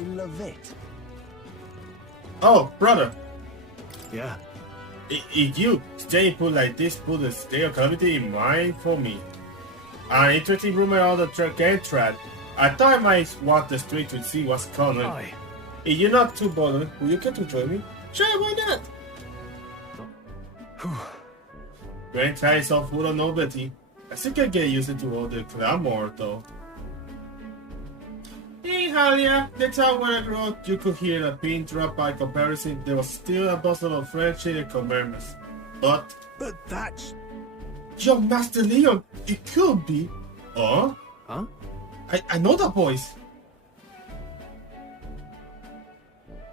I love it. Oh, brother. Yeah. If you stay put like this, put the state of calamity in mind for me. An interesting rumor on the train track. I thought I might walk the street to see what's coming. Aye. If you're not too bothered, will you care to join me? Sure, why not? Grand Town is so full of novelty. I still can get used to all the clamor though. Hey Halia, the town where I grew up, you could hear a pin drop. By comparison, there was still a bustle of friendship and commerce. But that's... Young Master Leon, it could be. Huh? I know that voice.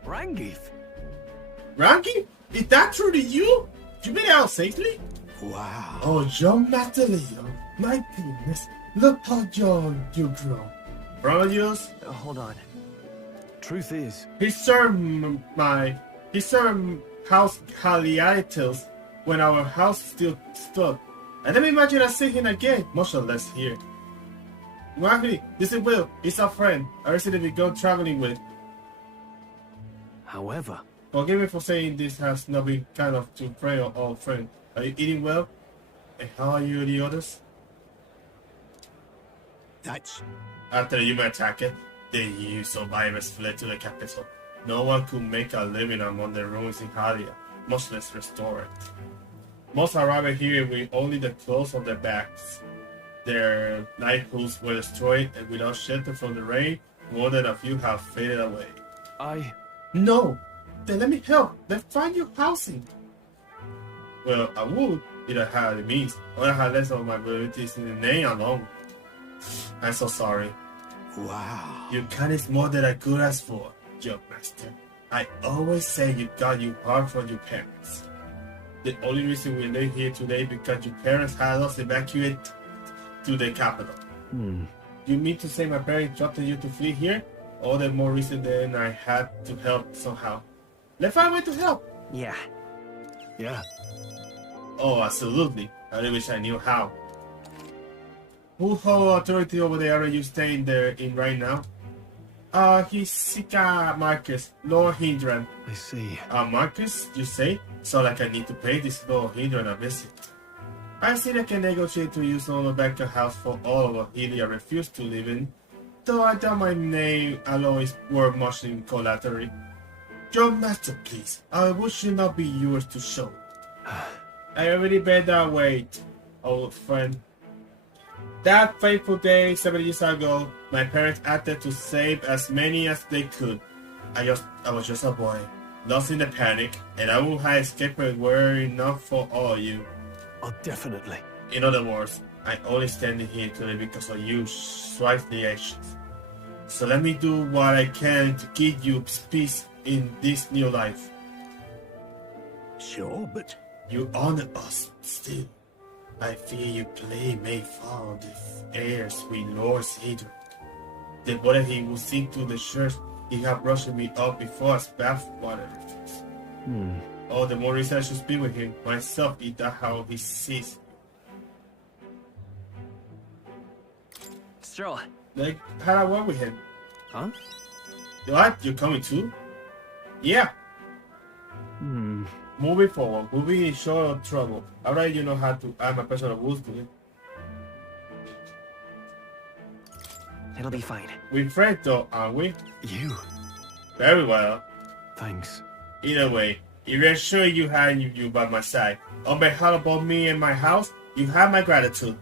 Rangif? Rangi? Is that truly you? You made it out safely? Wow. Oh, young Master Leon, my goodness, look how young you grow. Brother yours? Hold on. Truth is... He served House Haliatos when our house still stood. I never imagine I see him again, much less here. Actually, this is Will. He's our friend. I recently go traveling with. However... Forgive me for saying this has not been kind of to friend or old friend. Are you eating well? And how are you the others? That's... After you attacked, the you survivors fled to the capital. No one could make a living among the ruins in Halia, much less restore it. Most arrived here with only the clothes on their backs. Their livelihoods were destroyed, and without shelter from the rain, more than a few have faded away. No! Then let me help. Let's find you housing. Well, I would, if I had the means, or I had less of my abilities in the name alone. I'm so sorry. Wow. Your kindness is more than I could ask for, young master. I always say you got your heart from your parents. The only reason we live here today is because your parents had us evacuated to the capital. You mean to say my parents trusted you to flee here? All the more reason then I had to help somehow. Let's find a way to help. Yeah. Oh, absolutely. I really wish I knew how. Who holds authority over the area you staying there in right now? He's Sika Marcus, Lord Hindran. I see. Marcus, you say? So like I need to pay this Lord Hindran a visit. I see I can negotiate to use on the back of house for all of Helia refused to live in. Though I doubt my name alone is worth much in collateral. Your master, please. I wish should not be yours to show. I already bear that weight, old friend. That fateful day 7 years ago, my parents acted to save as many as they could. I was just a boy, lost in the panic, and I would have escaped were enough for all of you. Oh, definitely. In other words, I'm only standing here today because of you swiftly actions. So let me do what I can to give you peace in this new life. Sure, but... You honor us still. I fear your play may fall the heirs with Lord Cedric. The body he will sink to the church he have brushed me up before as bathwater. Oh, the more reason I should speak with him myself is that how he sees. Stroll. Like, how I work with him? Huh? What? You coming too? Yeah. Moving forward, moving in short of trouble. Alright, you know how to add my personal rules to it. It'll be fine. We're friends though, aren't we? You. Very well. Thanks. Either way, if you're sure you had you by my side, on behalf of me and my house, you have my gratitude.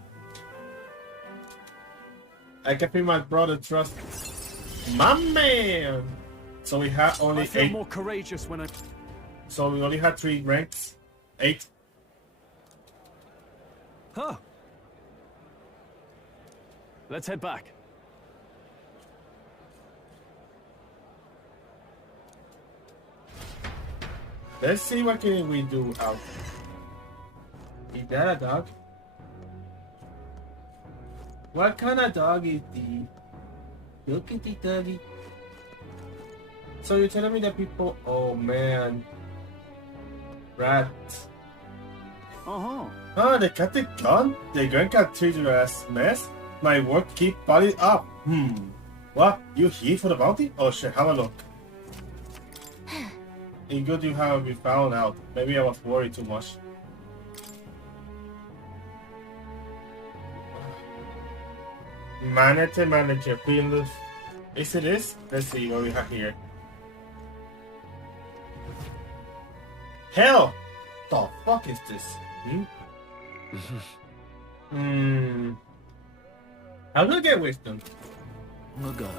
I can feel my brother trust. My man! So we have only I feel 8. more courageous when I... So we only had 3 ranks. 8. Huh. Let's head back. Let's see what can we do out. Is that a dog? What kind of dog is the? Look at the doggy. So you're telling me that people? Oh man, rats. Uh-huh. Oh, they got the gun. The gun got treated as mess. My work keep piling up. What? You here for the bounty? Oh shit, have a look. It's good you have been found out. Maybe I was worried too much. Manager, please. Is it this? Let's see what we have here. Hell! The fuck is this? How do I get wisdom? We'll go.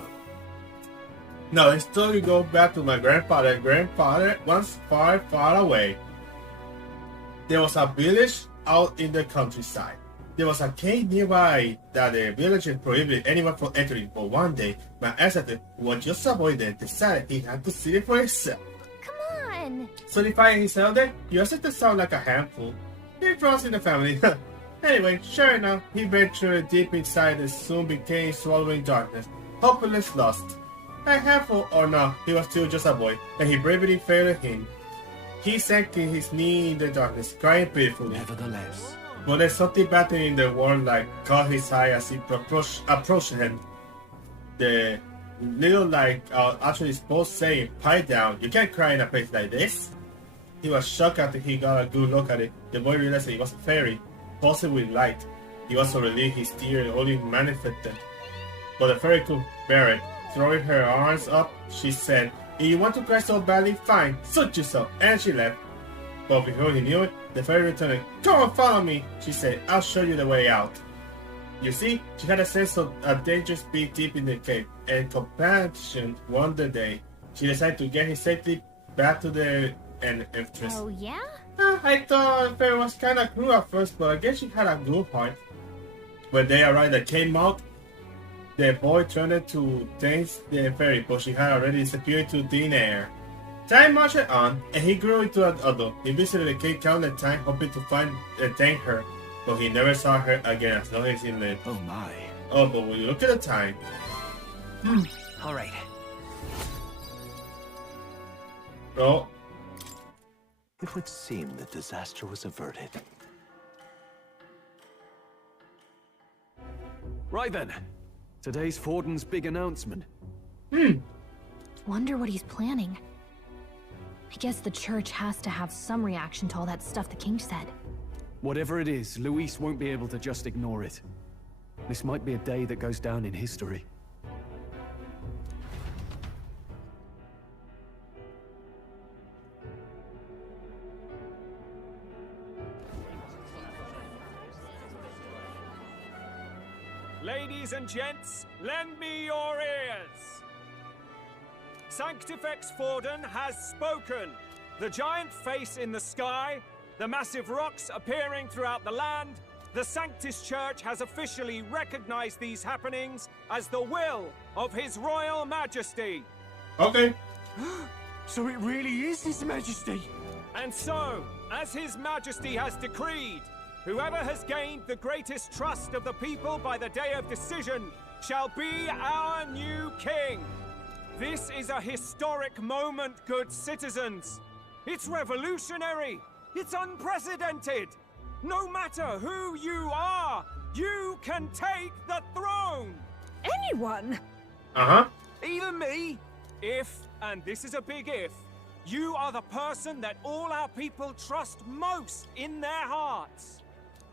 No, the story goes back to my grandfather. Grandfather once far, far away. There was a village out in the countryside. There was a cave nearby that the villagers prohibited anyone from entering. But one day, my ancestor, who was just a boy then, decided he had to see it for himself. Come on! So he find himself there. Your ancestor sound like a handful. He froze in the family. Anyway, sure enough, he ventured deep inside and soon became swallowing darkness. Hopeless lost. A handful or not, he was still just a boy, and he bravely failed him. He sank to his knee in the darkness, crying pitifully. Nevertheless. But there's something battling in the world like caught his eye as he approached him. The little light actually supposed saying, "Pipe down, you can't cry in a place like this." He was shocked after he got a good look at it. The boy realized that it was a fairy, possibly with light. He was so relieved his tears only manifested. But the fairy could bear it. Throwing her arms up, she said, "If you want to cry so badly, fine, suit yourself," and she left. But before he knew it, the fairy returned. "Come on, follow me," she said. "I'll show you the way out." You see, she had a sense of a dangerous being deep in the cave, and compassion won the day. She decided to get him safely back to the entrance. Oh, yeah? I thought the fairy was kind of cruel at first, but I guess she had a good heart. When they arrived at the cave mouth, the boy turned to thank the fairy, but she had already disappeared to thin air. Time marched on, and he grew into an adult. He visited the cave countless times, hoping to find and thank her, but he never saw her again as long as he lived. Oh my. Oh, but when you look at the time. All right. Oh, It would seem the disaster was averted. Right then. Today's Forden's big announcement. Wonder what he's planning. I guess the church has to have some reaction to all that stuff the king said. Whatever it is, Luis won't be able to just ignore it. This might be a day that goes down in history. Ladies and gents, lend me your ears. Sanctifex Forden has spoken. The giant face in the sky, the massive rocks appearing throughout the land, the Sanctus Church has officially recognized these happenings as the will of His Royal Majesty. okay. So it really is His Majesty? And so, as His Majesty has decreed, whoever has gained the greatest trust of the people by the day of decision shall be our new king. This is a historic moment, good citizens. It's revolutionary. It's unprecedented. No matter who you are, you can take the throne. Anyone? Uh-huh. Even me. If, and this is a big if, you are the person that all our people trust most in their hearts.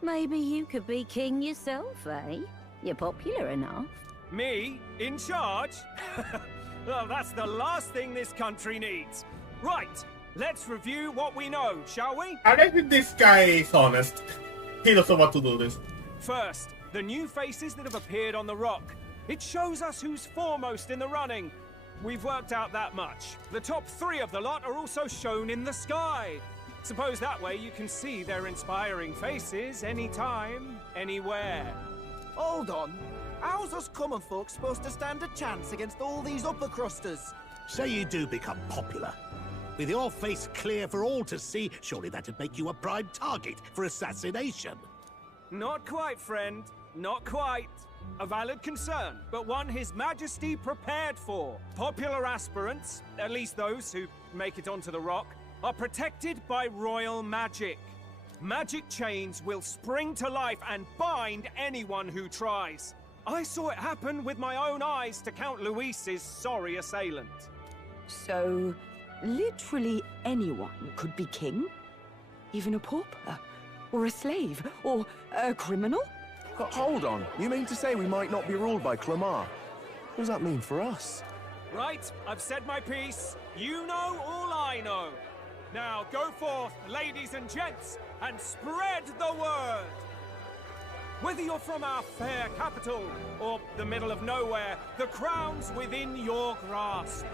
Maybe you could be king yourself, eh? You're popular enough. Me? In charge? Well, that's the last thing this country needs. Right, let's review what we know, shall we? I think this guy is honest. He doesn't want to do this. First, the new faces that have appeared on the rock. It shows us who's foremost in the running. We've worked out that much. The top 3 of the lot are also shown in the sky. Suppose that way you can see their inspiring faces anytime, anywhere. Hold on. How's us common folk supposed to stand a chance against all these upper crusters? Say you do become popular. With your face clear for all to see, surely that'd make you a prime target for assassination. Not quite, friend. Not quite. A valid concern, but one His Majesty prepared for. Popular aspirants, at least those who make it onto the rock, are protected by royal magic. Magic chains will spring to life and bind anyone who tries. I saw it happen with my own eyes to Count Luis's sorry assailant. So, literally anyone could be king? Even a pauper? Or a slave? Or a criminal? Hold on. You mean to say we might not be ruled by Clamar? What does that mean for us? Right, I've said my piece. You know all I know. Now go forth, ladies and gents, and spread the word. Whether you're from our fair capital or the middle of nowhere, the crown's within your grasp.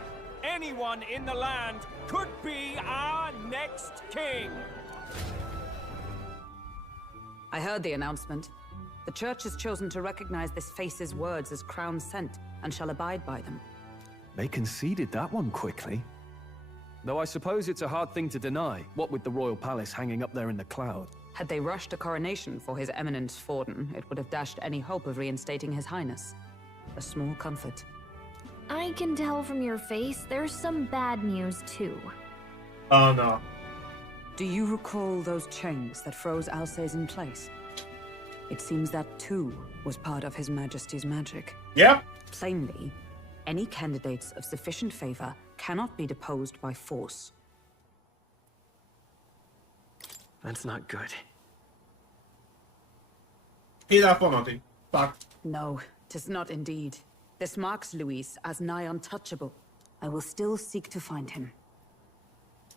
Anyone in the land could be our next king. I heard the announcement. The Church has chosen to recognize this face's words as crown sent, and shall abide by them. They conceded that one quickly. Though I suppose it's a hard thing to deny, what with the royal palace hanging up there in the cloud. Had they rushed a coronation for His Eminence Forden, it would have dashed any hope of reinstating His Highness. A small comfort. I can tell from your face there's some bad news too. Oh no. Do you recall those chains that froze Alsace in place? It seems that too was part of His Majesty's magic. Yep. Plainly, any candidates of sufficient favor cannot be deposed by force. That's not good. He's up for nothing. Fuck. No, 'tis not indeed. This marks Luis as nigh untouchable. I will still seek to find him.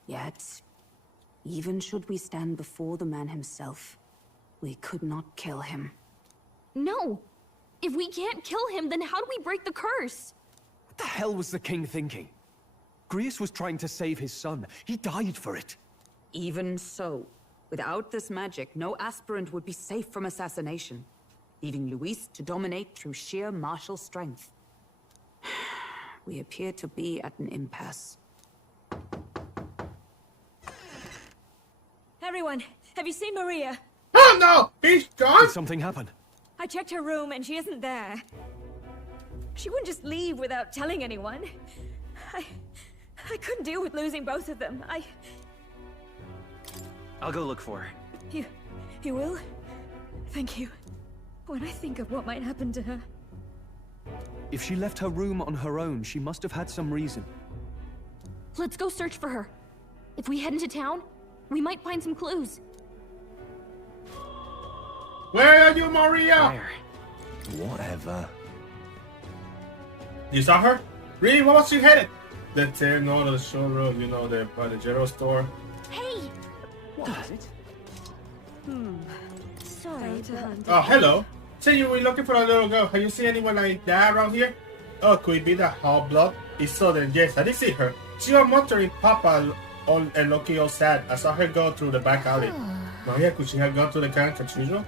Yet, even should we stand before the man himself, we could not kill him. No! If we can't kill him, then how do we break the curse? What the hell was the king thinking? Grius was trying to save his son. He died for it. Even so, without this magic, no aspirant would be safe from assassination, leaving Luis to dominate through sheer martial strength. We appear to be at an impasse. Everyone, have you seen Maria? Oh no! He's gone? Did something happen? I checked her room and she isn't there. She wouldn't just leave without telling anyone. I couldn't deal with losing both of them. I'll go look for her. You will? Thank you. When I think of what might happen to her. If she left her room on her own, she must have had some reason. Let's go search for her. If we head into town, we might find some clues. Where are you, Maria? Where? Whatever. You saw her? Really? Where was she headed? The no, the show road, you know, by the general store. Hey! What is it? Sorry to hunt. Oh, hello. Say you were looking for a little girl. Have you seen anyone like that around here? Oh, could it be that half blood? If so, then yes, I did see her. She was motoring Papa and looking all sad. I saw her go through the back alley. Maria, could she have gone to the camp as usual?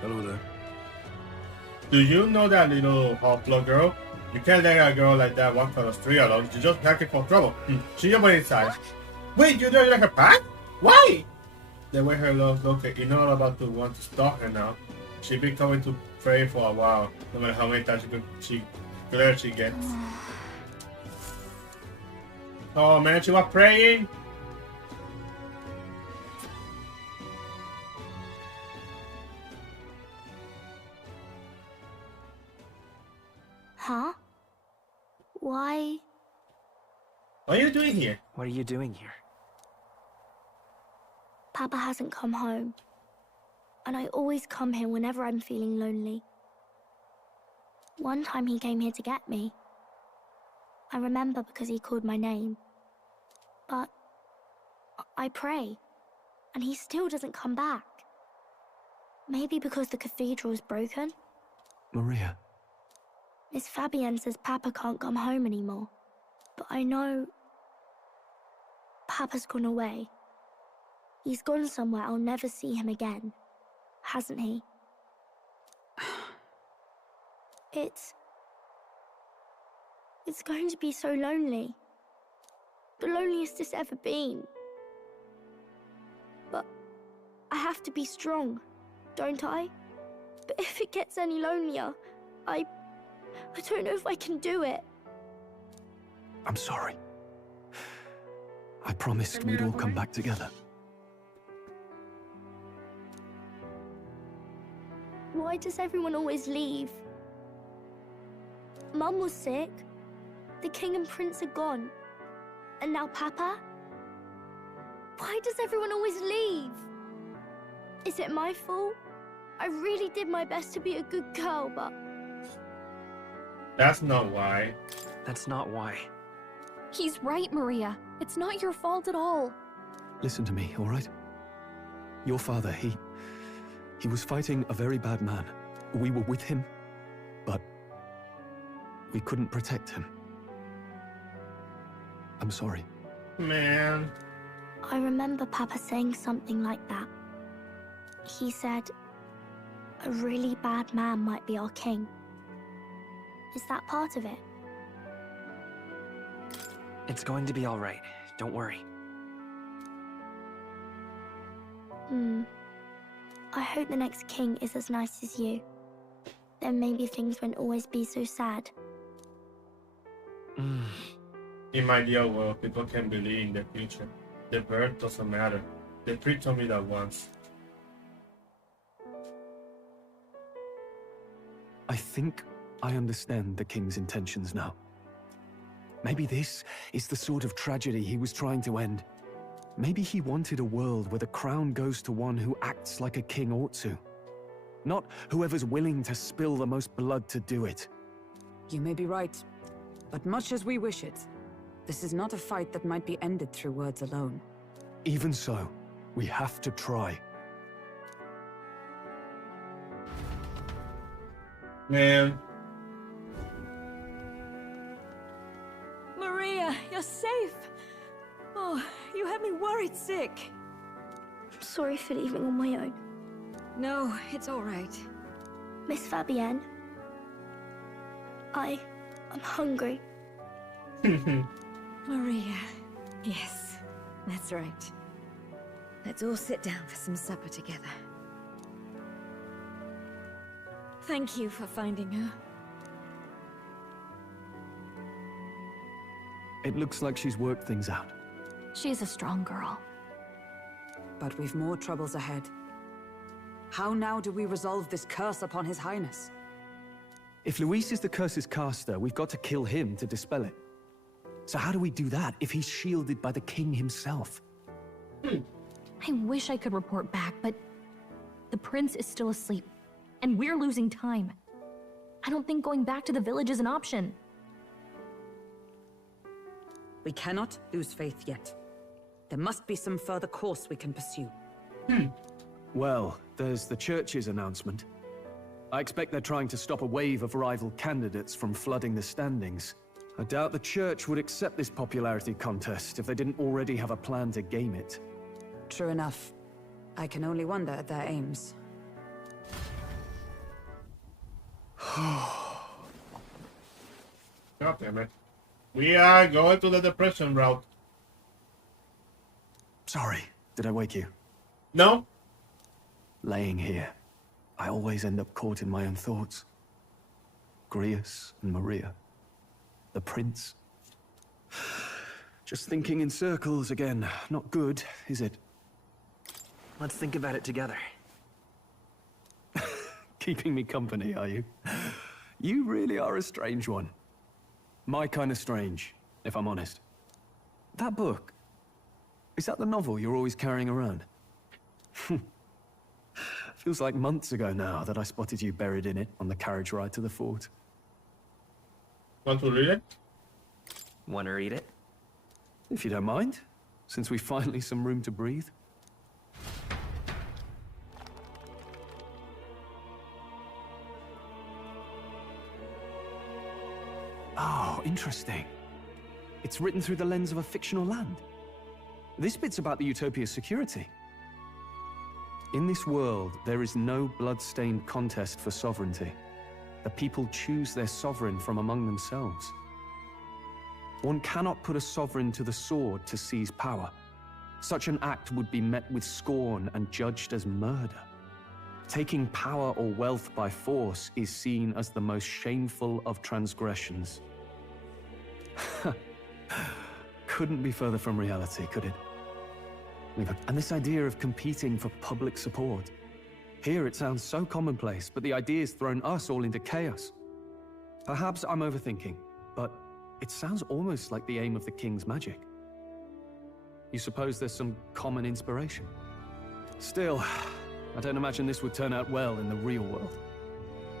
Hello there. Do you know that little half-blood girl? You can't let a girl like that walk on the street alone. She's just looking for trouble. She just went inside. Wait, you don't like her back? Why? The way her love looked, you're not about to want to stalk her now. She's been coming to pray for a while, no matter how many times she gets. Oh man, she was praying. Huh? Why? What are you doing here? What are you doing here? Papa hasn't come home. And I always come here whenever I'm feeling lonely. One time he came here to get me. I remember because he called my name. But I pray, and he still doesn't come back. Maybe because the cathedral is broken? Maria. Miss Fabienne says Papa can't come home anymore. But I know Papa's gone away. He's gone somewhere I'll never see him again. Hasn't he? It's going to be so lonely. The loneliest it's ever been. But I have to be strong, don't I? But if it gets any lonelier, I don't know if I can do it. I'm sorry. I promised we'd all come back together. Why does everyone always leave? Mum was sick. The king and prince are gone. And now Papa? Why does everyone always leave? Is it my fault? I really did my best to be a good girl, but... That's not why. That's not why. He's right, Maria. It's not your fault at all. Listen to me, all right? Your father, he was fighting a very bad man. We were with him, but we couldn't protect him. I'm sorry. Man. I remember Papa saying something like that. He said, a really bad man might be our king. Is that part of it? It's going to be all right. Don't worry. I hope the next king is as nice as you. Then maybe things won't always be so sad. In my ideal world, people can believe in the future. The birth doesn't matter. The priest told me that once. I think I understand the king's intentions now. Maybe this is the sort of tragedy he was trying to end. Maybe he wanted a world where the crown goes to one who acts like a king ought to. Not whoever's willing to spill the most blood to do it. You may be right, but much as we wish it, this is not a fight that might be ended through words alone. Even so, we have to try. Man. Maria, you're safe. Oh, you had me worried sick. I'm sorry for leaving on my own. No, it's all right. Miss Fabienne, I'm hungry. Maria. Yes, that's right. Let's all sit down for some supper together. Thank you for finding her. It looks like she's worked things out. She's a strong girl. But we've more troubles ahead. How now do we resolve this curse upon His Highness? If Luis is the curse's caster, we've got to kill him to dispel it. So how do we do that if he's shielded by the king himself? I wish I could report back, but the prince is still asleep, and we're losing time. I don't think going back to the village is an option. We cannot lose faith yet. There must be some further course we can pursue. Well, there's the church's announcement. I expect they're trying to stop a wave of rival candidates from flooding the standings. I doubt the church would accept this popularity contest if they didn't already have a plan to game it. True enough. I can only wonder at their aims. God damn it. We are going to the depression route. Sorry, did I wake you? No? Laying here, I always end up caught in my own thoughts. Grius and Maria. The prince. Just thinking in circles again. Not good, is it? Let's think about it together. Keeping me company, are you? You really are a strange one. My kind of strange, if I'm honest. That book, is that the novel you're always carrying around? Feels like months ago now that I spotted you buried in it on the carriage ride to the fort. Want to read it? Want to read it? If you don't mind, since we've finally some room to breathe. Oh, interesting. It's written through the lens of a fictional land. This bit's about the Utopia's security. In this world, there is no blood-stained contest for sovereignty. The people choose their sovereign from among themselves. One cannot put a sovereign to the sword to seize power. Such an act would be met with scorn and judged as murder. Taking power or wealth by force is seen as the most shameful of transgressions. Couldn't be further from reality, could it? And this idea of competing for public support. Here it sounds so commonplace, but the idea's thrown us all into chaos. Perhaps I'm overthinking, but it sounds almost like the aim of the king's magic. You suppose there's some common inspiration? Still, I don't imagine this would turn out well in the real world.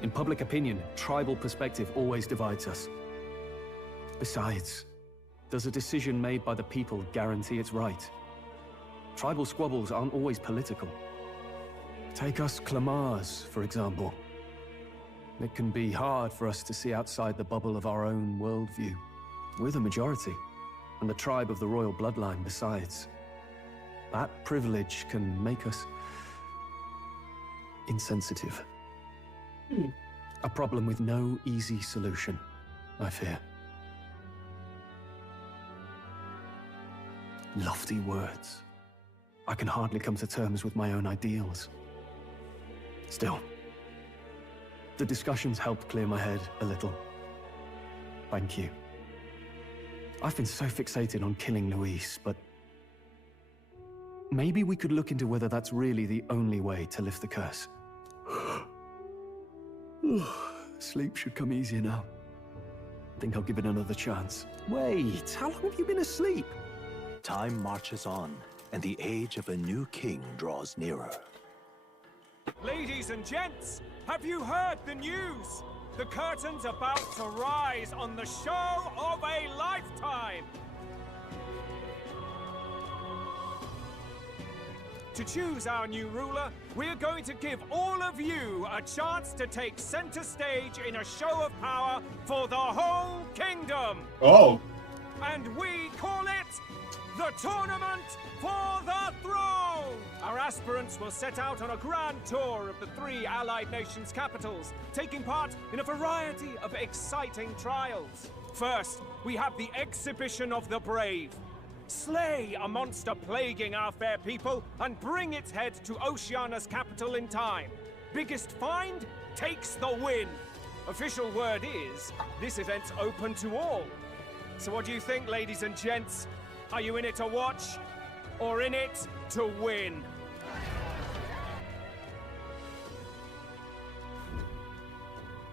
In public opinion, tribal perspective always divides us. Besides, does a decision made by the people guarantee it's right? Tribal squabbles aren't always political. Take us Clamars, for example. It can be hard for us to see outside the bubble of our own worldview. We're the majority, and the tribe of the royal bloodline besides. That privilege can make us insensitive. A problem with no easy solution, I fear. Lofty words. I can hardly come to terms with my own ideals. Still, the discussions helped clear my head a little. Thank you. I've been so fixated on killing Luis, but maybe we could look into whether that's really the only way to lift the curse. Sleep should come easier now. I think I'll give it another chance. Wait, how long have you been asleep? Time marches on, and the age of a new king draws nearer. Ladies and gents, have you heard the news? The curtain's about to rise on the show of a lifetime! To choose our new ruler, we're going to give all of you a chance to take center stage in a show of power for the whole kingdom! Oh! And we call it the Tournament for the Throne! Our aspirants will set out on a grand tour of the 3 allied nations' capitals, taking part in a variety of exciting trials. First, we have the Exhibition of the Brave. Slay a monster plaguing our fair people and bring its head to Oceania's capital in time. Biggest find takes the win. Official word is, this event's open to all. So what do you think, ladies and gents? Are you in it to watch, or in it to win?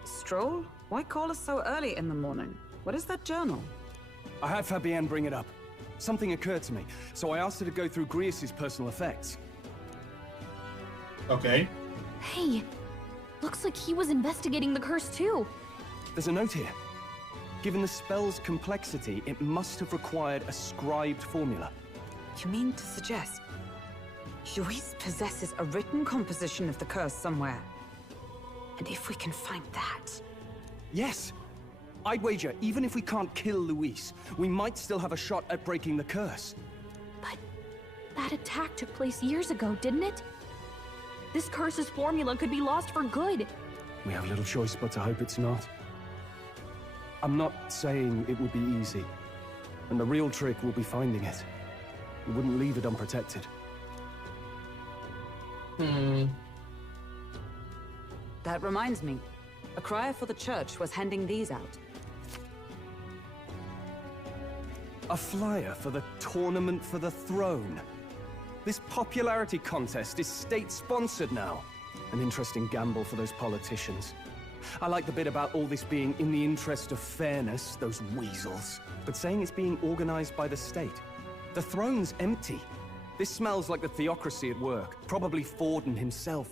Stroll? Why call us so early in the morning? What is that journal? I had Fabienne bring it up. Something occurred to me, so I asked her to go through Grius' personal effects. Okay. Hey, looks like he was investigating the curse too. There's a note here. Given the spell's complexity, it must have required a scribed formula. You mean to suggest Luis possesses a written composition of the curse somewhere? And if we can find that... Yes! I'd wager, even if we can't kill Luis, we might still have a shot at breaking the curse. But that attack took place years ago, didn't it? This curse's formula could be lost for good. We have little choice but to hope it's not. I'm not saying it would be easy, and the real trick will be finding it. We wouldn't leave it unprotected. That reminds me. A crier for the church was handing these out. A flyer for the Tournament for the Throne. This popularity contest is state-sponsored now. An interesting gamble for those politicians. I like the bit about all this being in the interest of fairness, those weasels. But saying it's being organized by the state. The throne's empty. This smells like the theocracy at work. Probably Forden himself.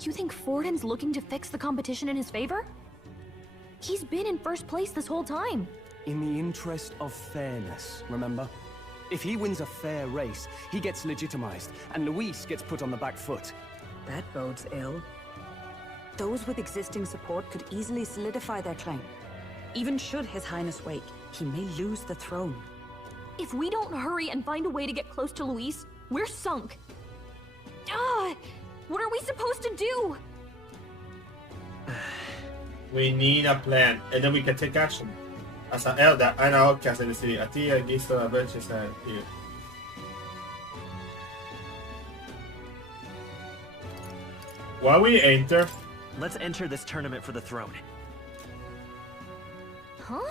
You think Forden's looking to fix the competition in his favor? He's been in first place this whole time. In the interest of fairness, remember? If he wins a fair race, he gets legitimized, and Luis gets put on the back foot. That bodes ill. Those with existing support could easily solidify their claim. Even should His Highness wake, he may lose the throne. If we don't hurry and find a way to get close to Luis, we're sunk. What are we supposed to do? We need a plan, and then we can take action. As an elder and an outcast in the city, Atia gives the adventures here. While we enter... Let's enter this tournament for the throne. Huh?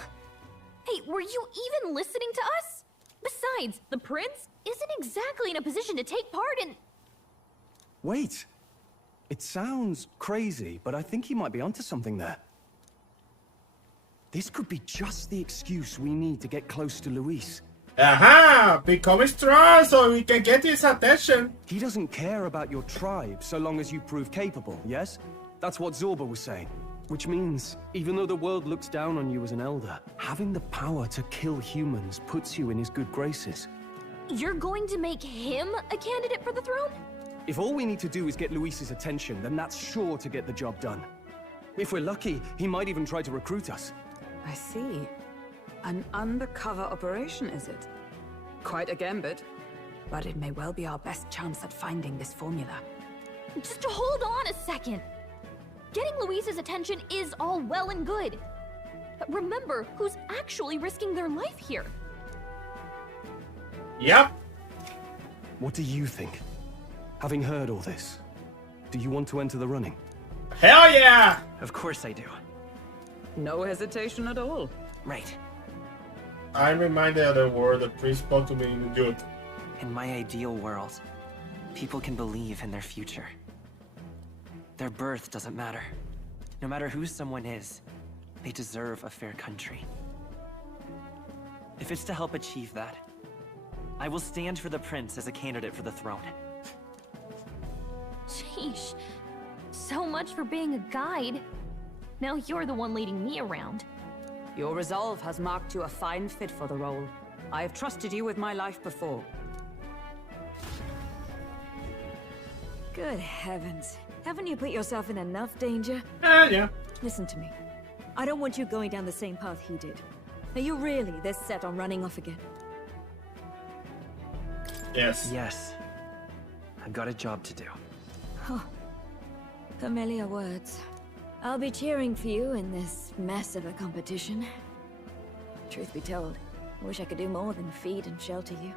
Hey, were you even listening to us? Besides, the prince isn't exactly in a position to take part in... Wait! It sounds crazy, but I think he might be onto something there. This could be just the excuse we need to get close to Luis. Aha! Become strong so we can get his attention. He doesn't care about your tribe so long as you prove capable, yes? That's what Zorba was saying. Which means, even though the world looks down on you as an elder, having the power to kill humans puts you in his good graces. You're going to make him a candidate for the throne? If all we need to do is get Luis's attention, then that's sure to get the job done. If we're lucky, he might even try to recruit us. I see. An undercover operation, is it? Quite a gambit. But it may well be our best chance at finding this formula. Just hold on a second. Getting Luis's attention is all well and good. But remember who's actually risking their life here. Yep. What do you think? Having heard all this, do you want to enter the running? Hell yeah! Of course I do. No hesitation at all. Right. I'm reminded of the word the priest spoke to me in the youth. In my ideal world, people can believe in their future. Their birth doesn't matter. No matter who someone is, they deserve a fair country. If it's to help achieve that, I will stand for the prince as a candidate for the throne. Sheesh. So much for being a guide. Now you're the one leading me around. Your resolve has marked you a fine fit for the role. I have trusted you with my life before. Good heavens. Haven't you put yourself in enough danger? Yeah. Listen to me. I don't want you going down the same path he did. Are you really this set on running off again? Yes. Yes. I've got a job to do. Oh, familiar words. I'll be cheering for you in this mess of a competition. Truth be told, I wish I could do more than feed and shelter you.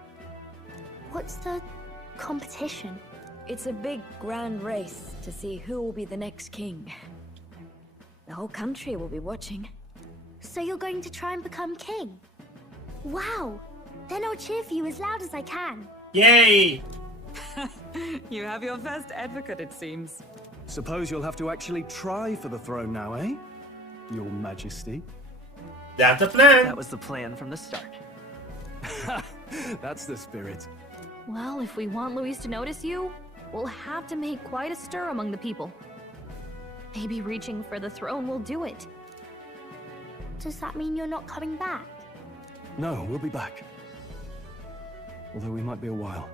What's the competition? It's a big, grand race to see who will be the next king. The whole country will be watching. So you're going to try and become king? Wow! Then I'll cheer for you as loud as I can. Yay! You have your first advocate, it seems. Suppose you'll have to actually try for the throne now, eh? Your Majesty. That's the plan. That was the plan from the start. That's the spirit. Well, if we want Luis to notice you, we'll have to make quite a stir among the people. Maybe reaching for the throne will do it. Does that mean you're not coming back? No, we'll be back. Although we might be a while.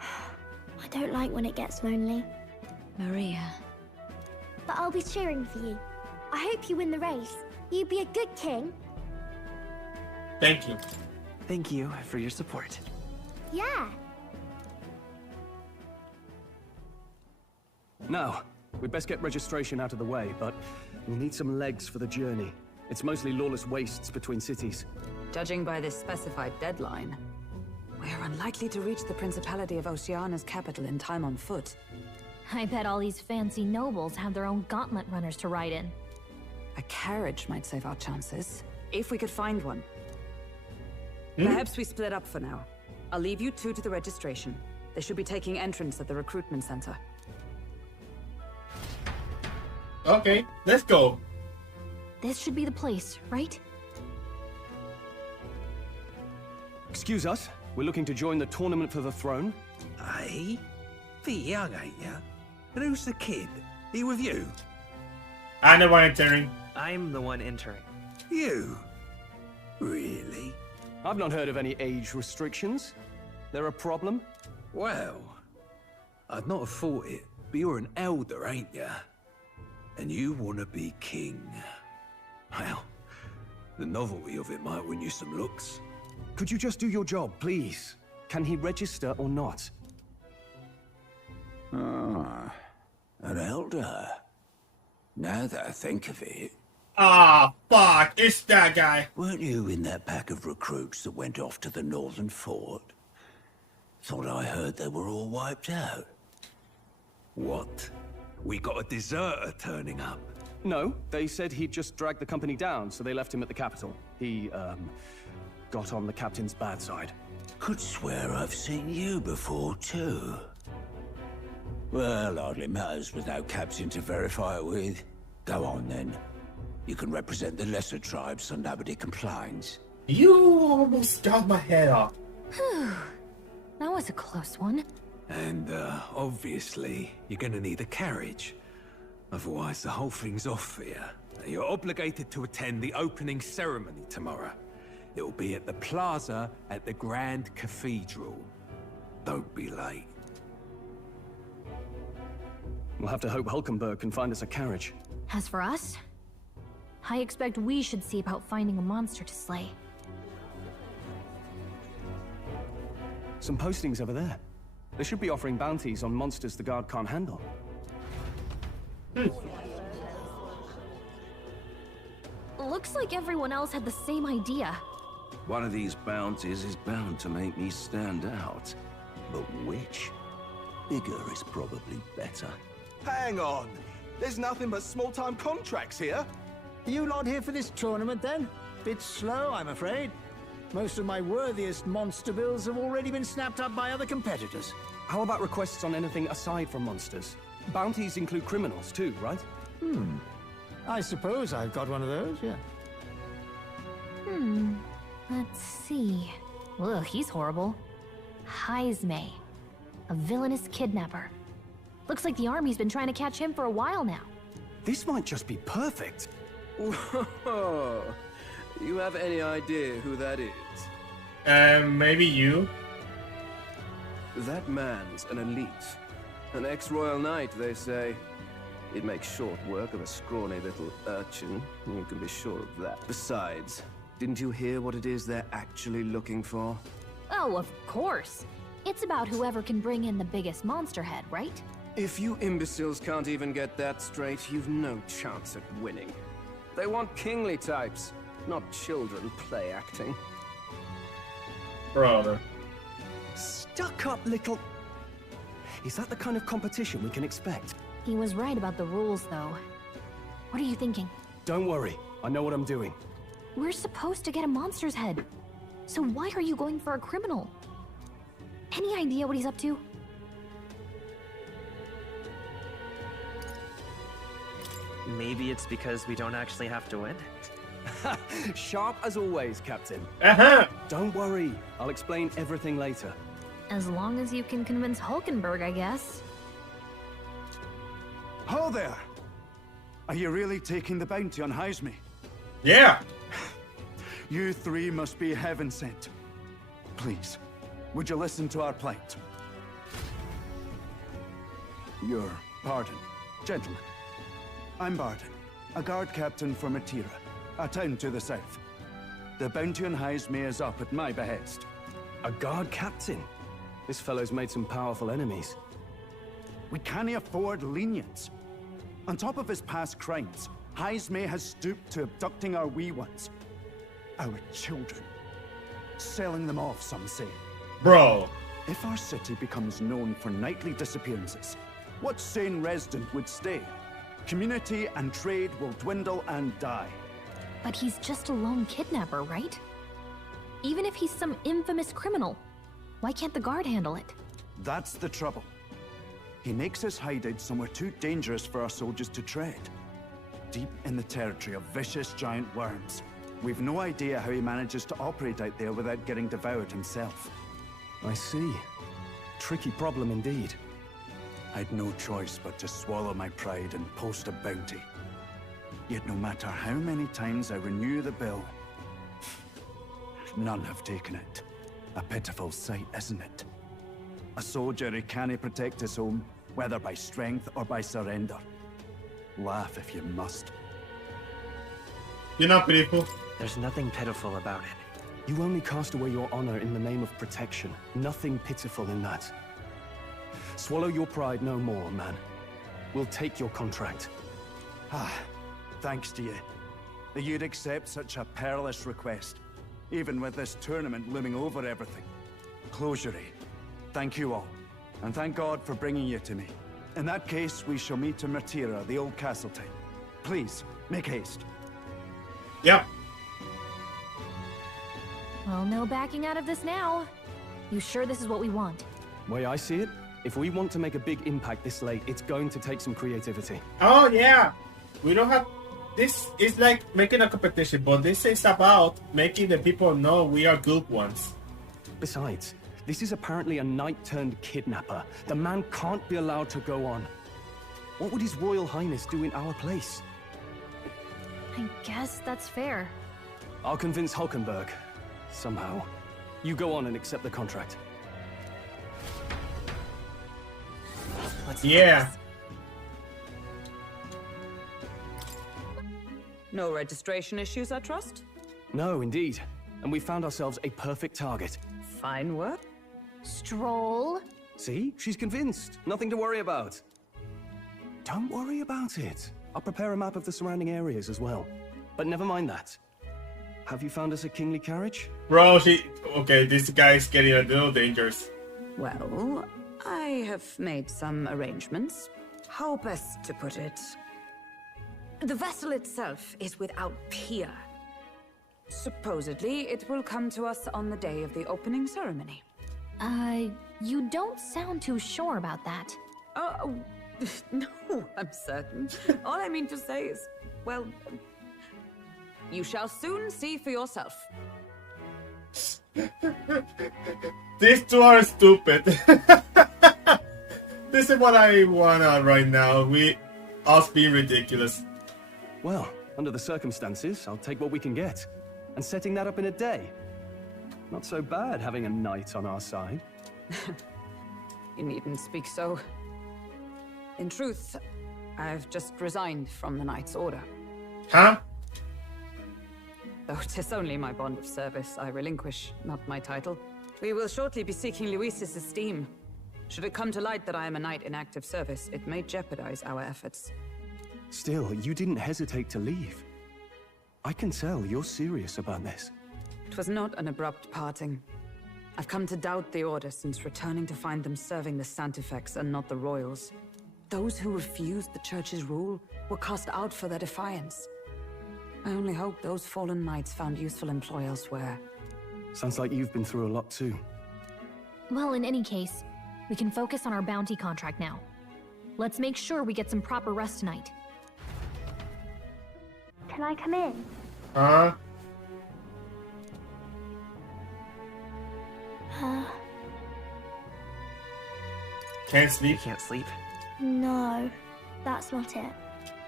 I don't like when it gets lonely. Maria. But I'll be cheering for you. I hope you win the race. You'd be a good king. Thank you. Thank you for your support. Yeah. Now, we'd best get registration out of the way, but we'll need some legs for the journey. It's mostly lawless wastes between cities. Judging by this specified deadline, we're unlikely to reach the Principality of Oceana's capital in time on foot. I bet all these fancy nobles have their own gauntlet runners to ride in. A carriage might save our chances, if we could find one. Perhaps we split up for now. I'll leave you two to the registration. They should be taking entrance at the recruitment center. Okay, let's go. This should be the place, right? Excuse us, we're looking to join the tournament for the throne. Aye? Bit young, ain't ya? And who's the kid? He with you? I'm the one entering. I'm the one entering. You? Really? I've not heard of any age restrictions. There a problem? Well, I'd not have thought it, but you're an elder, ain't ya? And you want to be king. Well, the novelty of it might win you some looks. Could you just do your job, please? Can he register or not? Ah, an elder. Now that I think of it... Ah, fuck, it's that guy. Weren't you in that pack of recruits that went off to the northern fort? Thought I heard they were all wiped out. What? We got a deserter turning up? No, they said he'd just dragged the company down, so they left him at the capital. He, got on the captain's bad side. Could swear I've seen you before, too. Well, hardly matters with no captain to verify it with. Go on, then. You can represent the lesser tribes so nobody complains. You almost got my head off. That was a close one. And, obviously, you're gonna need a carriage. Otherwise, the whole thing's off for you. You're obligated to attend the opening ceremony tomorrow. It'll be at the plaza at the Grand Cathedral. Don't be late. We'll have to hope Hulkenberg can find us a carriage. As for us, I expect we should see about finding a monster to slay. Some postings over there. They should be offering bounties on monsters the guard can't handle. Looks like everyone else had the same idea. One of these bounties is bound to make me stand out. But which? Bigger is probably better. Hang on! There's nothing but small-time contracts here! Are you not here for this tournament, then? Bit slow, I'm afraid. Most of my worthiest monster bills have already been snapped up by other competitors. How about requests on anything aside from monsters? Bounties include criminals too, right? I suppose I've got one of those, yeah. Let's see. Ugh, he's horrible. Heisme. A villainous kidnapper. Looks like the army's been trying to catch him for a while now. This might just be perfect. Whoa. You have any idea who that is? Maybe you? That man's an elite. An ex-royal knight, they say. He'd make short work of a scrawny little urchin. You can be sure of that. Besides, didn't you hear what it is they're actually looking for? Oh, of course. It's about whoever can bring in the biggest monster head, right? If you imbeciles can't even get that straight, you've no chance at winning. They want kingly types, not children play acting. Brother. Stuck-up little... Is that the kind of competition we can expect? He was right about the rules, though. What are you thinking? Don't worry. I know what I'm doing. We're supposed to get a monster's head. So why are you going for a criminal? Any idea what he's up to? Maybe it's because we don't actually have to win? Sharp as always, Captain. Uh-huh! Don't worry. I'll explain everything later. As long as you can convince Hulkenberg, I guess. Ho there! Are you really taking the bounty on Heisme? Yeah! You three must be heaven sent. Please, would you listen to our plight? Your pardon, gentlemen. I'm Barton, a guard captain for Matira, a town to the south. The bounty on Heisme is up at my behest. A guard captain? This fellow's made some powerful enemies. We can't afford lenience. On top of his past crimes, Heisme has stooped to abducting our wee ones. Our children. Selling them off, some say. Bro. If our city becomes known for nightly disappearances, what sane resident would stay? Community and trade will dwindle and die. But he's just a lone kidnapper, right? Even if he's some infamous criminal, why can't the guard handle it? That's the trouble. He makes his hideout somewhere too dangerous for our soldiers to tread. Deep in the territory of vicious giant worms. We've no idea how he manages to operate out there without getting devoured himself. I see. Tricky problem indeed. I'd no choice but to swallow my pride and post a bounty. Yet no matter how many times I renew the bill, none have taken it. A pitiful sight, isn't it? A soldier who can't protect his home, whether by strength or by surrender. Laugh if you must. You're not pitiful. There's nothing pitiful about it. You only cast away your honor in the name of protection. Nothing pitiful in that. Swallow your pride no more, man. We'll take your contract. Thanks to you. That you'd accept such a perilous request, even with this tournament looming over everything. Closure, thank you all, and thank God for bringing you to me. In that case, we shall meet in Matira, the old castle town. Please, make haste. Yep. Well, no backing out of this now. You sure this is what we want? Way I see it, If we want to make a big impact this late, it's going to take some creativity. Oh yeah, we don't have. This is like making a competition, but this is about making the people know we are good ones. Besides, this is apparently a knight-turned-kidnapper. The man can't be allowed to go on. What would His Royal Highness do in our place? I guess that's fair. I'll convince Hulkenberg. Somehow. You go on and accept the contract. Yeah. No registration issues, I trust? No, indeed. And we found ourselves a perfect target. Fine work. Stroll. See? She's convinced. Nothing to worry about. Don't worry about it. I'll prepare a map of the surrounding areas as well. But never mind that. Have you found us a kingly carriage? Bro, okay, this guy is getting a little dangerous. Well, I have made some arrangements. How best to put it? The vessel itself is without peer. Supposedly, it will come to us on the day of the opening ceremony. You don't sound too sure about that. Oh, no, I'm certain. All I mean to say is, well, you shall soon see for yourself. These two are stupid. This is what I want right now. Us being ridiculous. Well, under the circumstances, I'll take what we can get. And setting that up in a day. Not so bad having a knight on our side. You needn't speak so. In truth, I've just resigned from the Knight's Order. Huh? Though 'tis only my bond of service I relinquish, not my title. We will shortly be seeking Luis's esteem. Should it come to light that I am a knight in active service, it may jeopardize our efforts. Still, you didn't hesitate to leave. I can tell you're serious about this. It was not an abrupt parting. I've come to doubt the Order since returning to find them serving the Santifex and not the Royals. Those who refused the Church's rule were cast out for their defiance. I only hope those fallen knights found useful employ elsewhere. Sounds like you've been through a lot too. Well, in any case, we can focus on our bounty contract now. Let's make sure we get some proper rest tonight. Can I come in? Huh? Can't sleep? You can't sleep? No, that's not it.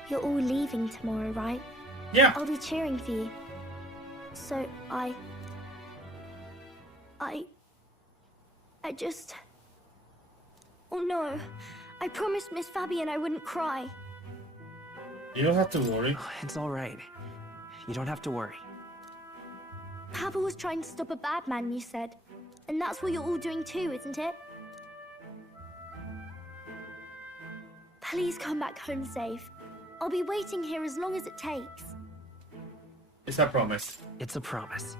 You're all leaving tomorrow, right? Yeah. I'll be cheering for you. So I just... Oh no. I promised Miss Fabian I wouldn't cry. You don't have to worry. It's all right. You don't have to worry. Papa was trying to stop a bad man, you said. And that's what you're all doing too, isn't it? Please come back home safe. I'll be waiting here as long as it takes. It's a promise. It's a promise.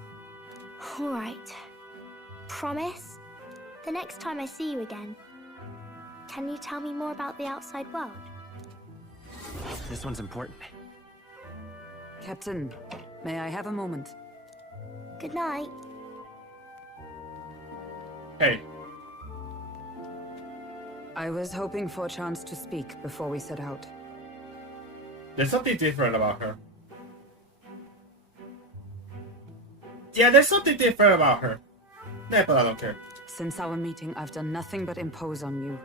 All right. Promise? The next time I see you again, can you tell me more about the outside world? This one's important. Captain, may I have a moment? Good night. Hey. I was hoping for a chance to speak before we set out. There's something different about her. Yeah, there's something different about her. Nah, but I don't care. Since our meeting, I've done nothing but impose on you.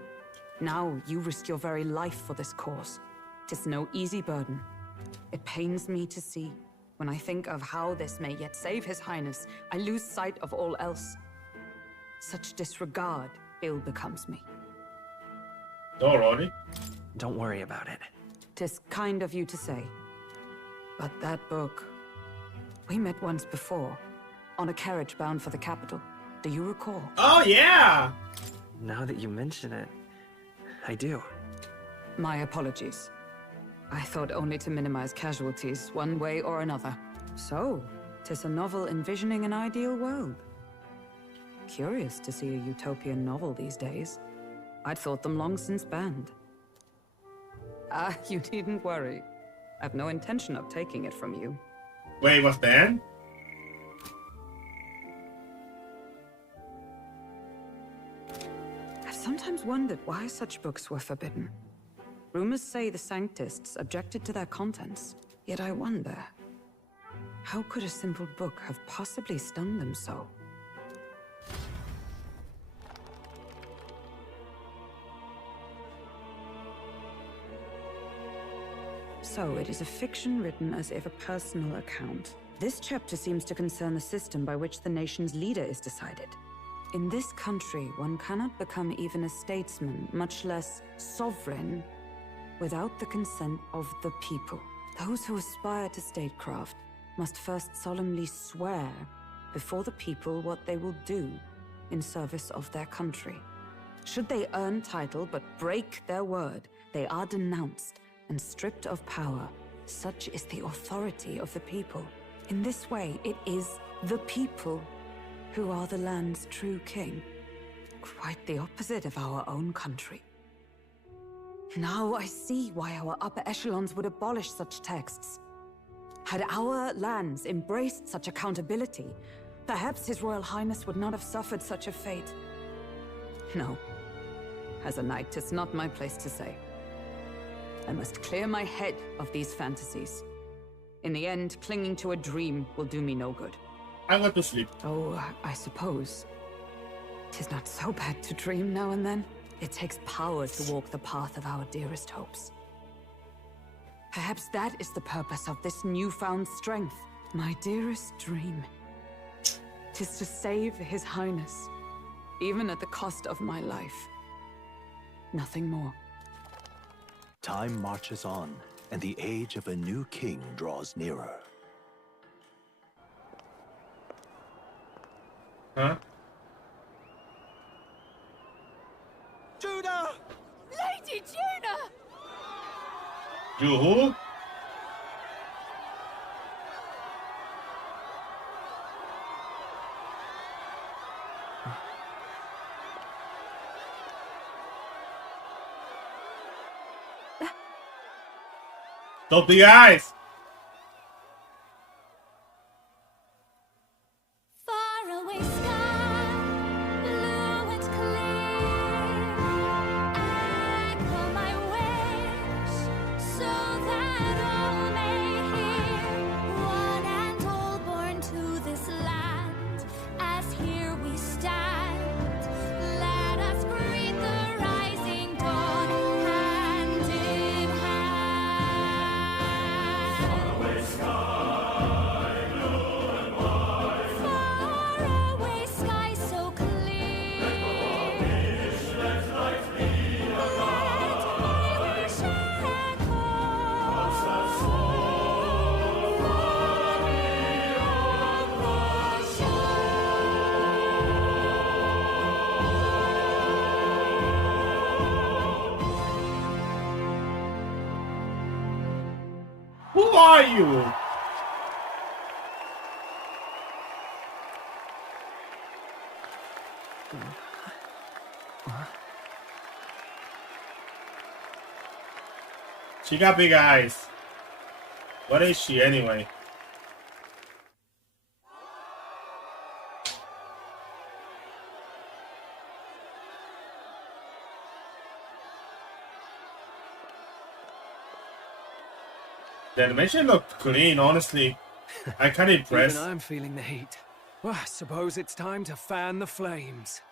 Now, you risk your very life for this cause. 'Tis no easy burden. It pains me to see. When I think of how this may yet save His Highness, I lose sight of all else. Such disregard ill becomes me. Alrighty. Don't worry about it. 'Tis kind of you to say. But that book... We met once before, on a carriage bound for the capital. Do you recall? Oh, yeah! Now that you mention it, I do. My apologies. I thought only to minimize casualties, one way or another. So, 'tis a novel envisioning an ideal world. Curious to see a utopian novel these days. I'd thought them long since banned. Ah, you needn't worry. I've no intention of taking it from you. Wait, what's banned? I've sometimes sometimes wondered why such books were forbidden. Rumors say the Sanctists objected to their contents, yet I wonder, how could a simple book have possibly stunned them so? So, it is a fiction written as if a personal account. This chapter seems to concern the system by which the nation's leader is decided. In this country, one cannot become even a statesman, much less sovereign, without the consent of the people. Those who aspire to statecraft must first solemnly swear before the people what they will do in service of their country. Should they earn title but break their word, they are denounced and stripped of power. Such is the authority of the people. In this way, it is the people who are the land's true king. Quite the opposite of our own country. Now I see why our upper echelons would abolish such texts. Had our lands embraced such accountability, perhaps His Royal Highness would not have suffered such a fate. No. As a knight, 'tis not my place to say. I must clear my head of these fantasies. In the end, clinging to a dream will do me no good. I went to sleep. Oh, I suppose. 'Tis not so bad to dream now and then. It takes power to walk the path of our dearest hopes. Perhaps that is the purpose of this newfound strength. My dearest dream. 'Tis to save His Highness, even at the cost of my life. Nothing more. Time marches on, and the age of a new king draws nearer. Huh? Judah! Lady Judah! You who? Don't be eyes! Faraway sky, blue and clear. Echo my wish, so that all may hear. One and all born to this land, as here we stand. Let us greet the rising dawn, hand in hand. Faraway sky, blue and white. Faraway sky so clear. Let light be alive. Let my wish echo. Across the soul, far beyond the Who are you? She got big eyes. What is she anyway? The animation looked clean, honestly. I'm kind of impressed. Even I'm feeling the heat. Well, I suppose it's time to fan the flames.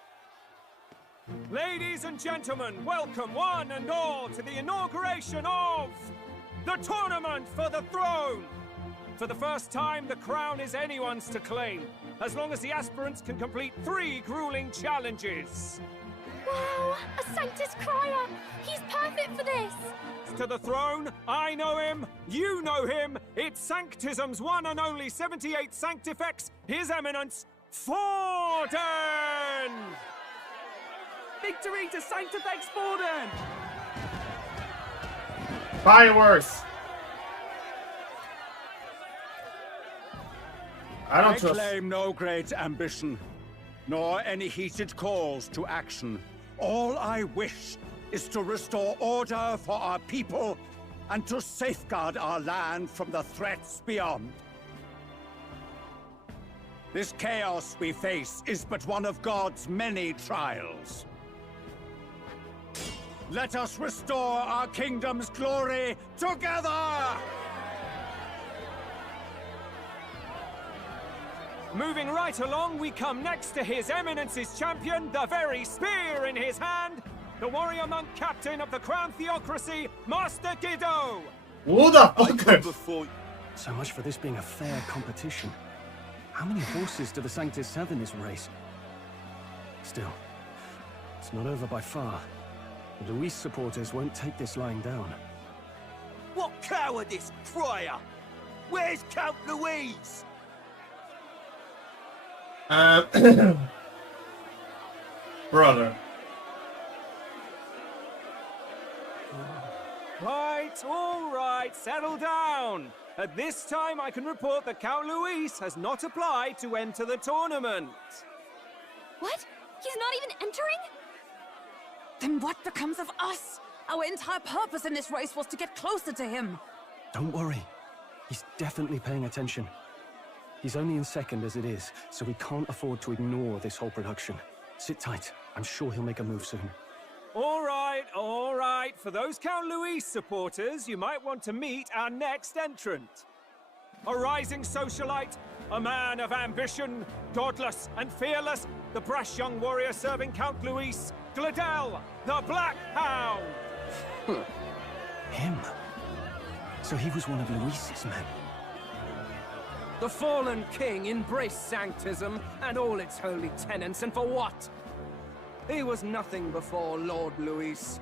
Ladies and gentlemen, welcome one and all to the inauguration of the Tournament for the Throne! For the first time, the crown is anyone's to claim, as long as the aspirants can complete 3 grueling challenges. Wow, a Sanctus Crier! He's perfect for this! To the throne, I know him, you know him, it's Sanctism's one and only 78 Sanctifex, His Eminence, Forden! Victory to Sanctifex Forden! Fireworks! I claim no great ambition, nor any heated calls to action. All I wish is to restore order for our people and to safeguard our land from the threats beyond. This chaos we face is but one of God's many trials. Let us restore our kingdom's glory together! Moving right along, we come next to His Eminence's champion, the very spear in his hand, the warrior monk captain of the Crown Theocracy, Master Guido! Who the fuck? So much for this being a fair competition. How many horses do the Sanctus have in this race? Still, it's not over by far. The Luis supporters won't take this lying down. What cowardice, crier! Where's Count Louise? Brother. Right, all right, settle down. At this time, I can report that Count Luis has not applied to enter the tournament. What? He's not even entering? Then what becomes of us? Our entire purpose in this race was to get closer to him. Don't worry. He's definitely paying attention. He's only in second as it is, so we can't afford to ignore this whole production. Sit tight. I'm sure he'll make a move soon. All right, all right. For those Count Luis supporters, you might want to meet our next entrant. A rising socialite, a man of ambition, godless and fearless, the brash young warrior serving Count Luis, Gladel, the Black Hound. Him? So he was one of Luis's men. The fallen king embraced sanctism and all its holy tenets, and for what? He was nothing before Lord Luis.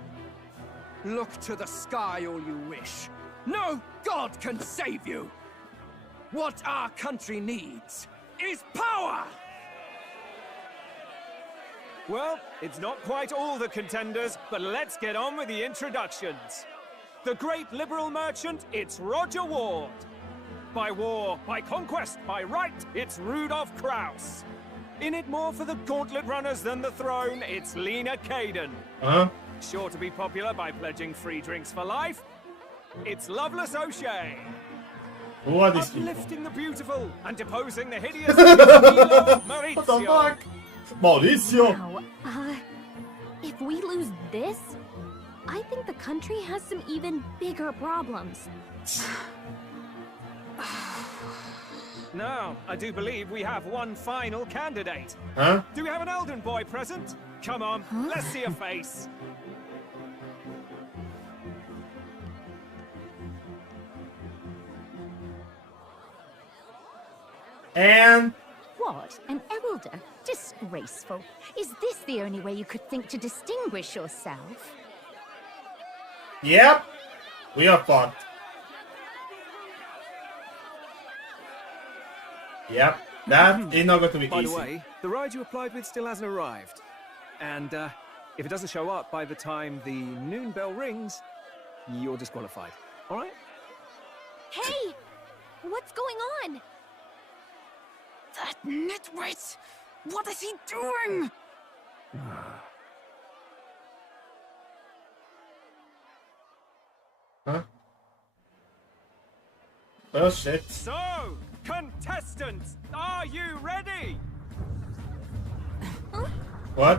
Look to the sky all you wish. No god can save you! What our country needs is power! Well, it's not quite all the contenders, but let's get on with the introductions. The great liberal merchant, it's Roger Ward. By war, by conquest, by right, it's Rudolph Kraus. In it more for the gauntlet runners than the throne, it's Lena Caden. Sure to be popular by pledging free drinks for life, it's Loveless O'Shea. Who are these people? Uplifting the beautiful and deposing the hideous Maurizio. What the fuck? Maurizio! Wow, if we lose this, I think the country has some even bigger problems. Now, I do believe we have one final candidate. Huh? Do we have an Elden boy present? Come on, let's see a face. And... What? An elder? Disgraceful. Is this the only way you could think to distinguish yourself? Yep. We are fucked. Yep. That is not going to be By easy. the way, the ride you applied with still hasn't arrived. And if it doesn't show up by the time the noon bell rings, you're disqualified. All right? Hey! What's going on? That nitwit! What is he doing? Huh? Oh shit. So, contestants, are you ready? What?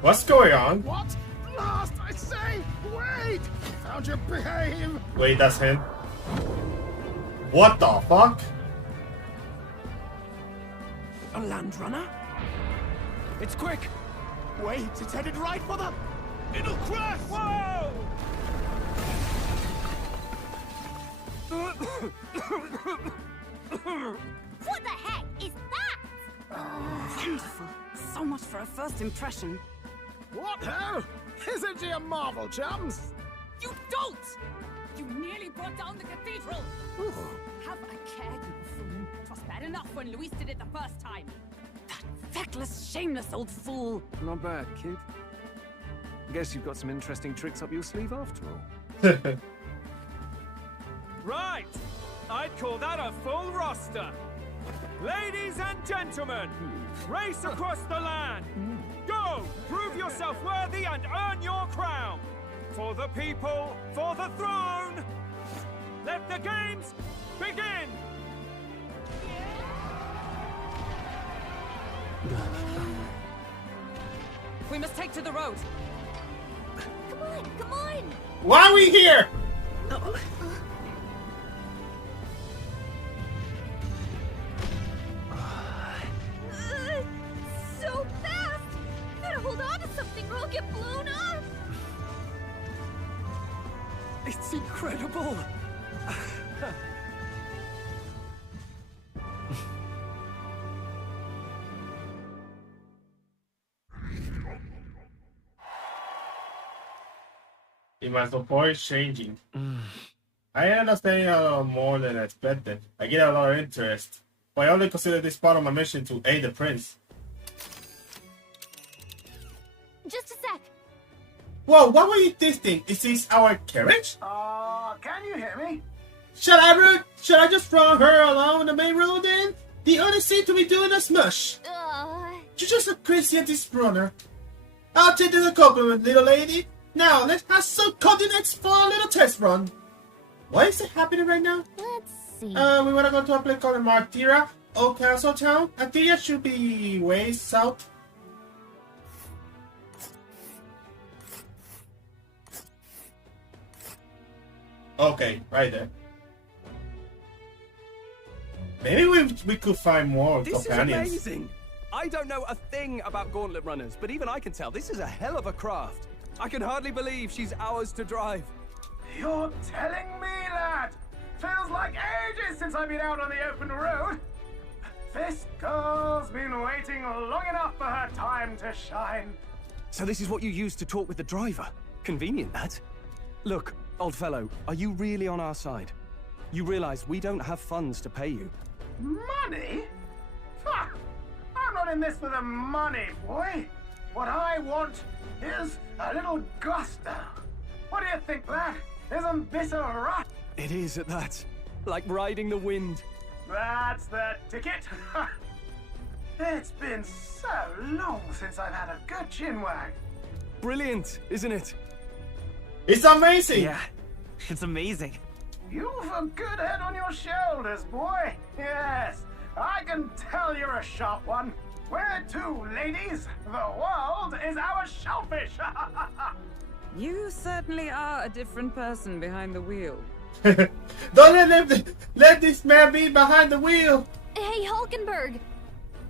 What's going on? What? Last, I say! Wait! Found your behave! Wait, that's him. What the fuck? A land runner? It's quick! Wait, it's headed right for the... It'll crash! Whoa! What the heck is that? Wonderful. So much for a first impression. What hell? Isn't he a marvel, chums? You don't! You nearly brought down the cathedral! Have a care, you buffoon. 'Twas bad enough when Luis did it the first time. That feckless, shameless old fool. Not bad, kid. Guess you've got some interesting tricks up your sleeve after all. Right! I'd call that a full roster. Ladies and gentlemen, race across the land. Go! Prove yourself worthy and earn your crown. For the people, for the throne. Let the games begin! We must take to the road. Come on, come on! Why are we here? So fast! Gotta hold on to something or I'll get blown up! It's incredible! My support is changing. I understand a lot more than expected. I get a lot of interest. But I only consider this part of my mission to aid the prince. Just a sec. Whoa, what were you thinking? Is this our carriage? Can you hear me? Should I just run her along the main road then? The others seem to be doing a smush. You're just a crazy anti-runner. I'll take the compliment, little lady. Now, let's have some coordinates for a little test run. What is it happening right now? Let's see. We wanna go to a place called Martira, Old Castle Town. I think it should be way south. Okay, right there. Maybe we could find more This companions. is amazing! I don't know a thing about gauntlet runners, but even I can tell this is a hell of a craft. I can hardly believe she's ours to drive. You're telling me, lad? Feels like ages since I've been out on the open road. This girl's been waiting long enough for her time to shine. So this is what you use to talk with the driver? Convenient, that. Look, old fellow, are you really on our side? You realize we don't have funds to pay you. Money? Ha! I'm not in this for the money, boy. What I want is a little gusto. What do you think, lad? Isn't this a rush? It is at that. Like riding the wind. That's the ticket. It's been so long since I've had a good chinwag. Brilliant, isn't it? It's amazing! Yeah, it's amazing. You've a good head on your shoulders, boy. Yes, I can tell you're a sharp one. Where to, ladies? The world is our shellfish. You certainly are a different person behind the wheel. Don't let this man be behind the wheel. Hey, Hulkenberg!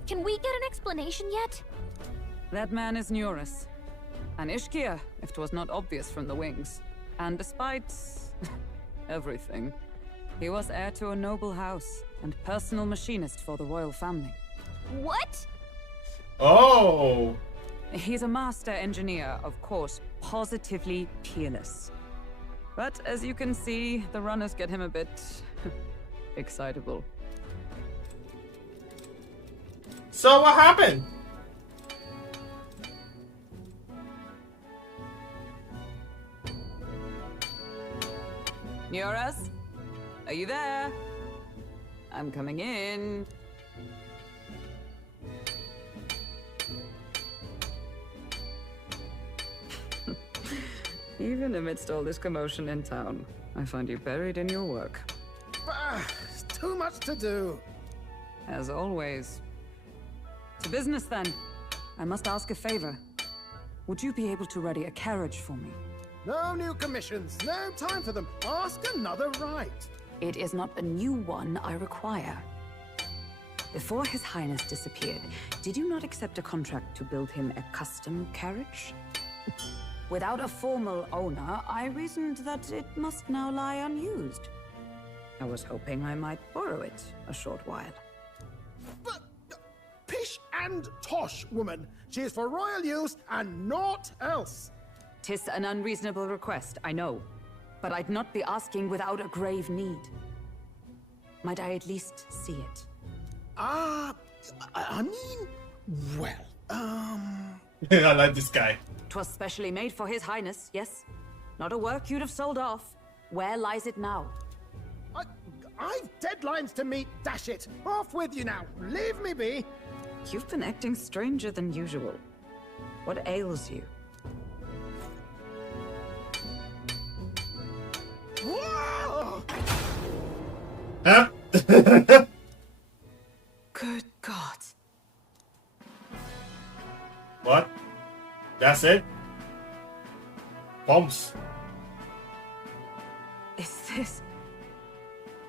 Can we get an explanation yet? That man is Neurus. An Ishkia, if 'twas not obvious from the wings. And despite everything, he was heir to a noble house and personal machinist for the royal family. What? Oh! He's a master engineer, of course, positively peerless. But as you can see, the runners get him a bit excitable. So what happened? Neurus? Are you there? I'm coming in. Even amidst all this commotion in town, I find you buried in your work. Too much to do. As always. To business, then. I must ask a favor. Would you be able to ready a carriage for me? No new commissions, no time for them. Ask another right. It is not a new one I require. Before His Highness disappeared, did you not accept a contract to build him a custom carriage? Without a formal owner, I reasoned that it must now lie unused. I was hoping I might borrow it a short while. But pish and tosh, woman. She is for royal use and naught else. 'Tis an unreasonable request, I know. But I'd not be asking without a grave need. Might I at least see it? I mean, well, I like this guy. 'Twas specially made for His Highness, yes? Not a work you'd have sold off. Where lies it now? I've deadlines to meet, dash it! Off with you now, leave me be! You've been acting stranger than usual. What ails you? Whoa! Huh? Good God. What? That's it? Bombs. Is this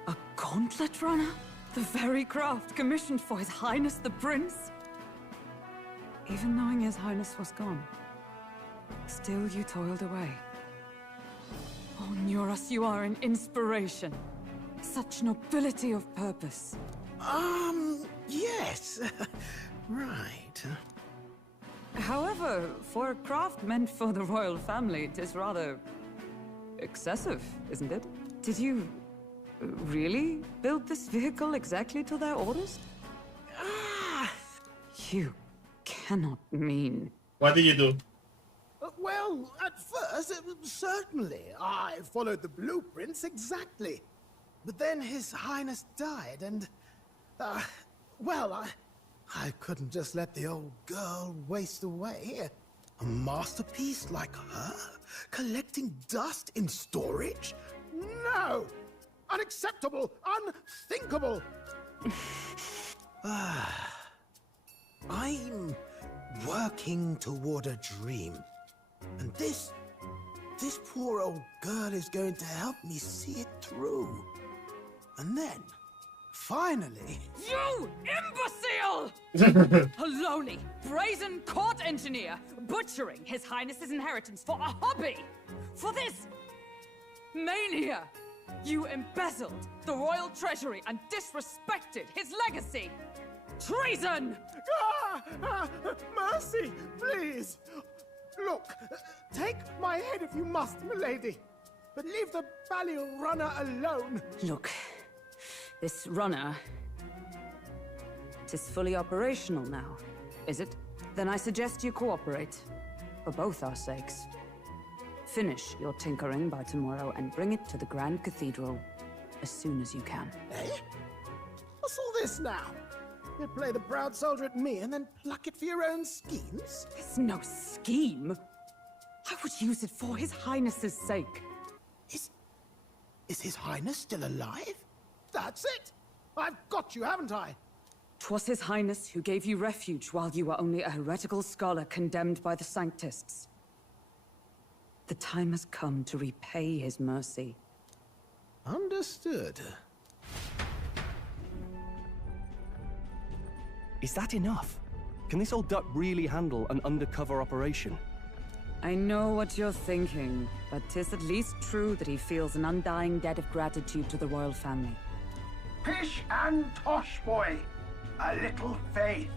a gauntlet runner? The very craft commissioned for His Highness the Prince? Even knowing His Highness was gone, still you toiled away. Oh, Nuras, you are an inspiration. Such nobility of purpose. Yes. Right. However, for a craft meant for the royal family, it is rather excessive, isn't it? Did you really build this vehicle exactly to their orders? You cannot mean... What did you do? Well, at first, certainly. I followed the blueprints exactly. But then His Highness died, and... well, I couldn't just let the old girl waste away. A masterpiece like her? Collecting dust in storage? No! Unacceptable! Unthinkable! I'm working toward a dream. And this poor old girl is going to help me see it through. And then, finally... You imbecile! A lowly, brazen court engineer butchering His Highness's inheritance for a hobby! For this mania! You embezzled the royal treasury and disrespected his legacy! Treason! Mercy, please! Look, take my head if you must, milady. But leave the Balliol runner alone. Look, this runner... it is fully operational now, is it? Then I suggest you cooperate. For both our sakes. Finish your tinkering by tomorrow and bring it to the Grand Cathedral as soon as you can. Eh? What's all this now? You play the proud soldier at me and then pluck it for your own schemes? It's no scheme. I would use it for His Highness's sake. Is His Highness still alive? That's it! I've got you, haven't I? 'Twas His Highness who gave you refuge while you were only a heretical scholar condemned by the Sanctists. The time has come to repay His mercy. Understood. Is that enough? Can this old duck really handle an undercover operation? I know what you're thinking, but 'tis at least true that he feels an undying debt of gratitude to the royal family. Pish and tosh, boy. A little faith.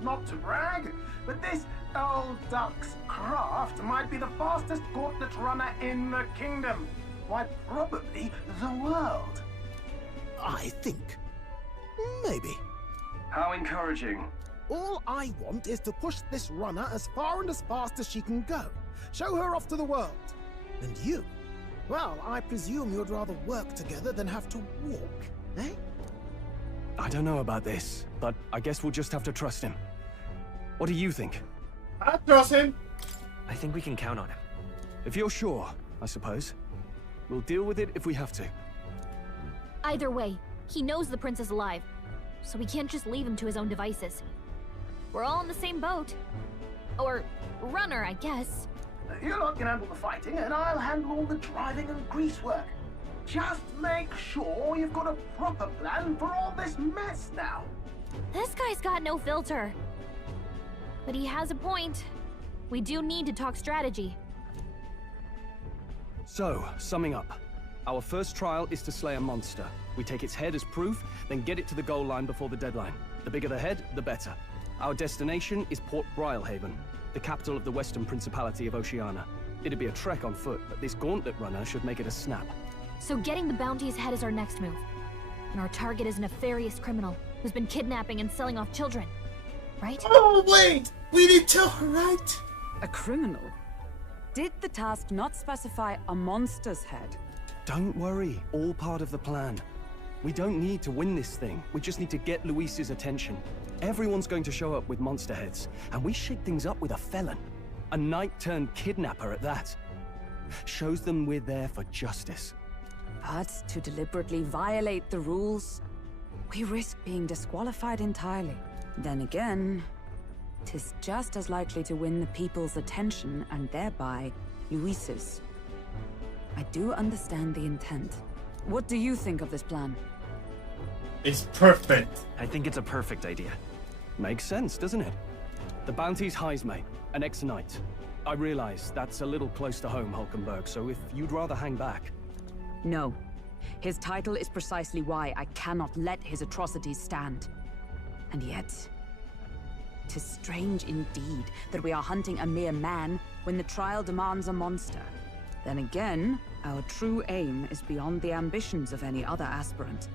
Not to brag, but this old duck's craft might be the fastest gauntlet runner in the kingdom. Why, probably the world. I think. Maybe. How encouraging. All I want is to push this runner as far and as fast as she can go. Show her off to the world. And you? Well, I presume you'd rather work together than have to walk, eh? I don't know about this, but I guess we'll just have to trust him. What do you think? I trust him. I think we can count on him. If you're sure, I suppose. We'll deal with it if we have to. Either way, he knows the prince is alive, so we can't just leave him to his own devices. We're all in the same boat. Or runner, I guess. You lot can handle the fighting, and I'll handle all the driving and greasework. Just make sure you've got a proper plan for all this mess now. This guy's got no filter. But he has a point. We do need to talk strategy. So, summing up. Our first trial is to slay a monster. We take its head as proof, then get it to the goal line before the deadline. The bigger the head, the better. Our destination is Port Brilehaven, the capital of the Western Principality of Oceania. It'd be a trek on foot, but this gauntlet runner should make it a snap. So getting the bounty's head is our next move. And our target is a nefarious criminal who's been kidnapping and selling off children. Right? Oh, wait! We didn't tell her, right? A criminal? Did the task not specify a monster's head? Don't worry, all part of the plan. We don't need to win this thing. We just need to get Luis's attention. Everyone's going to show up with monster heads, and we shake things up with a felon. A knight-turned-kidnapper at that. Shows them we're there for justice. But to deliberately violate the rules, we risk being disqualified entirely. Then again, 'Tis just as likely to win the people's attention and thereby Luis's. I do understand the intent. What do you think of this plan? It's perfect. I think it's a perfect idea. Makes sense, doesn't it? The bounty's Heismay, an ex-knight. I realize that's a little close to home, Hulkenberg, so if you'd rather hang back... No. His title is precisely why I cannot let his atrocities stand. And yet... 'tis strange indeed that we are hunting a mere man when the trial demands a monster. Then again, our true aim is beyond the ambitions of any other aspirant.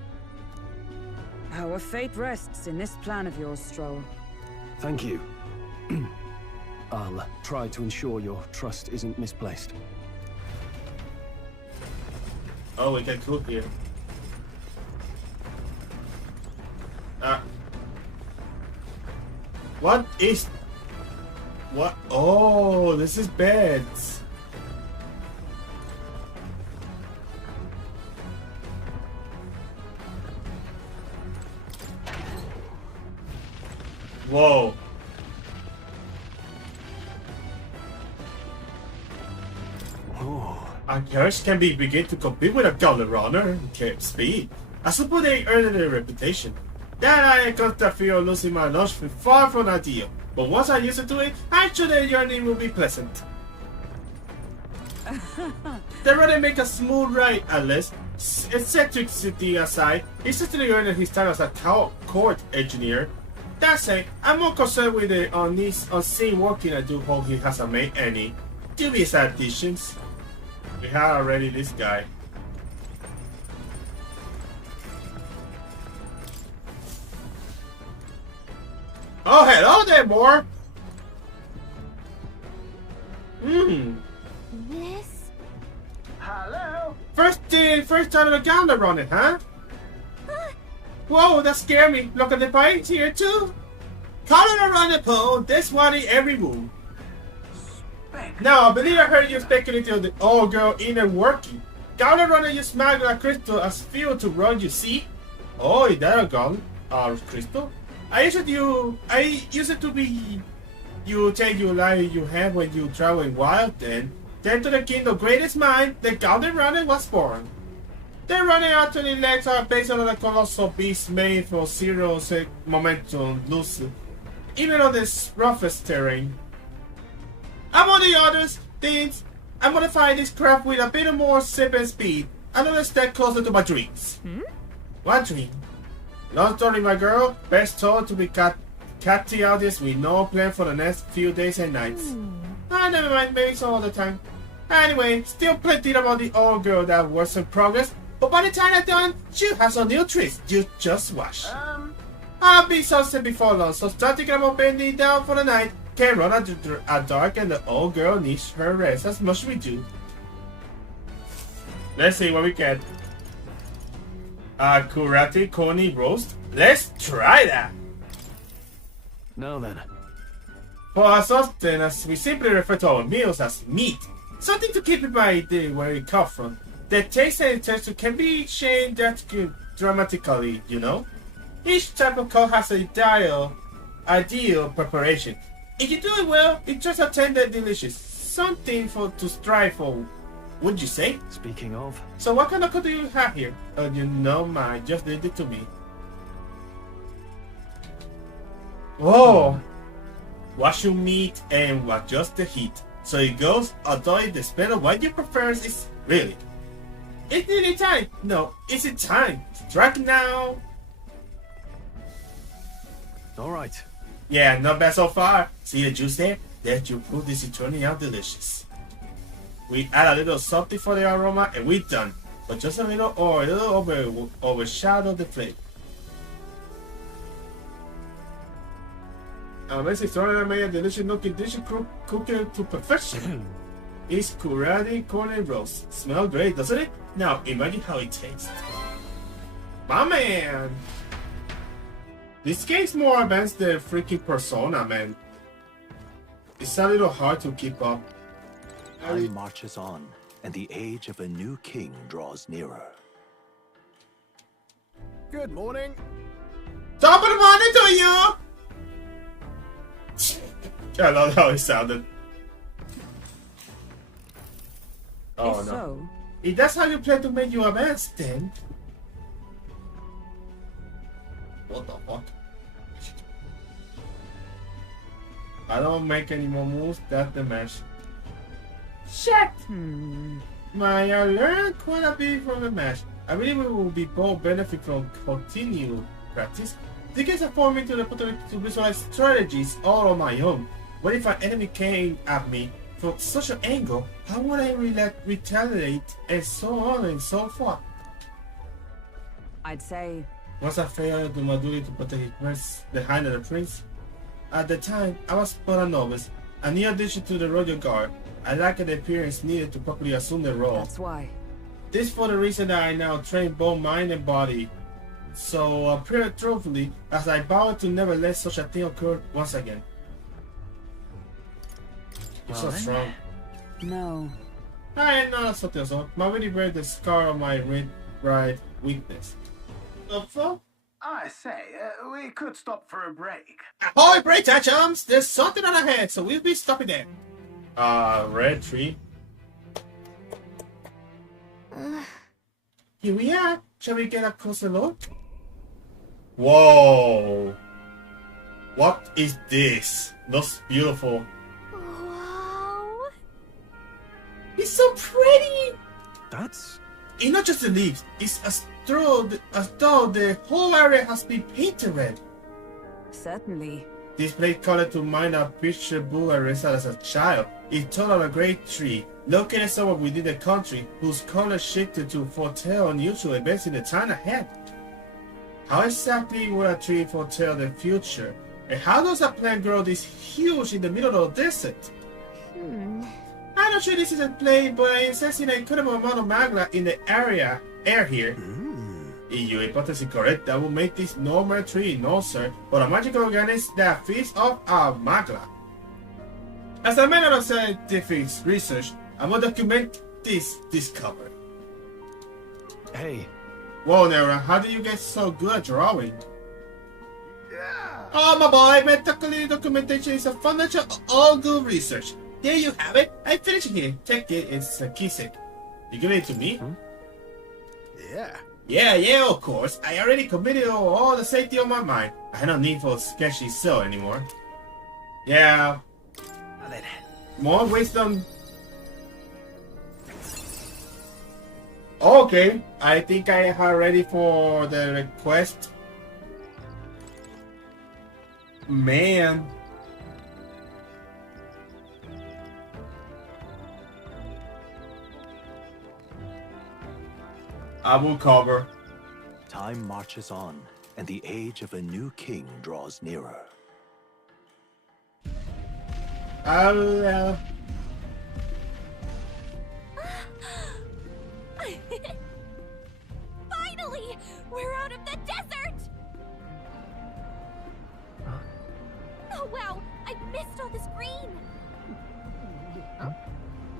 Our fate rests in this plan of yours, Stroll. Thank you. I'll try to ensure your trust isn't misplaced. Oh, we can cook here. What is... What? Oh, this is bad. Whoa. A curse can begin to compete with a gauntlet runner in cap speed. I suppose they earned a reputation. That I got the fear of losing my lunch far from ideal. But once I used to it, I'm sure the journey will be pleasant. They rather make a smooth ride, Alice. Eccentricity aside, he certainly earned his time as a court engineer. That said, I'm more concerned with the unseen working. I do hope he hasn't made any dubious additions. We have already this guy. Oh, hello there, Moore. This? Hello? First time a gauntlet running, huh? Whoa, that scared me. Look at the bikes here too. Calling around the pole, there's one in every room. Now, I believe I heard you speculating on the old girl inner working. Gauntlet runner use magma crystal as fuel to run, you see? Oh, is that a gun? Crystal? I used it to be you take your life you have when you travel wild then to the kingdom greatest mind, the Gauntlet runner was born. The running actually legs are based on a colossal beast made for zero momentum loose, even on this roughest terrain. Among the other things, I'm modifying this craft with a bit more zip and speed, another step closer to my dreams. What dream? Long story, my girl. Best told to be catty out this with no plan for the next few days and nights. Never mind, maybe some other time. Anyway, still plenty about the old girl that was in progress, but by the time I'm done, she has some new tricks. You just watch. I'll be sunset before long, so start thinking about bending down for the night. Can't run at dark, and the old girl needs her rest as much as we do. Let's see what we get. Karate Coney roast. Let's try that. Now then. For our sustenance, we simply refer to our meals as meat. Something to keep in mind where we come from. The taste and texture can be changed dramatically, you know? Each type of cook has an ideal preparation. If you do it well, it's just a tender delicious. Something to strive for, would you say? Speaking of... So what kind of cook do you have here? You know mine, just leave it to me. Whoa! Wash your meat and adjust the heat. So it goes, although it depends on what you prefer is really. It's nearly time. No, is it time? Strike now. Alright. Yeah, not bad so far. See the juice there? That you prove this is turning out delicious. We add a little something for the aroma and we're done. But just a little oil overshadow the flavor. Unless it's already made a delicious looking dish cooking to perfection. It's karate corn roast. Smells great, doesn't it? Now imagine how it tastes. My man! This game's more advanced than freaking Persona, man. It's a little hard to keep up. Time marches on, and the age of a new king draws nearer. Good morning. Top of the morning to you! I love how it sounded. Oh If no. so, If that's how you plan to make you a mess, then what the fuck? I don't make any more moves, that's the match. Shit! I learned quite a bit from the match. I believe we will be both benefit from continued practice. This gives afford me to the opportunity to visualize strategies all on my own. What if an enemy came at me from such an angle? How would I retaliate, and so on and so forth? I'd say... Once I failed to my duty to protect his prince, the hand of the prince. At the time, I was but a novice, a new addition to the royal guard. I lacked the appearance needed to properly assume the role. That's why. This for the reason that I now train both mind and body. So, truthfully, as I vowed to never let such a thing occur once again. You're so strong. No. I am not something so. My really bear the scar of my right weakness. So? I say, we could stop for a break. Ahoy, break time, chums! There's something on ahead, so we'll be stopping there. Red tree. Here we are. Shall we get a closer look? Whoa! What is this? Looks beautiful. Wow. It's so pretty! That's... It's not just the leaves. It's as though the whole area has been painted red. Certainly. This place called to mind a picture book I read as a child. It told of a great tree, located somewhere within the country, whose color shifted to foretell unusual events in the time ahead. How exactly would a tree foretell the future? And how does a plant grow this huge in the middle of the desert? I'm not sure this is a play, but I am sensing an incredible amount of magma in the air here. If your hypothesis is correct, that will make this normal tree, no sir, but a magical organism that feeds off our magma. As a matter of scientific research, I will document this discovery. Hey. Whoa, Nera, how did you get so good at drawing? Oh, my boy, meticulous documentation is a foundation of all good research. There you have it. I finished it here. Take it, it's a keyset. You give it to me? Yeah. Yeah, of course. I already committed all the safety on my mind. I had no need for a sketchy cell anymore. Yeah. More wisdom. Okay, I think I am ready for the request. Man. I will cover. Time marches on, and the age of a new king draws nearer. I'll, Finally! We're out of the desert! Oh wow! I missed all this green!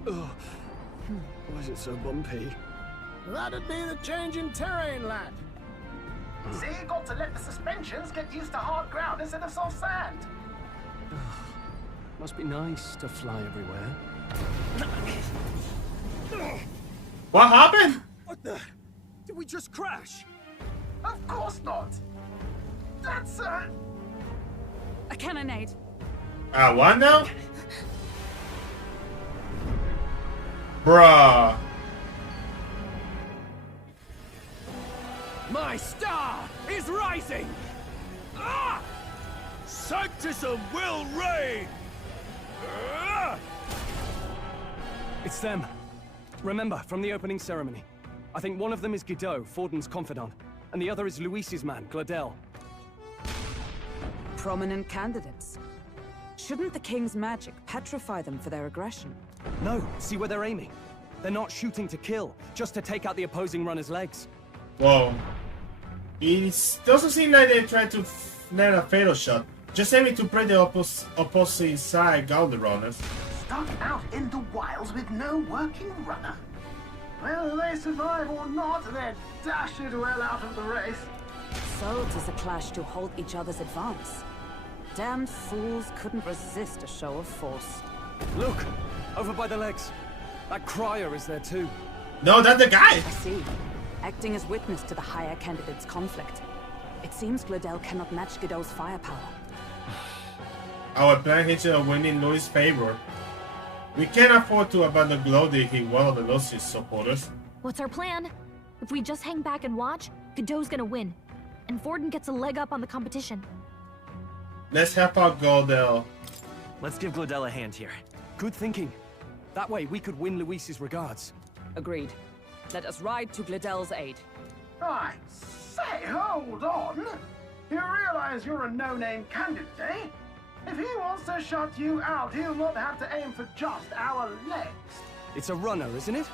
Why is it so bumpy? That'd be the change in terrain, lad. See, you got to let the suspensions get used to hard ground instead of soft sand. Must be nice to fly everywhere. What happened? What the? Did we just crash? Of course not. That's a cannonade. What now? Bruh. My star is rising! Ah! Sanctism will reign! It's them. Remember, from the opening ceremony. I think one of them is Guido, Forden's confidant, and the other is Luis's man, Gladel. Prominent candidates. Shouldn't the king's magic petrify them for their aggression? No, see where they're aiming. They're not shooting to kill, just to take out the opposing runner's legs. Whoa. It doesn't seem like they tried to land a fatal shot. Just aiming to break the opposite side gauntlet runners. stuck out in the wilds with no working runner. Whether they survive or not, they're dashed well out of the race. So 'tis a clash to halt each other's advance. damned fools couldn't resist a show of force. Look! Over by the legs. That crier is there too. No, that's the guy! I see. Acting as witness to the higher candidate's conflict. It seems Glodell cannot match Godot's firepower. Our plan hinges on winning Louis' favor. We can't afford to abandon Glody if he well the Lucy's supporters. What's our plan? If we just hang back and watch, Godot's gonna win. And Forden gets a leg up on the competition. Let's help out Glodell. Let's give Glodell a hand here. Good thinking. That way we could win Luis's regards. Agreed. Let us ride to Glodell's aid. I say, hold on. You realize you're a no-name candidate, eh? If he wants to shut you out, he'll not have to aim for just our legs. It's a runner, isn't it?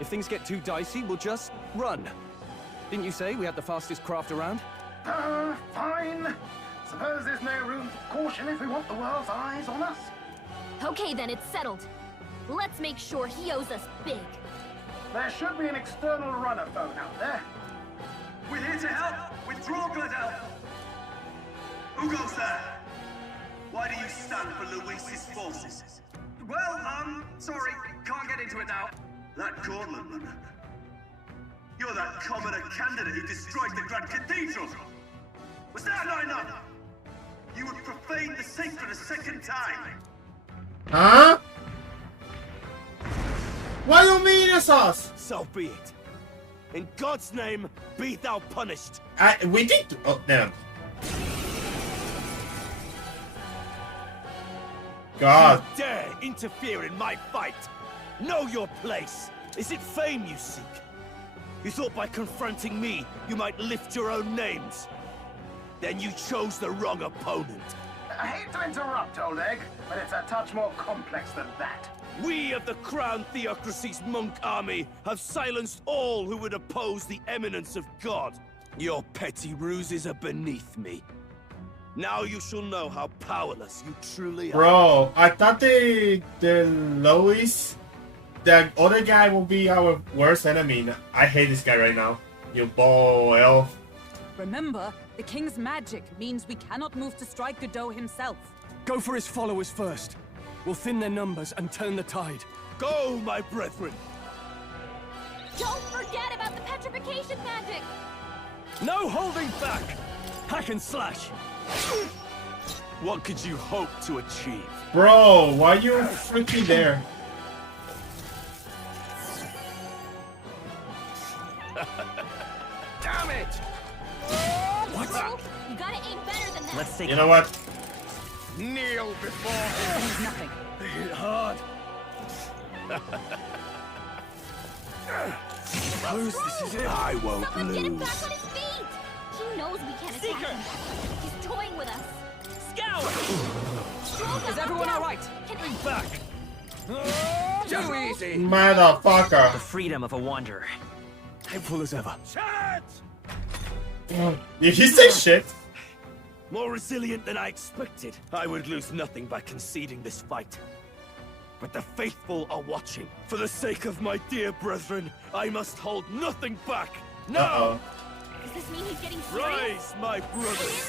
If things get too dicey, we'll just run. Didn't you say we had the fastest craft around? Fine. Suppose there's no room for caution if we want the world's eyes on us. Okay then, it's settled. Let's make sure he owes us big. There should be an external runner phone out there. We're here to help! Withdraw, Glodell! Who goes there? Why do you stand for Luis's forces? Well, sorry, can't get into it now. That Cortland runner. You're that commoner candidate who destroyed the Grand Cathedral! Was that not enough? You would profane the sacred a second time! Huh? What do you mean it's us? So be it. In God's name, be thou punished. We did. Oh, damn. God. You dare interfere in my fight. Know your place. Is it fame you seek? You thought by confronting me, you might lift your own names. Then you chose the wrong opponent. I hate to interrupt, Oleg, but it's a touch more complex than that. We of the Crown Theocracy's monk army have silenced all who would oppose the eminence of God. Your petty ruses are beneath me. Now you shall know how powerless you truly are. Bro, I thought the Lois, the other guy will be our worst enemy. I hate this guy right now. You bow elf. Remember, the king's magic means we cannot move to strike Godot himself. Go for his followers first. We'll thin their numbers and turn the tide. Go, my brethren! Don't forget about the petrification magic! No holding back! Hack and slash! What could you hope to achieve? Bro, why you freaking there? Damn it! What? You gotta aim better than that. Let's take You know what? Kneel before him. Nothing. Hit hard. Lose, this is it. I won't Someone get him lose. back on his feet! He knows we can't attack him. He's toying with us. Scout! Is everyone alright? Can Back! Too easy! Motherfucker! The freedom of a wanderer. Helpful as ever. Chat! Did you say shit? More resilient than I expected. I would lose nothing by conceding this fight. But the faithful are watching. For the sake of my dear brethren, I must hold nothing back. No! Uh-oh. Does this mean he's getting serious? Rise, my Get in brothers!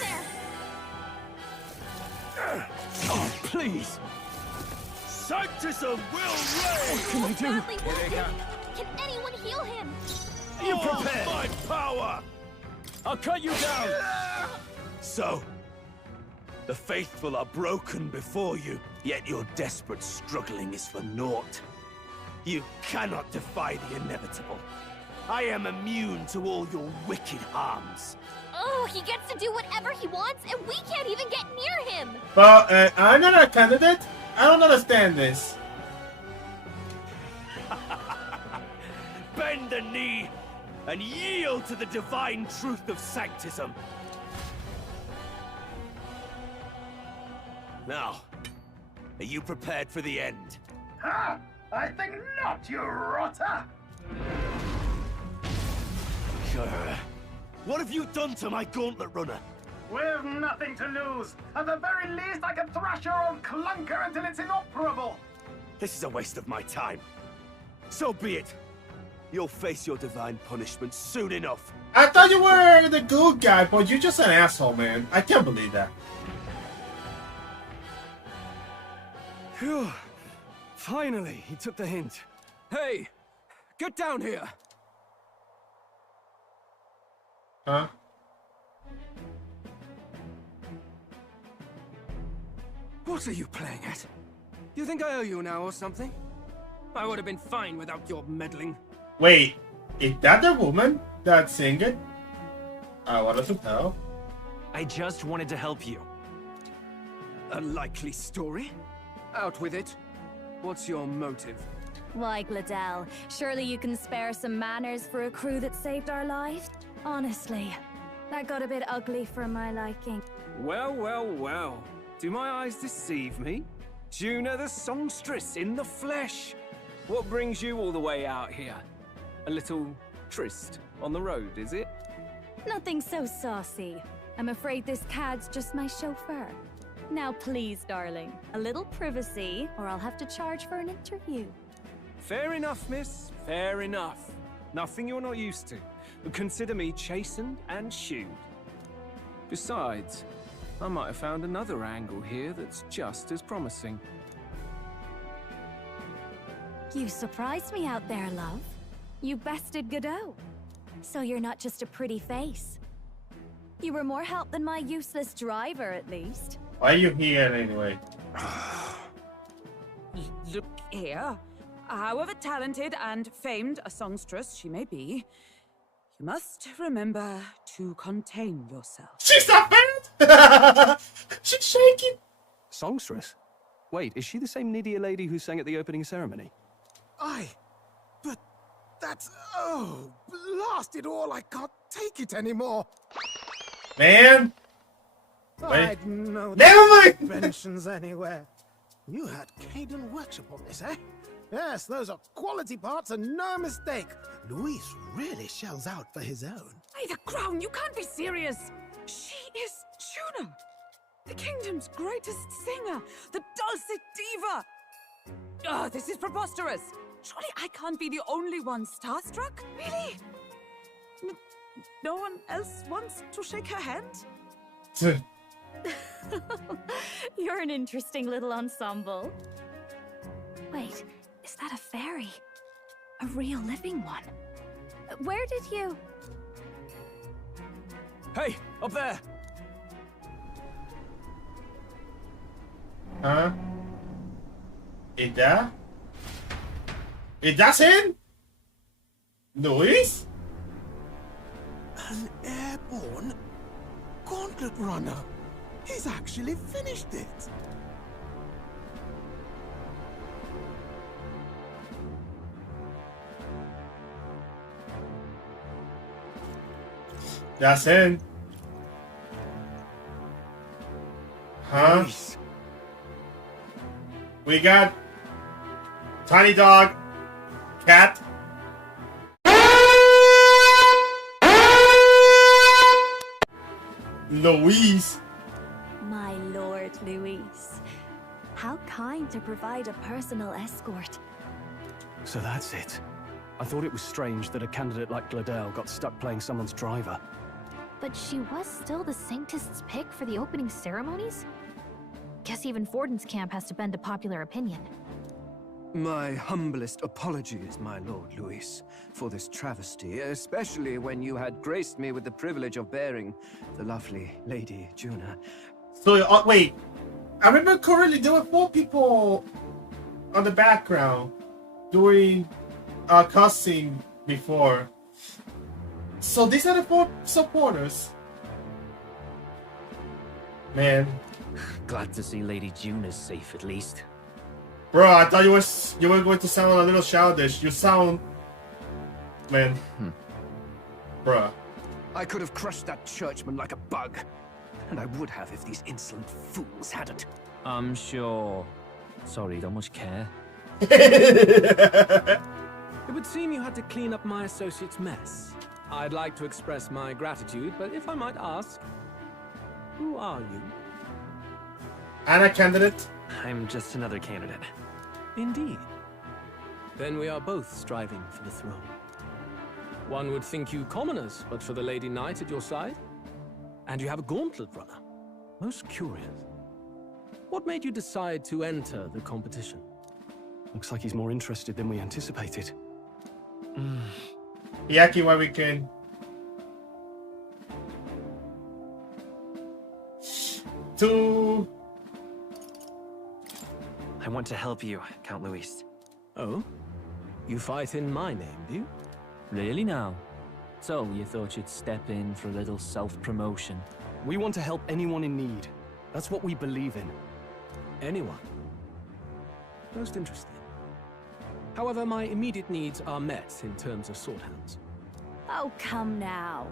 there! Oh, please! Sanctism will reign! What can I do? Badly wounded. Can anyone heal him? You prepare! My power! I'll cut you down! So, the faithful are broken before you, yet your desperate struggling is for naught. You cannot defy the inevitable. I am immune to all your wicked harms. Oh, he gets to do whatever he wants, and we can't even get near him! But I'm not a candidate? I don't understand this. Bend the knee and yield to the divine truth of sanctism. Now, are you prepared for the end? Ha! I think not, you rotter! What have you done to my gauntlet runner? We've nothing to lose. At the very least, I can thrash your old clunker until it's inoperable. This is a waste of my time. So be it. You'll face your divine punishment soon enough. I thought you were the good guy, but you're just an asshole, man. I can't believe that. Phew. Finally, he took the hint. Hey, get down here! Huh? What are you playing at? You think I owe you now or something? I would have been fine without your meddling. Wait, is that the woman that's singing? I wanted to tell. I just wanted to help you. A likely story? Out with it. What's your motive? Why, Gladell, surely you can spare some manners for a crew that saved our lives? Honestly, that got a bit ugly for my liking. Well, well, well. Do my eyes deceive me? Juna the songstress in the flesh. What brings you all the way out here? A little tryst on the road, is it? Nothing so saucy. I'm afraid this cad's just my chauffeur. Now please, darling, a little privacy, or I'll have to charge for an interview. Fair enough, miss. Fair enough. Nothing you're not used to. But consider me chastened and shooed. Besides, I might have found another angle here that's just as promising. You surprised me out there, love. You bested Godot. So you're not just a pretty face. You were more help than my useless driver, at least. Why are you here anyway? Look here. However talented and famed a songstress she may be, you must remember to contain yourself. She's not bad! She's shaking! Songstress? Wait, is she the same Nidia lady who sang at the opening ceremony? But that's... Oh, blast it all, I can't take it anymore. Man! I'd know Never mind! Inventions anywhere. You had Caden workshop on this, eh? Yes, those are quality parts and no mistake. Luis really shells out for his own. Hey, the crown, you can't be serious. She is Juna, the kingdom's greatest singer, the dulcet diva. Oh, this is preposterous. Surely I can't be the only one starstruck? Really? No one else wants to shake her hand? You're an interesting little ensemble. Wait, is that a fairy? A real living one? Where did you... Hey, up there! Huh? Is that? Is that him? Luis? An airborne gauntlet runner. He's actually finished it. That's him. Huh? Nice. We got tiny dog, cat. Luis. My lord, Luis. How kind to provide a personal escort. So that's it. I thought it was strange that a candidate like Gladell got stuck playing someone's driver. But she was still the Sanctist's pick for the opening ceremonies? Guess even Forden's camp has to bend to popular opinion. My humblest apologies, my lord Luis, for this travesty, especially when you had graced me with the privilege of bearing the lovely Lady Juna. So, wait. I remember currently there were 4 people on the background doing cussing before. So these are the 4 supporters. Man. Glad to see Lady Juna's safe at least. Bro, I thought you were going to sound a little childish. You sound... Man. Bruh. I could have crushed that churchman like a bug. And I would have if these insolent fools hadn't. I'm sure. Sorry, don't much care. It would seem you had to clean up my associate's mess. I'd like to express my gratitude, but if I might ask, who are you? And a candidate? I'm just another candidate. Indeed. Then we are both striving for the throne. One would think you commoners, but for the Lady Knight at your side. And you have a gauntlet runner. Most curious. What made you decide to enter the competition? Looks like he's more interested than we anticipated. Yaki, why we can. I want to help you, Count Luis. Oh? You fight in my name, do you? Really now? So, you thought you'd step in for a little self-promotion? We want to help anyone in need. That's what we believe in. Anyone? Most interesting. However, my immediate needs are met in terms of sword hands. Oh, come now.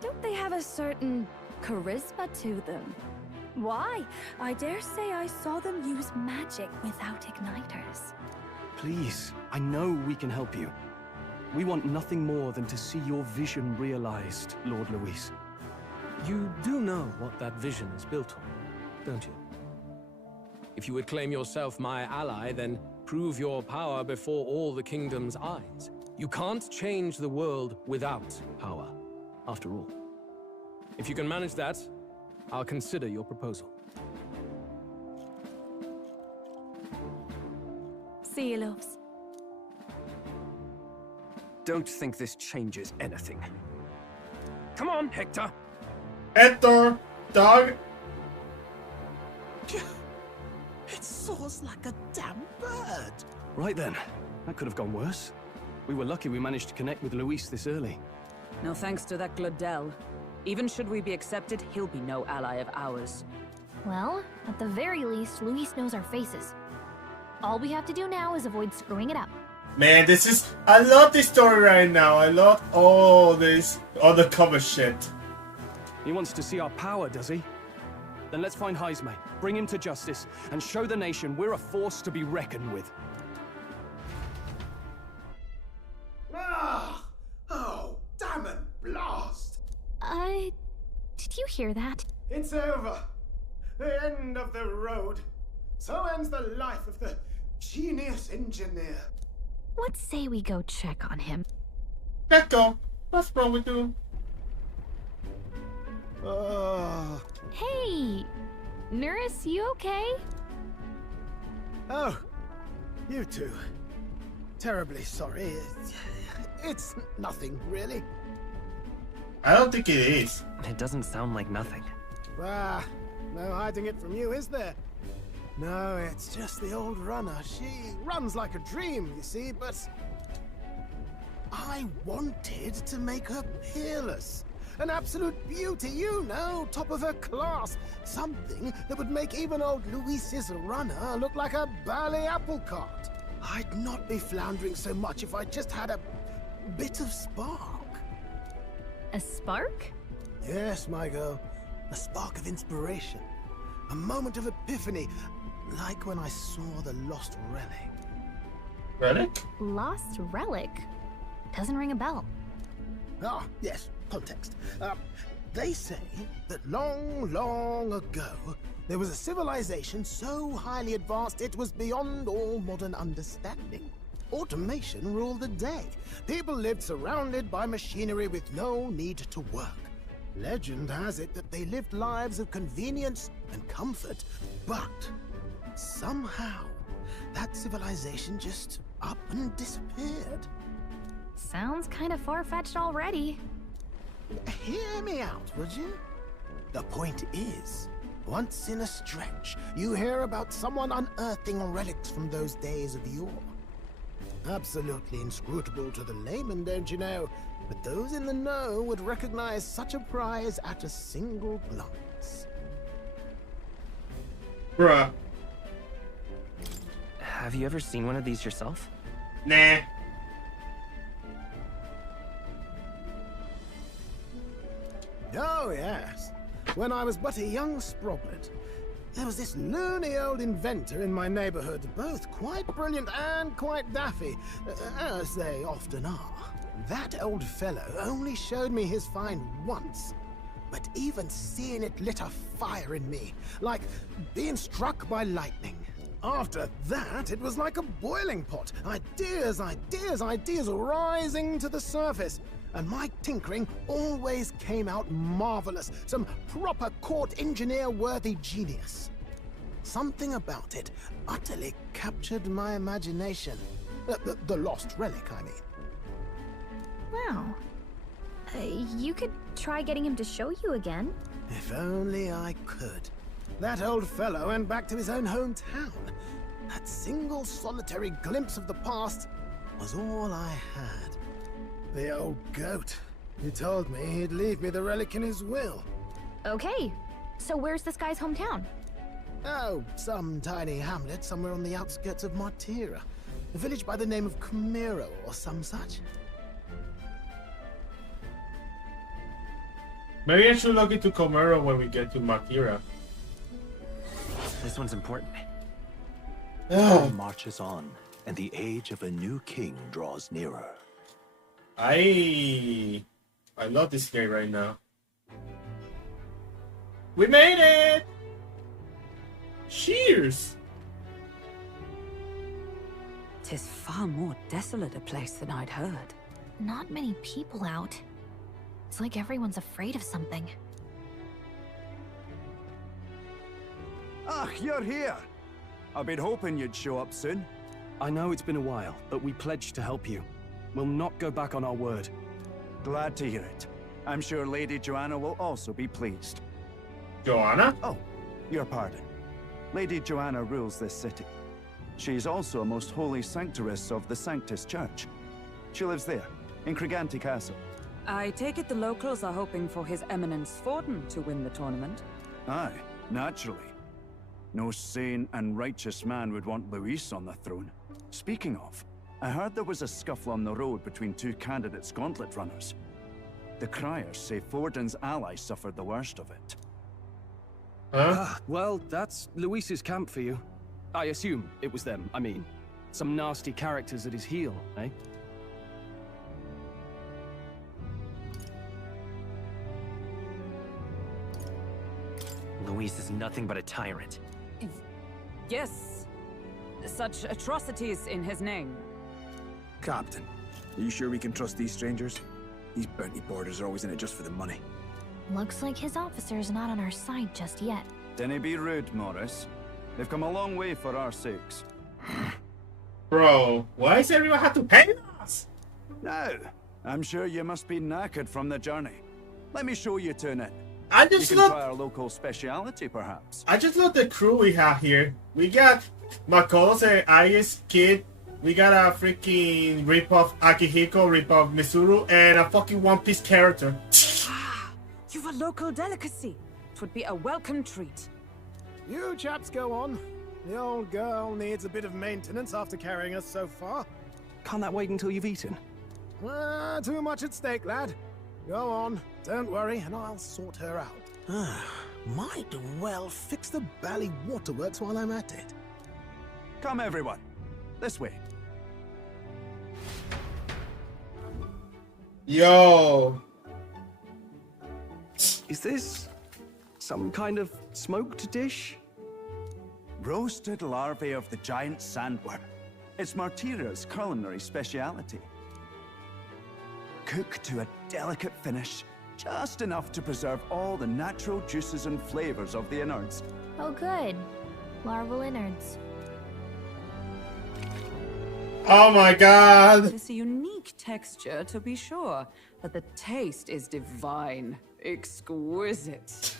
Don't they have a certain charisma to them? Why? I dare say I saw them use magic without igniters. Please, I know we can help you. We want nothing more than to see your vision realized, Lord Luis. You do know what that vision is built on, don't you? If you would claim yourself my ally, then prove your power before all the kingdom's eyes. You can't change the world without power, after all. If you can manage that, I'll consider your proposal. See you, loves. Don't think this changes anything. Come on, Hector. Hector, dog. It soars like a damn bird. Right then. That could have gone worse. We were lucky we managed to connect with Luis this early. No thanks to that Gladel. Even should we be accepted, he'll be no ally of ours. Well, at the very least, Luis knows our faces. All we have to do now is avoid screwing it up. Man, I love this story right now. I love all this undercover shit. He wants to see our power, does he? Then let's find Heisme, bring him to justice, and show the nation we're a force to be reckoned with. Ah! Oh, damn it, blast! Did you hear that? It's over. The end of the road. So ends the life of the genius engineer. Let's say we go check on him. Let's go. What's wrong with you? Hey! Nurse, you okay? Oh, you two. Terribly sorry. It's nothing, really. I don't think it is. It doesn't sound like nothing. Ah, no hiding it from you, is there? No, it's just the old runner. She runs like a dream, you see, but I wanted to make her peerless. An absolute beauty, you know, top of her class. Something that would make even old Luis's runner look like a bally apple cart. I'd not be floundering so much if I just had a bit of spark. A spark? Yes, my girl. A spark of inspiration. A moment of epiphany. Like when I saw the lost relic. Relic? Lost relic? Doesn't ring a bell. Ah, yes. Context. They say that long, long ago, there was a civilization so highly advanced it was beyond all modern understanding. Automation ruled the day. People lived surrounded by machinery with no need to work. Legend has it that they lived lives of convenience and comfort, but somehow that civilization just up and disappeared. Sounds kind of far-fetched already. Hear me out, would you? The point is, once in a stretch, you hear about someone unearthing relics from those days of yore. Absolutely inscrutable to the layman, don't you know? But those in the know would recognize such a prize at a single glance. Bruh. Have you ever seen one of these yourself? Nah. Oh, yes. When I was but a young sproglet, there was this loony old inventor in my neighborhood, both quite brilliant and quite daffy, as they often are. That old fellow only showed me his find once, but even seeing it lit a fire in me, like being struck by lightning. After that, it was like a boiling pot. Ideas, ideas, ideas rising to the surface. And my tinkering always came out marvelous. Some proper court engineer-worthy genius. Something about it utterly captured my imagination. The lost relic, I mean. Wow. You could try getting him to show you again. If only I could. That old fellow went back to his own hometown. That single solitary glimpse of the past was all I had. The old goat. He told me he'd leave me the relic in his will. Okay, so where's this guy's hometown? Oh, some tiny hamlet somewhere on the outskirts of Martira. A village by the name of Camiro or some such. Maybe I should look into Comero when we get to Martira. This one's important. Time marches on, and the age of a new king draws nearer. I love this game right now. We made it! Cheers! 'Tis far more desolate a place than I'd heard. Not many people out. It's like everyone's afraid of something. Ah, you're here. I've been hoping you'd show up soon. I know it's been a while, but we pledged to help you. We'll not go back on our word. Glad to hear it. I'm sure Lady Joanna will also be pleased. Joanna? Oh, your pardon. Lady Joanna rules this city. She's also a most holy sanctoress of the Sanctus Church. She lives there, in Criganti Castle. I take it the locals are hoping for His Eminence Forden to win the tournament? Aye, naturally. No sane and righteous man would want Luis on the throne. Speaking of, I heard there was a scuffle on the road between two candidates gauntlet runners. The criers say Forden's allies suffered the worst of it. Well, that's Luis's camp for you. I assume it was them, I mean. Some nasty characters at his heel, eh? Luis is nothing but a tyrant. Yes. Such atrocities in his name. Captain, are you sure we can trust these strangers? These bounty boarders are always in it just for the money. Looks like his officer's not on our side just yet. Dinna be rude, Morris. They've come a long way for our sakes. Bro, why does everyone have to pay us? Now, I'm sure you must be knackered from the journey. Let me show you to an inn. I just you can try our local speciality, perhaps. I just love the crew we have here. We got Makoto and Ayes Kid. We got a freaking rip-off Akihiko, rip-off Mitsuru, and a fucking One Piece character. You've a local delicacy. It would be a welcome treat. You chaps go on. The old girl needs a bit of maintenance after carrying us so far. Can't that wait until you've eaten? Too much at stake, lad. Go on, don't worry, and I'll sort her out. Might well fix the bally waterworks while I'm at it. Come, everyone. This way. Yo! Is this some kind of smoked dish? Roasted larvae of the giant sandworm. It's Martira's culinary speciality. Cooked to a delicate finish, just enough to preserve all the natural juices and flavors of the innards. Oh good. Larval innards. Oh my god! It's a unique texture, to be sure, but the taste is divine. Exquisite.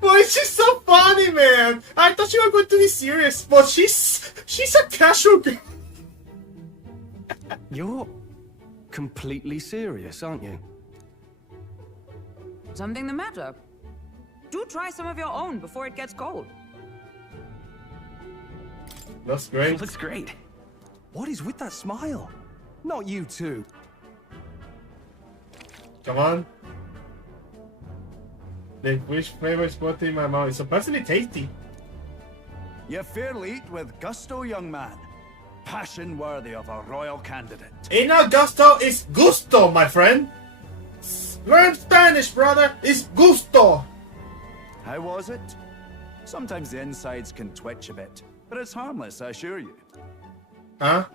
Well, it's just so funny, man! I thought you were going to be serious, but she's a casual girl. You're completely serious, aren't you? Something the matter? Do try some of your own before it gets cold. Looks great. Looks great. What is with that smile? Not you two. Come on. Which flavor is put in my mouth? It's supposedly tasty. You fairly eat with gusto, young man. Passion worthy of a royal candidate. Ain't not gusto, it's gusto, my friend. Learn Spanish, brother. It's gusto. How was it? Sometimes the insides can twitch a bit, but it's harmless, I assure you. Huh?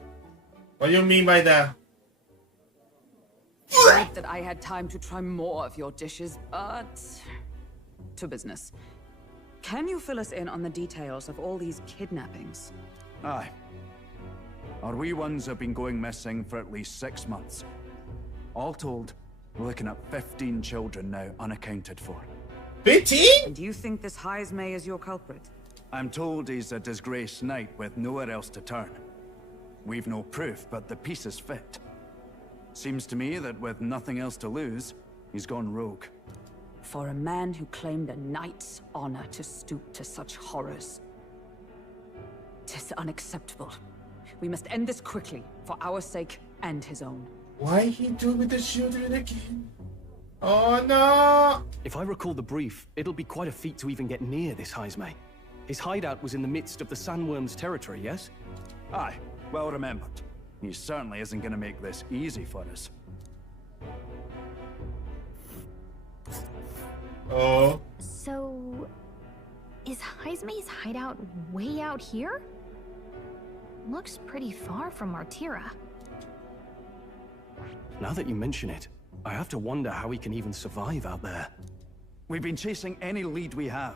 What do you mean by that? Glad that I had time to try more of your dishes, but to business. Can you fill us in on the details of all these kidnappings? Aye. Our wee ones have been going missing for at least 6 months. All told, we're looking at 15 children now unaccounted for. 15? And do you think this Heismay is your culprit? I'm told he's a disgraced knight with nowhere else to turn. We've no proof, but the pieces fit. Seems to me that with nothing else to lose, he's gone rogue. For a man who claimed a knight's honor to stoop to such horrors. 'Tis unacceptable. We must end this quickly, for our sake and his own. Why he do with the children again? Oh no! If I recall the brief, it'll be quite a feat to even get near this Heismay. His hideout was in the midst of the sandworm's territory, yes? Aye, well remembered. He certainly isn't going to make this easy for us. Oh. So... is Heismay's hideout way out here? Looks pretty far from Martira. Now that you mention it, I have to wonder how he can even survive out there. We've been chasing any lead we have,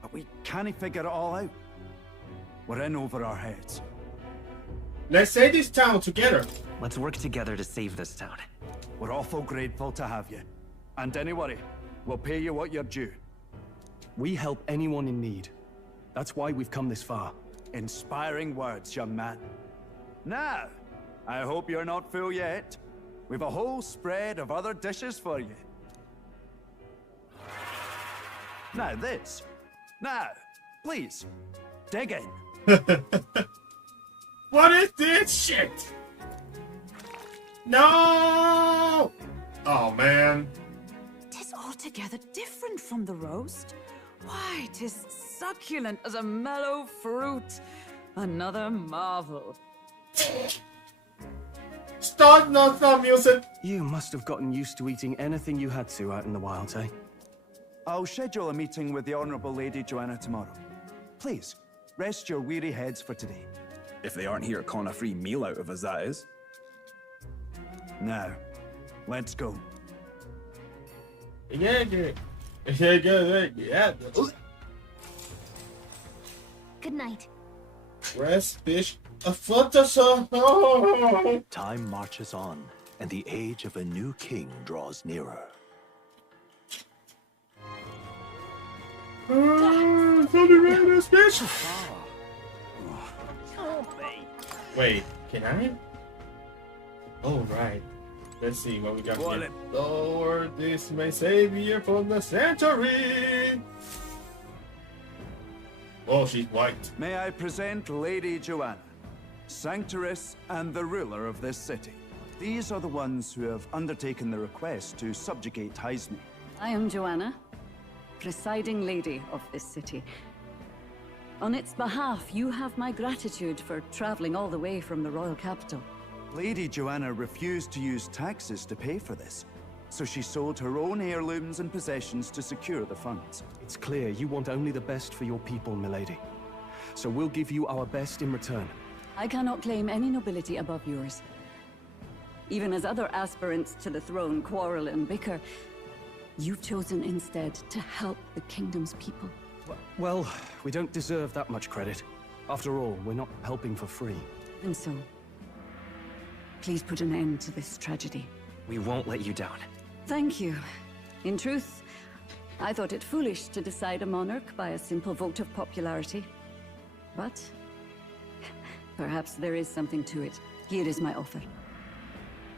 but we can't figure it all out. We're in over our heads. Let's save this town together. Let's work together to save this town. We're awful grateful to have you. And don't worry, we'll pay you what you're due. We help anyone in need. That's why we've come this far. Inspiring words, young man. Now, I hope you're not full yet. We've a whole spread of other dishes for you. Now this. Now, please, dig in. What is this shit? No! Oh man. Tis altogether different from the roast. Why, 'tis succulent as a mellow fruit. Another marvel. Stop music. You must have gotten used to eating anything you had to out in the wilds, eh? I'll schedule a meeting with the Honorable Lady Joanna tomorrow. Please, rest your weary heads for today. If they aren't here calling a free meal out of us, that is. Now, let's go. Yeah. Good night. Rest, bitch. A photo. Time marches on, and the age of a new king draws nearer. Wait, can I? Oh, right. Let's see what we got here. Lord, this my savior from the century. Oh, she's white. May I present Lady Joanna, Sanctress and the ruler of this city. These are the ones who have undertaken the request to subjugate Heismay. I am Joanna, presiding lady of this city. On its behalf, you have my gratitude for traveling all the way from the royal capital. Lady Joanna refused to use taxes to pay for this, so she sold her own heirlooms and possessions to secure the funds. It's clear you want only the best for your people, milady. So we'll give you our best in return. I cannot claim any nobility above yours. Even as other aspirants to the throne quarrel and bicker, you've chosen instead to help the kingdom's people. Well, we don't deserve that much credit. After all, we're not helping for free. And so, please put an end to this tragedy. We won't let you down. Thank you. In truth, I thought it foolish to decide a monarch by a simple vote of popularity. But perhaps there is something to it. Here is my offer.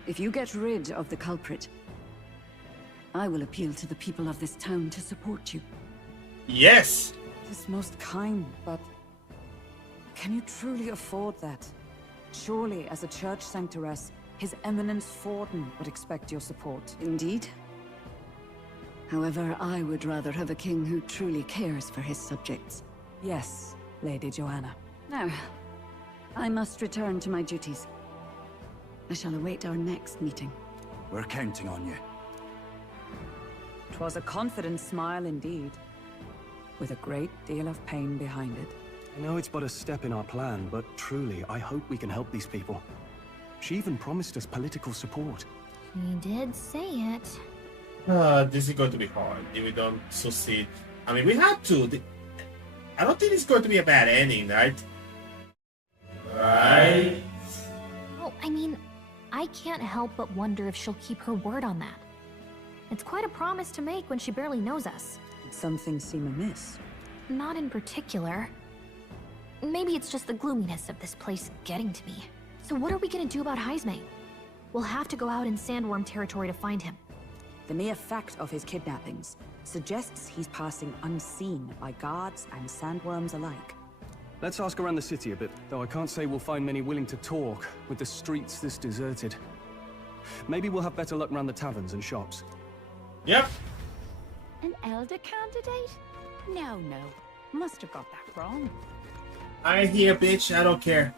If you get rid of the culprit, I will appeal to the people of this town to support you. Yes! It is most kind, but can you truly afford that? Surely, as a church sanctoress, His Eminence Forden would expect your support. Indeed. However, I would rather have a king who truly cares for his subjects. Yes, Lady Joanna. Now, I must return to my duties. I shall await our next meeting. We're counting on you. 'Twas a confident smile indeed, with a great deal of pain behind it. I know it's but a step in our plan, but truly, I hope we can help these people. She even promised us political support. She did say it. This is going to be hard if we don't succeed. I mean, we had to. I don't think it's going to be a bad ending, right? Right? Oh, I mean, I can't help but wonder if she'll keep her word on that. It's quite a promise to make when she barely knows us. Did something seem amiss? Not in particular. Maybe it's just the gloominess of this place getting to me. So what are we gonna do about Heisme? We'll have to go out in Sandworm territory to find him. The mere fact of his kidnappings suggests he's passing unseen by guards and sandworms alike. Let's ask around the city a bit, though I can't say we'll find many willing to talk with the streets this deserted. Maybe we'll have better luck around the taverns and shops. Yep. An elder candidate? No. Must have got that wrong. I hear, bitch. I don't care.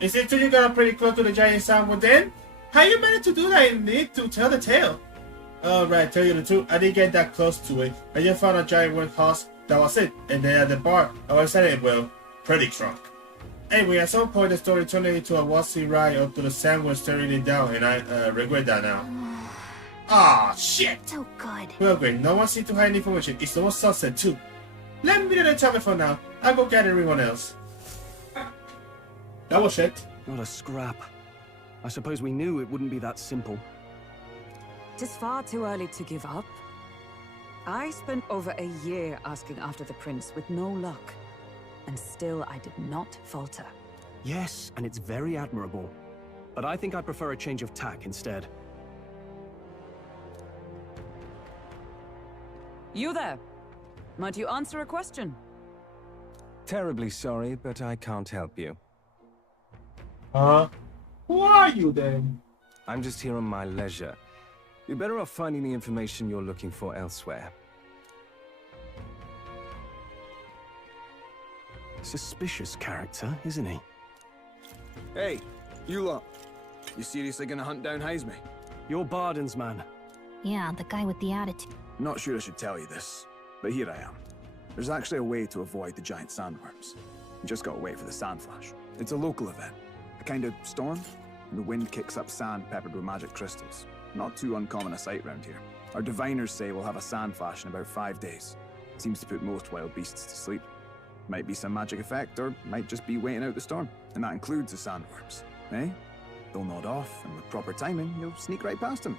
Is it true you got pretty close to the giant sandworm then? How you managed to do that and need to tell the tale? Oh, right. Tell you the truth. I didn't get that close to it. I just found a giant warehouse. That was it. And then at the bar, I was at it, well, pretty drunk. Anyway, at some point the story turned into a wassy ride up to the sandworm staring it down, and I regret that now. Ah, shit! So good. Well, great. No one seems to hide any information. It's almost sunset, too. Let me do the tavern for now. I'll go get everyone else. That was shit. Not a scrap. I suppose we knew it wouldn't be that simple. Tis far too early to give up. I spent over a year asking after the prince with no luck. And still I did not falter. Yes, and it's very admirable. But I think I prefer a change of tack instead. You there? Might you answer a question? Terribly sorry, but I can't help you. Who are you then? I'm just here on my leisure. You're better off finding the information you're looking for elsewhere. Suspicious character, isn't he? Hey, you lot. You seriously gonna hunt down Heisme? You're Barden's man. Yeah, the guy with the attitude. Not sure I should tell you this, but here I am. There's actually a way to avoid the giant sandworms. You just gotta wait for the sand flash. It's a local event. A kind of storm, and the wind kicks up sand peppered with magic crystals. Not too uncommon a sight round here. Our diviners say we'll have a sand flash in about 5 days. Seems to put most wild beasts to sleep. Might be some magic effect, or might just be waiting out the storm. And that includes the sandworms. Eh? They'll nod off, and with proper timing, you'll sneak right past them.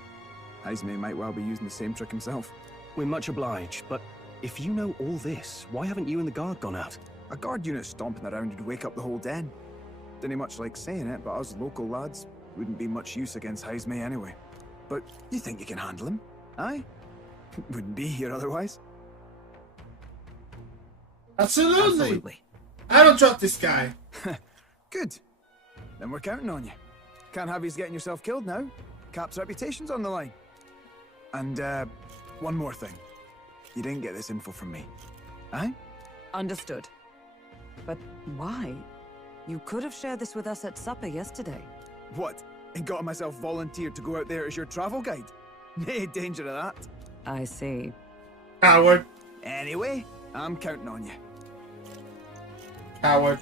Heisme might well be using the same trick himself. We're much obliged, but if you know all this, why haven't you and the guard gone out? A guard unit stomping around would wake up the whole den. Didn't much like saying it, but us local lads wouldn't be much use against Heisme anyway. But you think you can handle him? Aye? Wouldn't be here otherwise. Absolutely. I don't trust this guy. Good. Then we're counting on you. Can't have you getting yourself killed now. Cap's reputation's on the line. And, one more thing. You didn't get this info from me. Aye? Understood. But why? You could have shared this with us at supper yesterday. What? And got myself volunteered to go out there as your travel guide? Nay danger of that. I see. Coward. Anyway, I'm counting on you. Coward.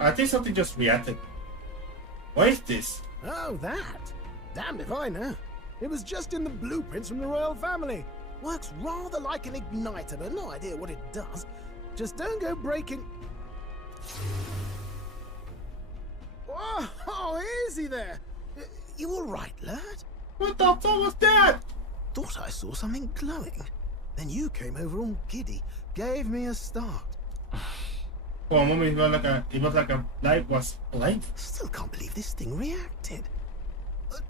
I think something just reacted. What is this? Oh, that? Damned if I know. It was just in the blueprints from the royal family. Works rather like an igniter, but no idea what it does. Just don't go breaking... Oh, easy there. You all right, lad? What the fuck was that? Thought I saw something glowing. Then you came over all giddy, gave me a start. For a moment, it was like a light was blank. Still can't believe this thing reacted.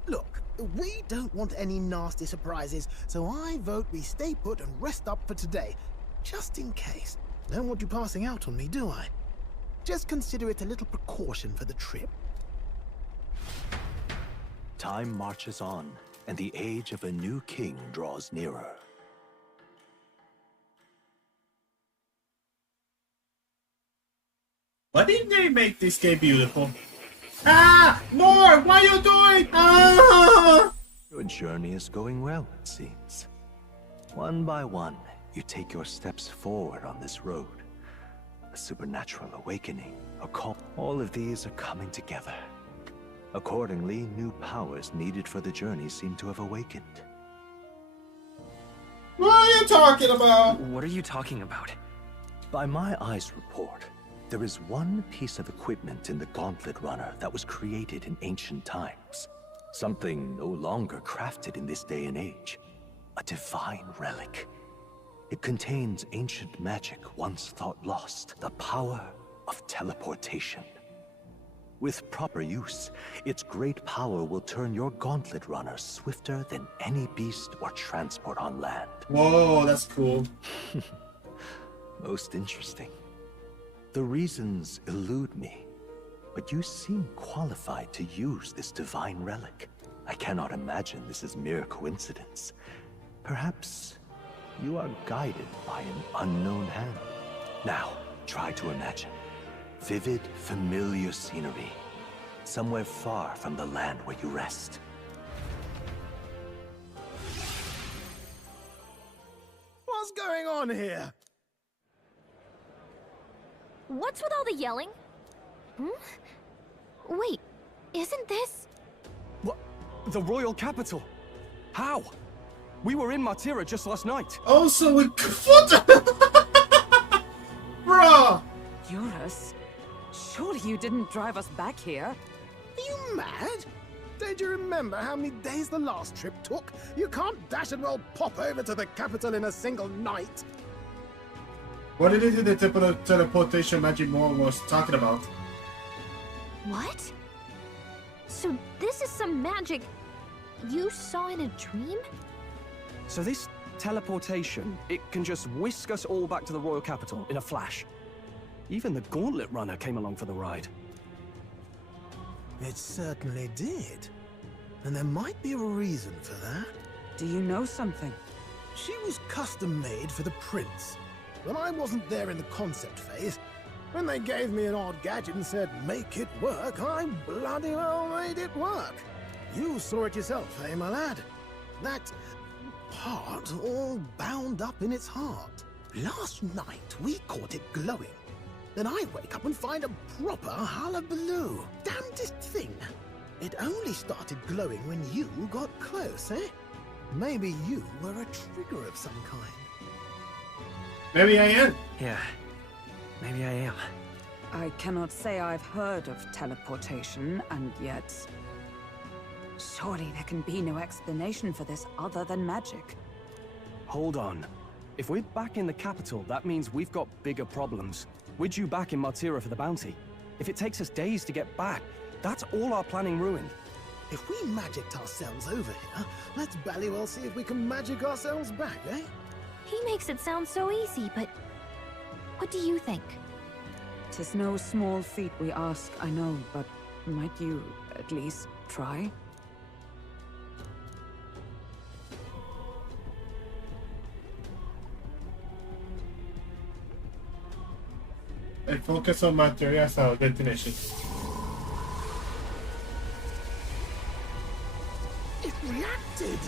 Look, we don't want any nasty surprises, so I vote we stay put and rest up for today. Just in case. Don't want you passing out on me, do I? Just consider it a little precaution for the trip. Time marches on, and the age of a new king draws nearer. Why didn't they make this game beautiful? Ah! More! What are you doing? Ah! Your journey is going well, it seems. One by one, you take your steps forward on this road. A supernatural awakening, a call. All of these are coming together. Accordingly, new powers needed for the journey seem to have awakened. you talking about? What are you talking about? By my eyes report, there is one piece of equipment in the Gauntlet Runner that was created in ancient times. Something no longer crafted in this day and age. A divine relic. It contains ancient magic once thought lost. The power of teleportation. With proper use, its great power will turn your Gauntlet Runner swifter than any beast or transport on land. Whoa, that's cool. Most interesting. The reasons elude me, but you seem qualified to use this divine relic. I cannot imagine this is mere coincidence. Perhaps you are guided by an unknown hand. Now, try to imagine. Vivid, familiar scenery. Somewhere far from the land where you rest. What's going on here? What's with all the yelling? Wait, isn't this... What? The royal capital? How? We were in Martira just last night. Oh, so we... Bruh! Eurus, surely you didn't drive us back here? Are you mad? Don't you remember how many days the last trip took? You can't dash and well pop over to the capital in a single night. What did it do the teleportation magic Moore was talking about? What? So this is some magic you saw in a dream? So this teleportation, it can just whisk us all back to the royal capital in a flash. Even the Gauntlet Runner came along for the ride. It certainly did. And there might be a reason for that. Do you know something? She was custom-made for the prince. When I wasn't there in the concept phase, when they gave me an odd gadget and said, make it work, I bloody well made it work. You saw it yourself, eh, my lad? That part all bound up in its heart. Last night, we caught it glowing. Then I wake up and find a proper hullabaloo. Damnedest thing. It only started glowing when you got close, eh? Maybe you were a trigger of some kind. Maybe I am. Yeah, maybe I am. I cannot say I've heard of teleportation, and yet... surely there can be no explanation for this other than magic. Hold on. If we're back in the capital, that means we've got bigger problems. We're due back in Martira for the bounty. If it takes us days to get back, that's all our planning ruined. If we magicked ourselves over here, let's bally well see if we can magic ourselves back, eh? He makes it sound so easy, but... what do you think? 'Tis no small feat we ask, I know, but might you at least try? I focus on Martira as our destination. It reacted!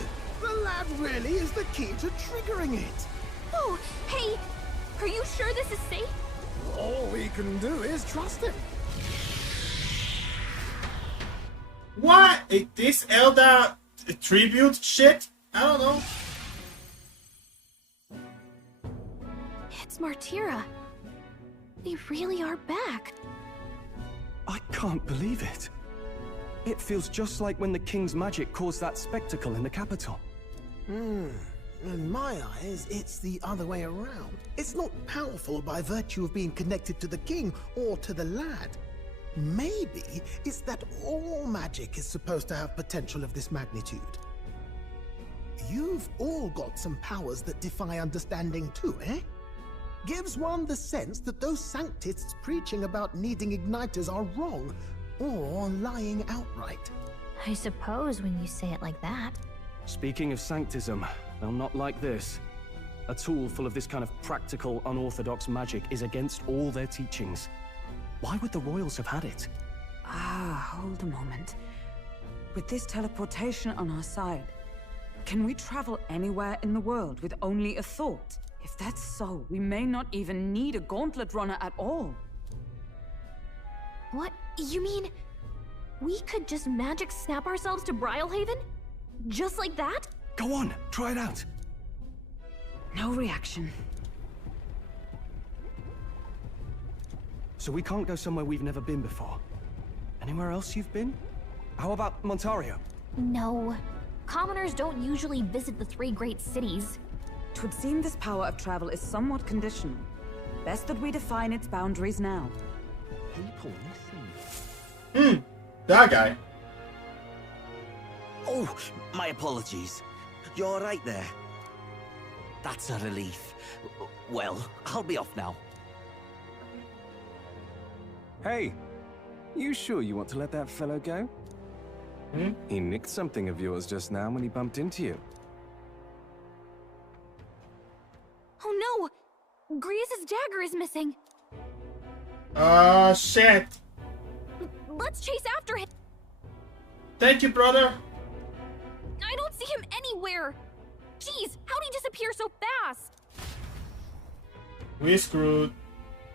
The lad really is the key to triggering it! Oh, hey! Are you sure this is safe? All we can do is trust him. What? Is this Elda tribute shit? I don't know. It's Martira. They really are back. I can't believe it. It feels just like when the king's magic caused that spectacle in the capital. In my eyes, it's the other way around. It's not powerful by virtue of being connected to the king or to the lad. Maybe it's that all magic is supposed to have potential of this magnitude. You've all got some powers that defy understanding too, eh? Gives one the sense that those sanctists preaching about needing igniters are wrong, or lying outright. I suppose when you say it like that. Speaking of sanctism, they'll not like this. A tool full of this kind of practical, unorthodox magic is against all their teachings. Why would the royals have had it? Hold a moment. With this teleportation on our side, can we travel anywhere in the world with only a thought? If that's so, we may not even need a Gauntlet Runner at all. What? You mean... we could just magic snap ourselves to Brylehaven? Just like that? Go on, try it out. No reaction. So we can't go somewhere we've never been before. Anywhere else you've been? How about Montario? No. Commoners don't usually visit the three great cities. 'Twould seem this power of travel is somewhat conditional. Best that we define its boundaries now. People missing. That guy. Oh, my apologies. You're right there. That's a relief. Well, I'll be off now. Hey, you sure you want to let that fellow go? He nicked something of yours just now when he bumped into you. Oh no! Griez's dagger is missing. Shit. Let's chase after him. Thank you, brother. I don't see him anywhere. Jeez, how'd he disappear so fast? We screwed.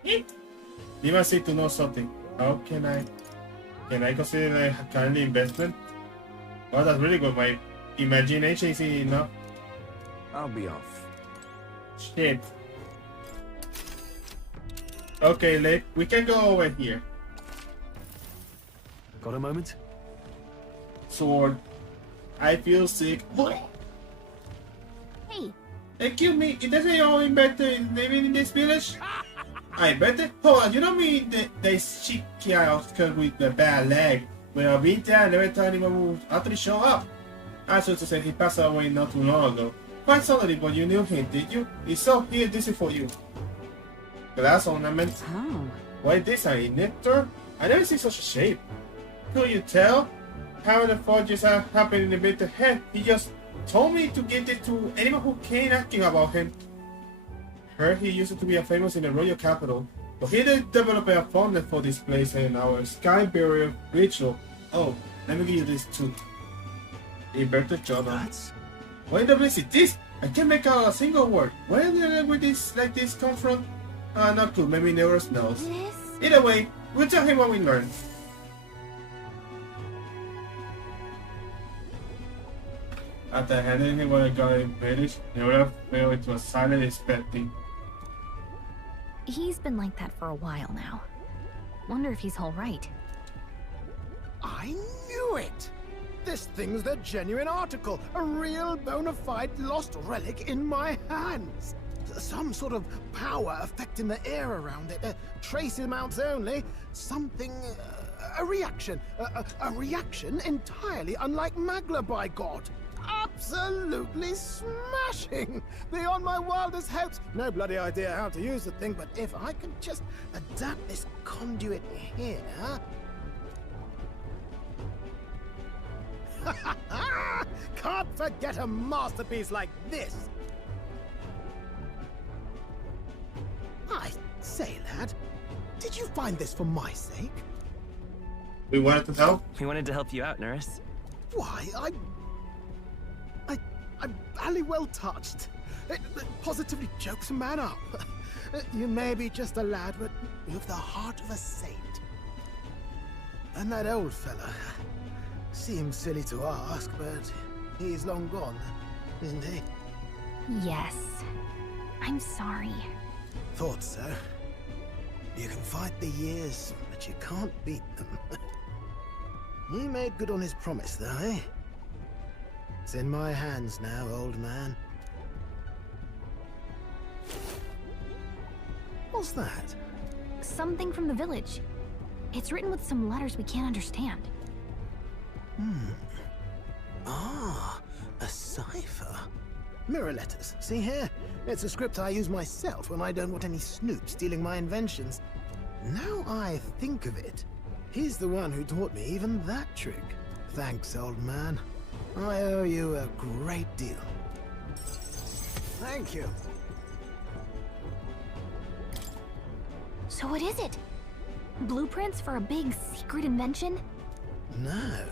You must need to know something. How can I consider it a kindly investment? Well, that's really good. My imagination is enough. I'll be off. Shit. Okay, Lake, we can go over here. Got a moment? Sword. I feel sick. Hey. Excuse me, it doesn't all better living in this village? I better? Hold on, you don't mean they chick out with the bad leg. When I've been there, I never thought anyone would actually show up. I should say he passed away not too long ago. Quite suddenly, but you knew him, did you? It's so here, this is for you. Glass ornament. Oh. Why this? A nectar? I never seen such a shape. Could you tell? How the forges are happening a bit ahead. He just told me to give it to anyone who came asking about him. Heard he used to be a famous in the royal capital, but he did develop a fondness for this place and our sky barrier ritual. Oh, let me give you this too. Inverted journal. What in the place is this? I can't make out a single word. Where did a language like this come from? Not cool. Maybe Neurus knows. Either way, we'll tell him what we learned. After handing him what I got in British, Neurus fell into a silent expecting. He's been like that for a while now. Wonder if he's all right. I knew it! This thing's the genuine article, a real bona fide lost relic in my hands. Some sort of power affecting the air around it, trace amounts only, something, a reaction. A reaction entirely unlike Magla, by God. Absolutely smashing! Beyond my wildest hopes. No bloody idea how to use the thing, but if I can just adapt this conduit here... Can't forget a masterpiece like this! I say, lad, did you find this for my sake? We wanted to help? We wanted to help you out, Nurse. Why, I'm barely well touched. It positively chokes a man up. You may be just a lad, but you've the heart of a saint. And that old fella seems silly to ask, but he's long gone, isn't he? Yes. I'm sorry. Thought so. You can fight the years, but you can't beat them. He made good on his promise, though, eh? It's in my hands now, old man. What's that? Something from the village. It's written with some letters we can't understand. Ah, a cipher. Mirror letters. See here? It's a script I use myself when I don't want any snoop stealing my inventions. Now I think of it, he's the one who taught me even that trick. Thanks, old man. I owe you a great deal. Thank you. So what is it? Blueprints for a big secret invention? No.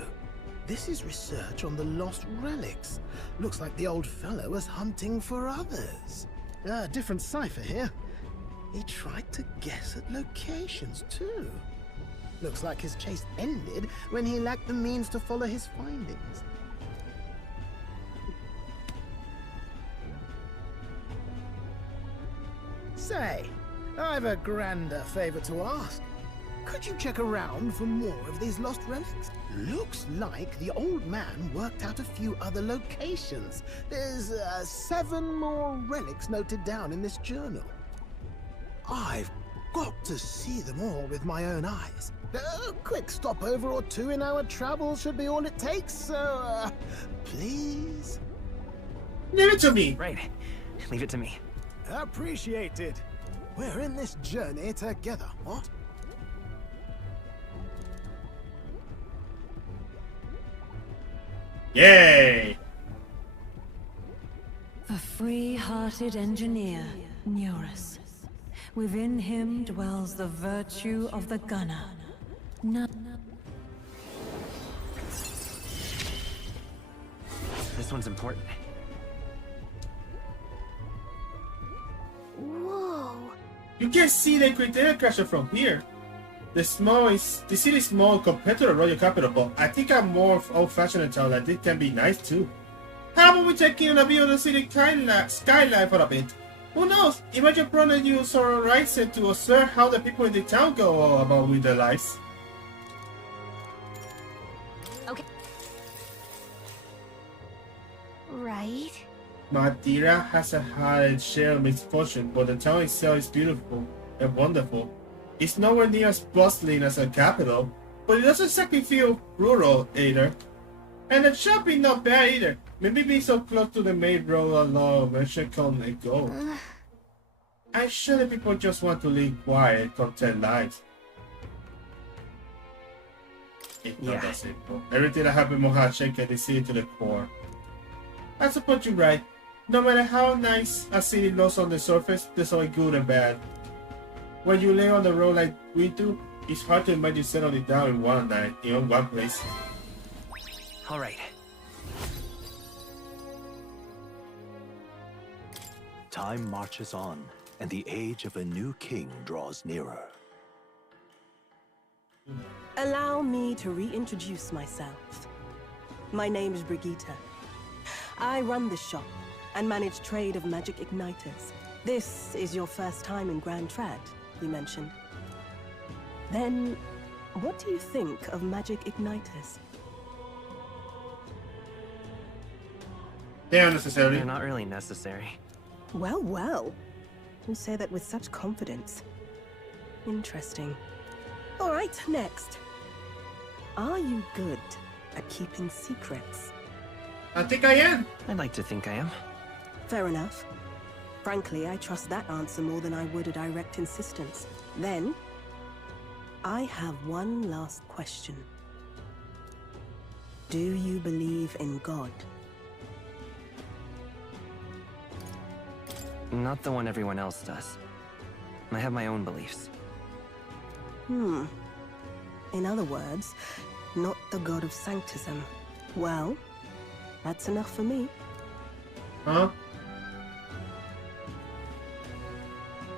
This is research on the lost relics. Looks like the old fellow was hunting for others. Different cipher here. He tried to guess at locations, too. Looks like his chase ended when he lacked the means to follow his findings. Say, I've a grander favor to ask. Could you check around for more of these lost relics? Looks like the old man worked out a few other locations. There's 7 more relics noted down in this journal. I've got to see them all with my own eyes. A quick stopover or 2 in our travels should be all it takes, so, please? Leave it to me! Right. Leave it to me. Appreciated. We're in this journey together, what? Yay! The free-hearted engineer, Neurus. Within him dwells the virtue of the gunner. This one's important. Whoa. You can see the criteria crasher from here. The city is small compared to the royal capital, but I think I'm more old-fashioned and tell that this can be nice too. How about we check in on a view of the city skyline for a bit? Who knows? Imagine Prona use our rights to observe how the people in the town go about with their lives. Okay. Right. Madeira has a high share of misfortune, but the town itself is beautiful and wonderful. It's nowhere near as bustling as a capital, but it doesn't exactly feel rural either. And the shopping not bad either. Maybe being so close to the main road alone, where should come and go. I'm sure the people just want to live quiet, content lives. It's not that simple. Everything that happened in Mohashen can be seen to the core. I suppose you're right. No matter how nice a city looks on the surface, there's always good and bad. When you lay on the road like we do, it's hard to imagine settling down in one night, in one place. All right. Time marches on, and the age of a new king draws nearer. Allow me to reintroduce myself. My name is Brigitte. I run this shop and manage trade of magic igniters. This is your first time in Grand Trad, you mentioned. Then, what do you think of magic igniters? They're unnecessary. They're not really necessary. Well, well. You say that with such confidence. Interesting. All right, next. Are you good at keeping secrets? I think I am. I'd like to think I am. Fair enough. Frankly, I trust that answer more than I would a direct insistence. Then, I have one last question. Do you believe in God? Not the one everyone else does. I have my own beliefs. In other words, not the god of sanctism. Well, that's enough for me. Huh?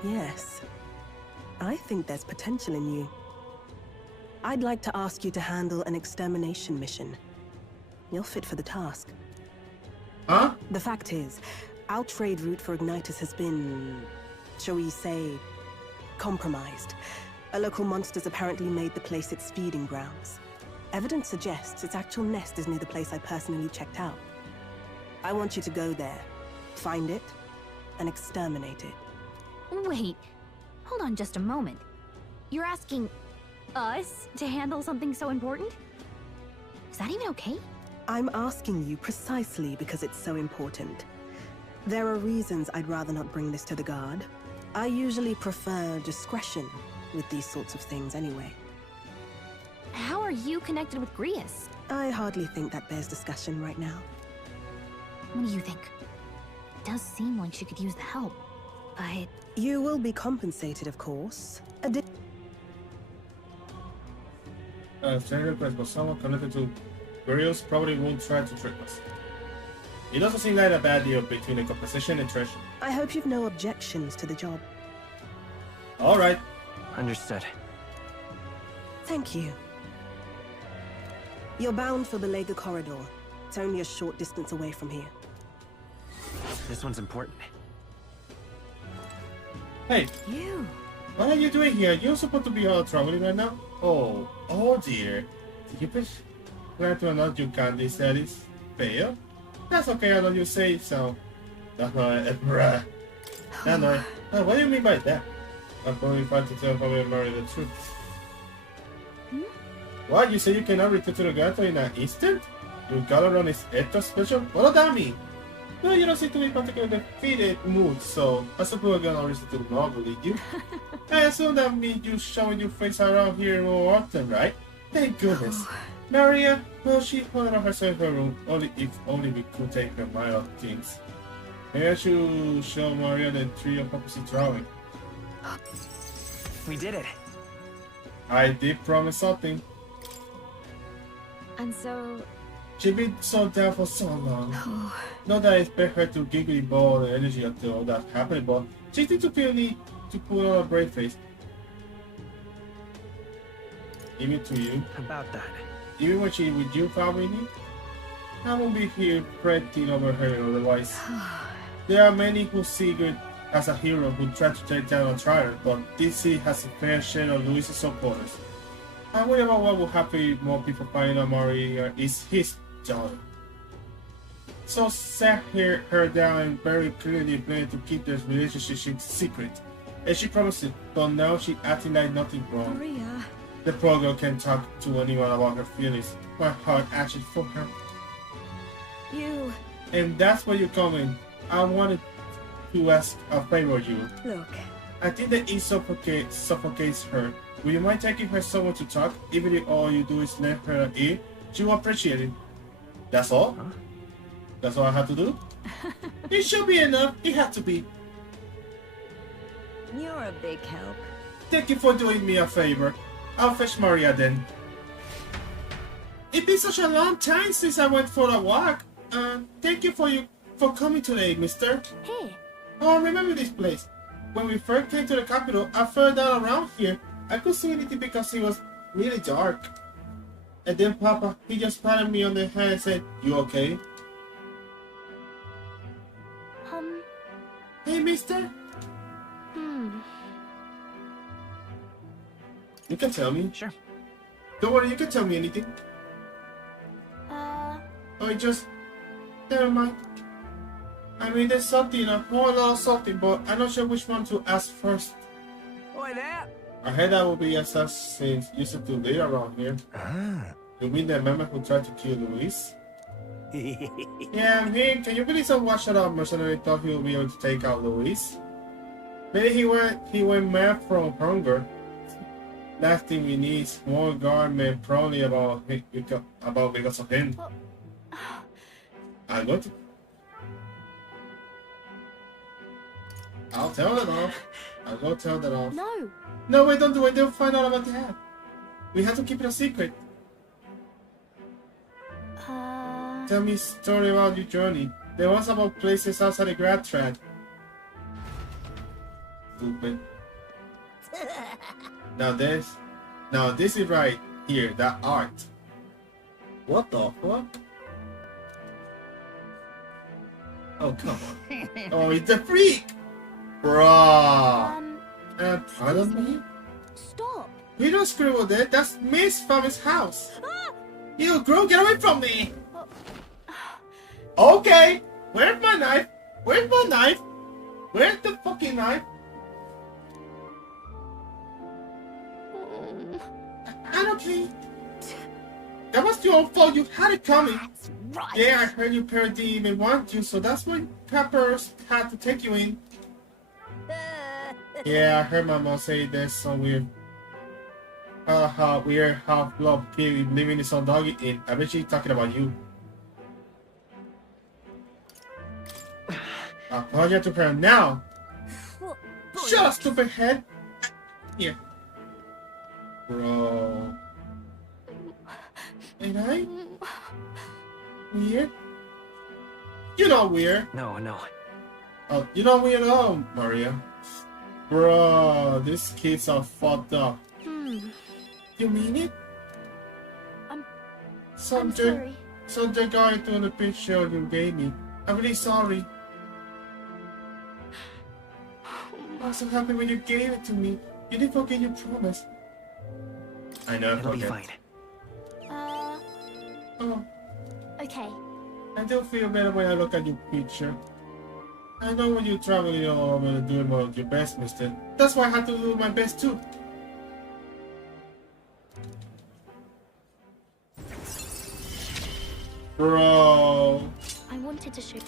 Yes. I think there's potential in you. I'd like to ask you to handle an extermination mission. You're fit for the task. Huh? The fact is, our trade route for Ignitus has been, shall we say, compromised. A local monster's apparently made the place its feeding grounds. Evidence suggests its actual nest is near the place I personally checked out. I want you to go there, find it, and exterminate it. Wait, hold on just a moment. You're asking us to handle something so important? Is that even okay? I'm asking you precisely because it's so important. There are reasons I'd rather not bring this to the guard. I usually prefer discretion with these sorts of things anyway. How are you connected with Grius? I hardly think that bears discussion right now. What do you think? It does seem like she could use the help, but... You will be compensated, of course. Send request, but someone connected to Grius probably won't try to trick us. It doesn't seem like a bad deal between the compensation and treasure. I hope you've no objections to the job. Alright. Understood. Thank you. You're bound for Belega Corridor. It's only a short distance away from here. This one's important. Hey. You. What are you doing here? You're supposed to be out traveling right now? Oh dear. Did you plan to announce your candy studies fail? That's okay, I know you say so. That's not bruh. No. What do you mean by that? I'm going to tell Family Mary the truth. What? You say you cannot return to the grotto in an instant? Your color run is extra special? What does that mean? Well, you don't seem to be particularly defeated mood, so I suppose I'm gonna listen to not believe you. I assume that means you showing your face around here more often, right? Thank goodness. Maria, well, she holding up herself in her room, if only we could take her mind off things. Maybe I should show Maria the tree of opposite drawing. We did it. I did promise something. And so... She's been so down for so long. Not that I expect her to giggly ball the energy until all that's happening, but she needs to feel need to put on a brave face. Even to you. About that. Even when she's with you, family, I won't be here fretting over her otherwise. There are many who see good as a hero who try to take down a tyrant, but DC has a fair share of Luis's supporters. I worry about what will happen if more people find out Maria is his daughter. So sat her down and very clearly planned to keep this relationship secret. And she promised it, but now she's acting like nothing wrong. Maria. The poor girl can't talk to anyone about her feelings. My heart aches for her. You. And that's where you're coming. I wanted to ask a favor of you. Look. I think that it suffocates her. Will you mind taking her somewhere to talk? Even if all you do is let her in, she will appreciate it. That's all? Huh? That's all I have to do? It should be enough. It has to be. You're a big help. Thank you for doing me a favor. I'll fetch Maria then. It's been such a long time since I went for a walk. Thank you for coming today, mister. Hey. Oh, remember this place. When we first came to the capital, I fell down around here. I couldn't see anything because it was really dark. And then Papa, he just patted me on the head and said, "You okay?" Hey, mister. You can tell me. Sure. Don't worry, you can tell me anything. Oh, just... Never mind. I mean, there's something, a whole lot of something, but I'm not sure which one to ask first. Oi there! I heard that will be assassins used to live around here. You mean the member who tried to kill Luis? Yeah, him. Can you believe some washed out mercenary thought he would be able to take out Luis? Maybe he went mad from hunger. Last thing we need is more guardmen probably about because of him. I got it. I'll tell them all. I'll go tell them all. No. No, wait, don't do it. They'll find out about that. We have to keep it a secret. Tell me a story about your journey. There was about places outside the grad track. Stupid. Now this is right here, that art. What the fuck? Oh, come on. Oh, it's a freak! Bruh. Pardon me? Stop. You don't scribble there. That's Miss Family's house. You, girl, get away from me! Okay. Where's my knife? Where's my knife? Where's the fucking knife? I don't care. That was your fault. You had it coming. Right. Yeah, I heard your parents didn't even want you, so that's why Peppers had to take you in. Yeah, I heard my mom say there's some weird half-blood pig living in some doggy inn. I bet she's talking about you. Apologize to her now. Shut up, stupid head. Here. Bro. Ain't I? Weird? You're not weird. No. Oh, you're not weird at all, Maria. Bro, these kids are fucked up. You mean it? I'm sorry. Some guy doing the picture you gave me. I'm really sorry. I was so happy when you gave it to me. You didn't forget your promise. I never It'll forget. be fine. Oh, Okay. I do feel better when I look at your picture. I know when you're traveling all over doing more of your best, mister. That's why I had to do my best too. Bro. I wanted to show.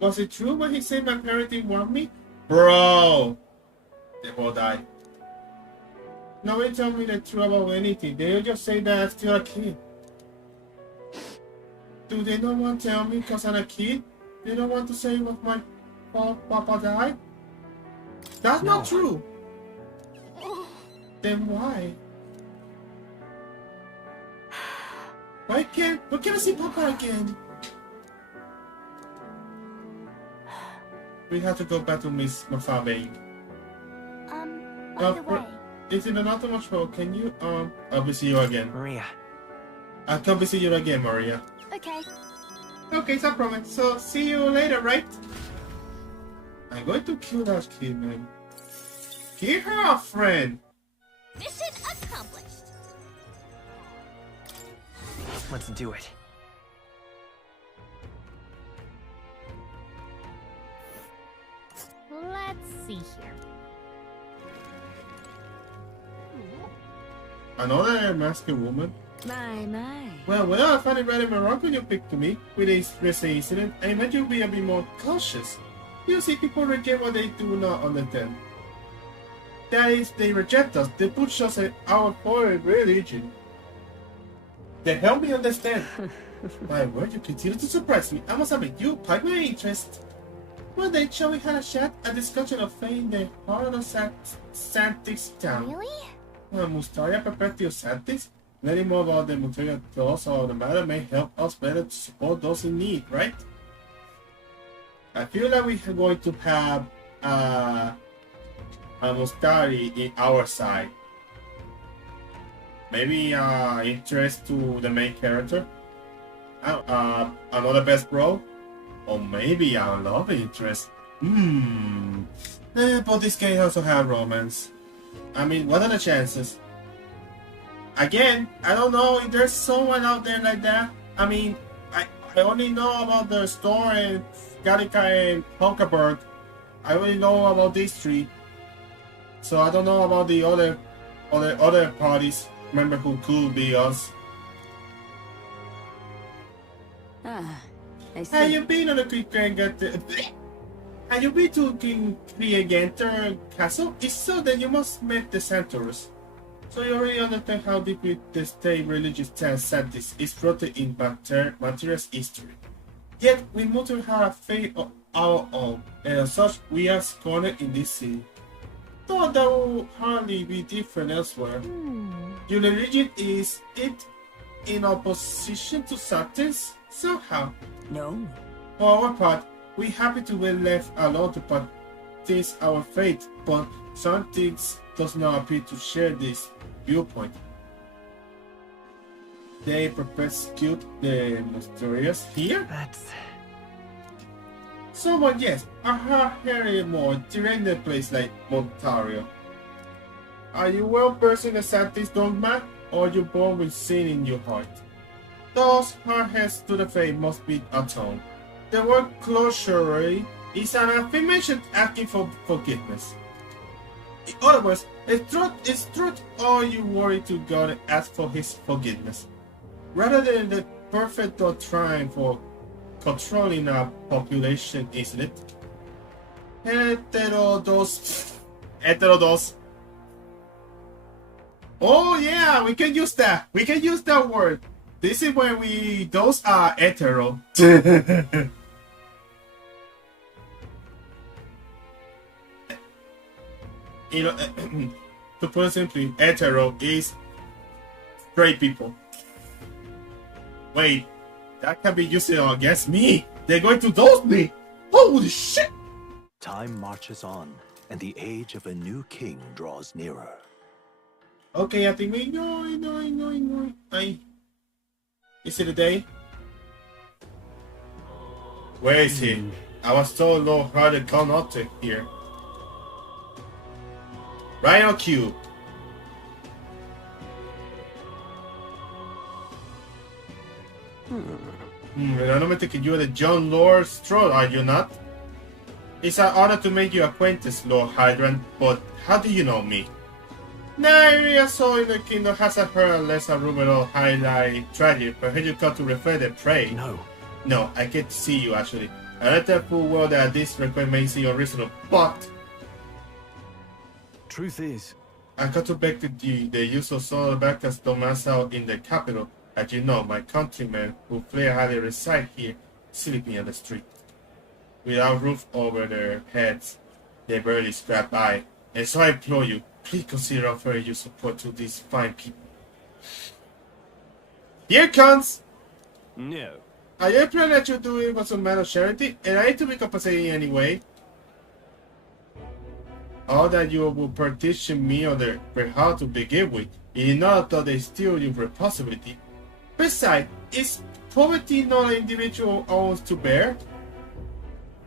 Was it true when he said my parents didn't want me? Bro. They all died. Nobody told me the truth about anything. They just say that I'm still a kid. Do they not want to tell me because I'm a kid? They don't want to say what my papa died? That's not true. Then why? Why can't I see Papa again? We have to go back to Miss Mafabe. By the way. Is it not too much trouble? Can you I'll be see you again. Maria. I'll come see you again, Maria. Okay. Okay, so I promise. So see you later, right? I'm going to kill that kid, man. Give her a friend. Mission accomplished. Let's do it. Let's see here. Another masked woman. My. Well, I find it rather Moroccan you picked to me with this recent incident. I imagine you'll be a bit more cautious. You see, people reject what they do not understand. That is, they reject us. They push us in our foreign religion. They help me understand. My word, you continue to surprise me. I must admit, you piqued my interest. One day, shall we had a discussion of fate in the heart of Santis town. Really? Mustaria Perpetual Santis? Learning more about the material clause of the matter may help us better to support those in need, right? I feel like we are going to have a Mustari in our side. Maybe interest to the main character. Another best bro, or maybe a love interest. But this game also have romance. I mean, what are the chances? Again, I don't know if there's someone out there like that. I mean, I only know about the store in Gallica and Honkaberg. I only know about these three. So I don't know about the other parties. Remember who could be us. I see. Have you been on the quick and get the... Have you been to King Kriegenter Castle? If so, then you must meet the centaurs. So you already understand how deeply the state religious Santis is rooted in materialist history. Yet we must have a fate of our own, and as such we are scorned in this city. Though that will hardly be different elsewhere. Your religion is it in opposition to Satan's? Somehow. No. For our part, we happy to be left alone to practice our faith, but some things does not appear to share this viewpoint. They persecute the mysterious here? Someone, yes, a hard-headed more direct the place like Montario. Are you well versed in the Santis dogma, or are you born with sin in your heart? Those hard-heads to the faith must be atoned. The word closure is an affirmation asking for forgiveness. In other words, it's truth all you worry to God and ask for his forgiveness, rather than the perfect doctrine for controlling a population, isn't it? Heterodos. Oh yeah, we can use that. We can use that word. This is when those are hetero. You know, to put it simply, hetero is straight people. Wait, that can be used against me. They're going to dose me. Holy shit! Time marches on, and the age of a new king draws nearer. Okay, I think we know. Is it a day? Where is he? I was told Lord Harder come out to here. Rhino Cube. Realmente que you're the John Lord Stroll, are you not? It's an honor to make your acquaintance, Lord Hydrant, but how do you know me? Nyria saw in the kingdom has a heard unless a rumor of highlight tragic, but here you come to refer the prey. No. No, I get to see you actually. I let that full well that this request may seem unreasonable, but truth is, I got to beg the use of solar backers domicile in the capital. As you know, my countrymen who fled highly reside here, sleeping on the street. Without roof over their heads, they barely scrape by. And so I implore you, please consider offering your support to these fine people. Here comes! No. I appreciate that you're doing for some matter of charity, and I need to be compensated anyway. All that you will partition me on the behalf to begin with, is not that they steal your responsibility. Besides, is poverty not an individual owns to bear?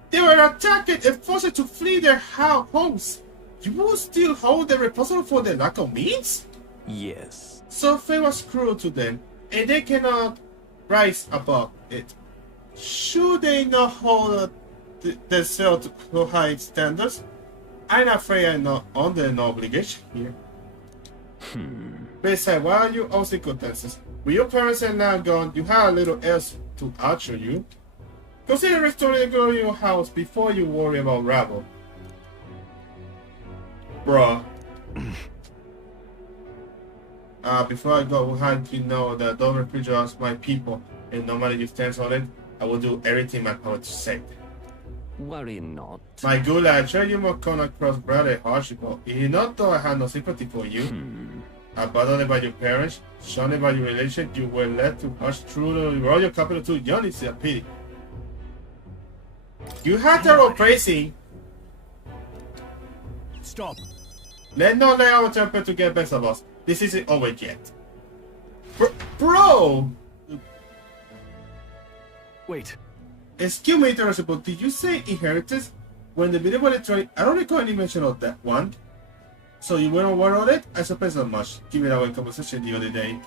They were attacked and forced to flee their homes. You will still hold them responsible for their lack of means? Yes. So fate was cruel to them, and they cannot rise above it. Should they not hold themselves to high standards? I'm afraid I'm not under an obligation here. Besides, why are you all circumstances? With your parents are now gone, you have a little else to usher you. Consider restoring the glory of your house before you worry about rabble. Bruh. Before I go, I will have you know that don't refuse my people, and no matter your stance on it, I will do everything in my power to save them. Worry not. My good lad, sure you must come across rather harshly, but if you not though I have no sympathy for you. Abandoned by your parents, shunned by your relation, you were led to march through the royal capital to young is a pity. You had terrible praising. Stop. Let's not let our temper to get best of us. This isn't over yet. Bro! Wait. Excuse me, Terrence, but did you say inheritance? When the video was electronic, I don't recall any mention of that one. So you weren't aware of it? I suppose not much, given our conversation the other day.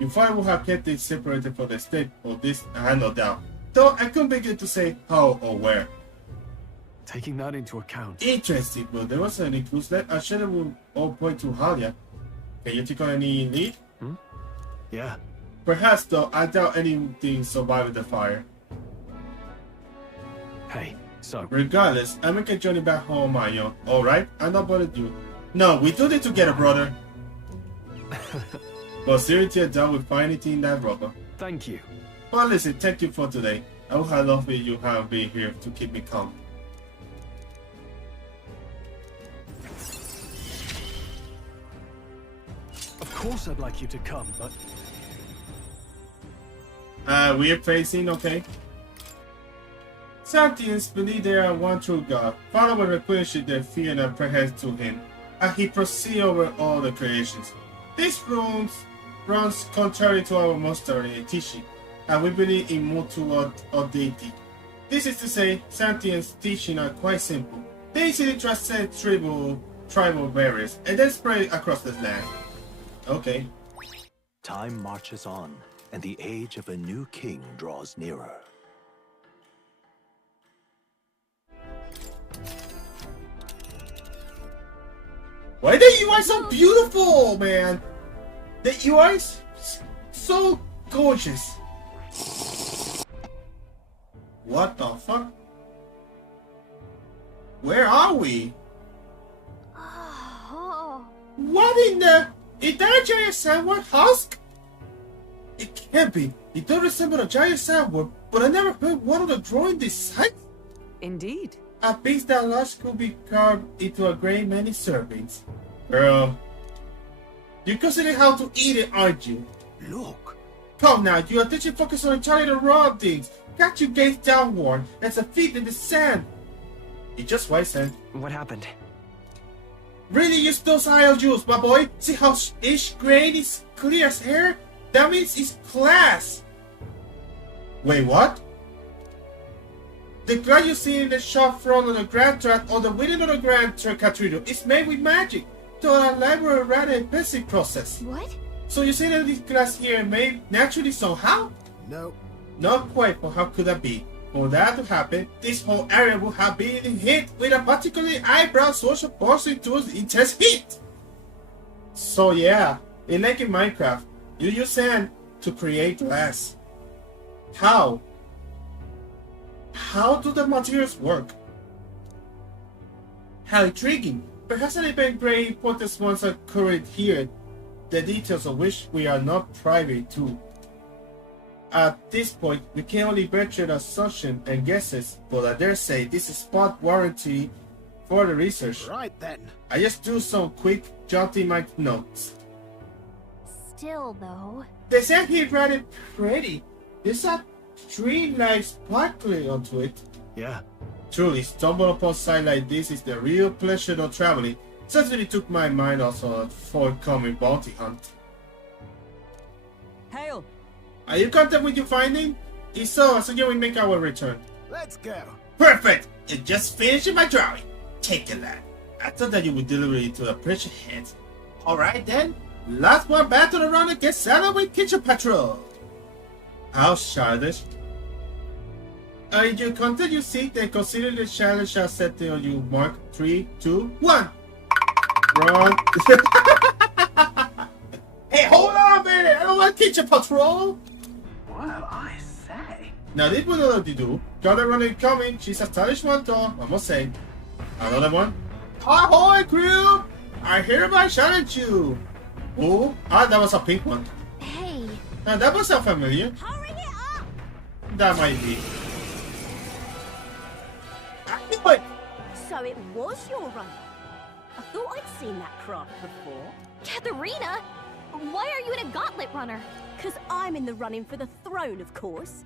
You thought I would have kept it separated from the state, of this I had no doubt. Though I couldn't begin to say how or where. Taking that into account. Interesting, but there wasn't any clues left. I should have all point to Halia. Can you take on any lead? Yeah. Perhaps, though, I doubt anything survived the fire. Hey, so... Regardless, I make a journey back home on my own, alright? I'm not bothered you. No, we do it together, brother. But seriously, I doubt we'll find anything in that rubber. Thank you. Well, listen, thank you for today. I would have loved you have been here to keep me calm. Of course I'd like you to come, but... We're facing, okay? Sentients believe there are one true God. Father will request their fear and prayer to him, and he proceeds over all the creations. This runs contrary to our monastery teaching, and we believe in mutual deity. This is to say, Sentients' teaching are quite simple. They easily transcend tribal barriers, and then spread across the land. Okay. Time marches on, and the age of a new king draws nearer. Why the UI so beautiful, man? The UI is so gorgeous. What the fuck? Where are we? What in the... Is that a giant sandworm husk? It can't be. It does resemble a giant sandworm, but I never heard one of the drawing this size. Indeed. A piece that large could be carved into a great many servings. Girl, you consider how to eat it, aren't you? Look. Come now, your attention focus on entirely the wrong things. Got you gaze downward as a feet in the sand. It's just white sand. What happened? Really use those eye jewels, my boy. See how each grain is clear as hair? That means it's glass. Wait, what? The glass you see in the shop front of the Grand Track or the window of the Grand Cathedral is made with magic. to a library rather basic process. What? So you say that this glass here made naturally somehow? No. Not quite, but how could that be? For that to happen, this whole area would have been hit with a particularly eyebrow source of forcing to intense heat. So yeah, like in Minecraft, you use sand to create glass. How? How do the materials work? How intriguing. Perhaps an event great importance once occurred here, the details of which we are not privy to. At this point, we can only venture assumption and guesses, but I dare say this is spot warranty for the research. Right then. I just do some quick jotting my notes. Still, though. They said he read it pretty. There's a tree light sparkling onto it. Yeah. Truly, stumble upon sight like this is the real pleasure of traveling. Certainly took my mind off a forthcoming bounty hunt. Hail! Are you content with your finding? If so, I suggest we make our return. Let's go. Perfect! You just finished my drawing. Take a look. I thought that you would deliver it to the precious head. Alright then, last one battle around and get settled with kitchen patrol. How childish. In your content you seek, then consider the challenge shall set on you. Mark 3, 2, 1. Run. Hey, hold on a minute! I don't want kitchen patrol! Well, I say. Now this one what to do. Got a running coming. She's a stylish one though, I must say. Another one. Ahoy crew! I hereby challenge you. Oh, that was a pink one. Hey. That was not familiar. Hurry it up! That might be. I knew it! So it was your runner. I thought I'd seen that craft before. Katharina! Why are you in a gauntlet runner? 'Cause I'm in the running for the throne, of course.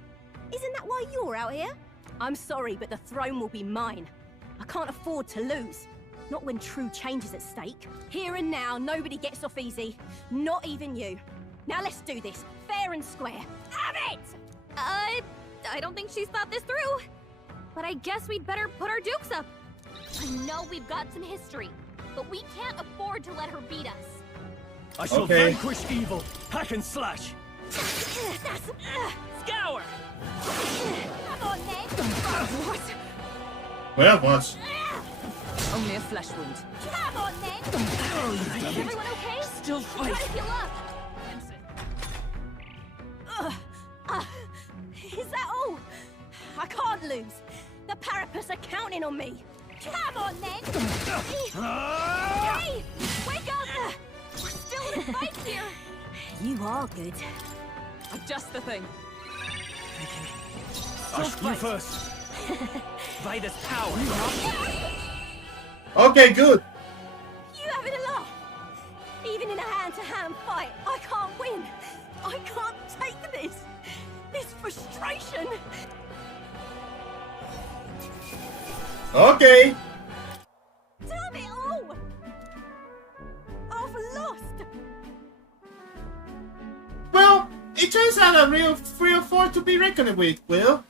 Isn't that why you're out here? I'm sorry, but the throne will be mine. I can't afford to lose. Not when true change is at stake. Here and now, nobody gets off easy. Not even you. Now let's do this, fair and square. Have it! I don't think she's thought this through. But I guess we'd better put our dukes up. I know we've got some history, but we can't afford to let her beat us. I shall vanquish evil. Hack and slash. Scour! Come on, then! What? Well, what? Only a flesh wound. Come on, then! Is everyone okay? Still Try to heal up. Is that all? I can't lose. The Parapus are counting on me. Come on, then! Hey! Wake up! We're still in a fight here! You are good. Just the thing. Ask you first. Vida's power. Okay, good. You having a laugh? Even in a hand-to-hand fight, I can't win. I can't take this. This frustration. Okay. Damn it all! I've lost. Well, it turns out a real 3 or 4 to be reckoned with, Will.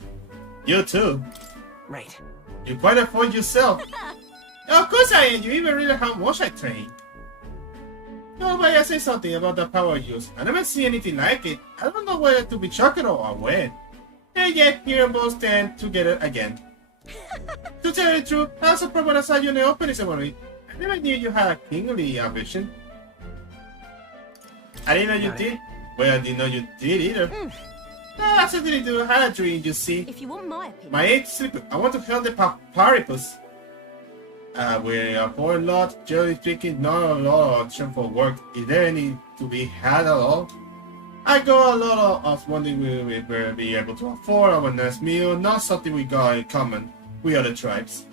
You too. Right. You quite afford yourself. Of course I am. You even read how much I train. No, but I say something about the power use. I never see anything like it. I don't know whether to be shocked or when. And yet, here we both stand together again. To tell you the truth, I was surprised when I saw you in the opening ceremony. I never knew you had a kingly ambition. I didn't know you did. Well, I didn't know you did either. No, I certainly do. I had a dream, you see. If you want my opinion. My 8th sleep. I want to help the Paripus. We're a poor lot, generally speaking, not a lot of option for work. Is there any to be had at all? I go a lot of wondering will we be able to afford our next meal, not something we got in common with other tribes.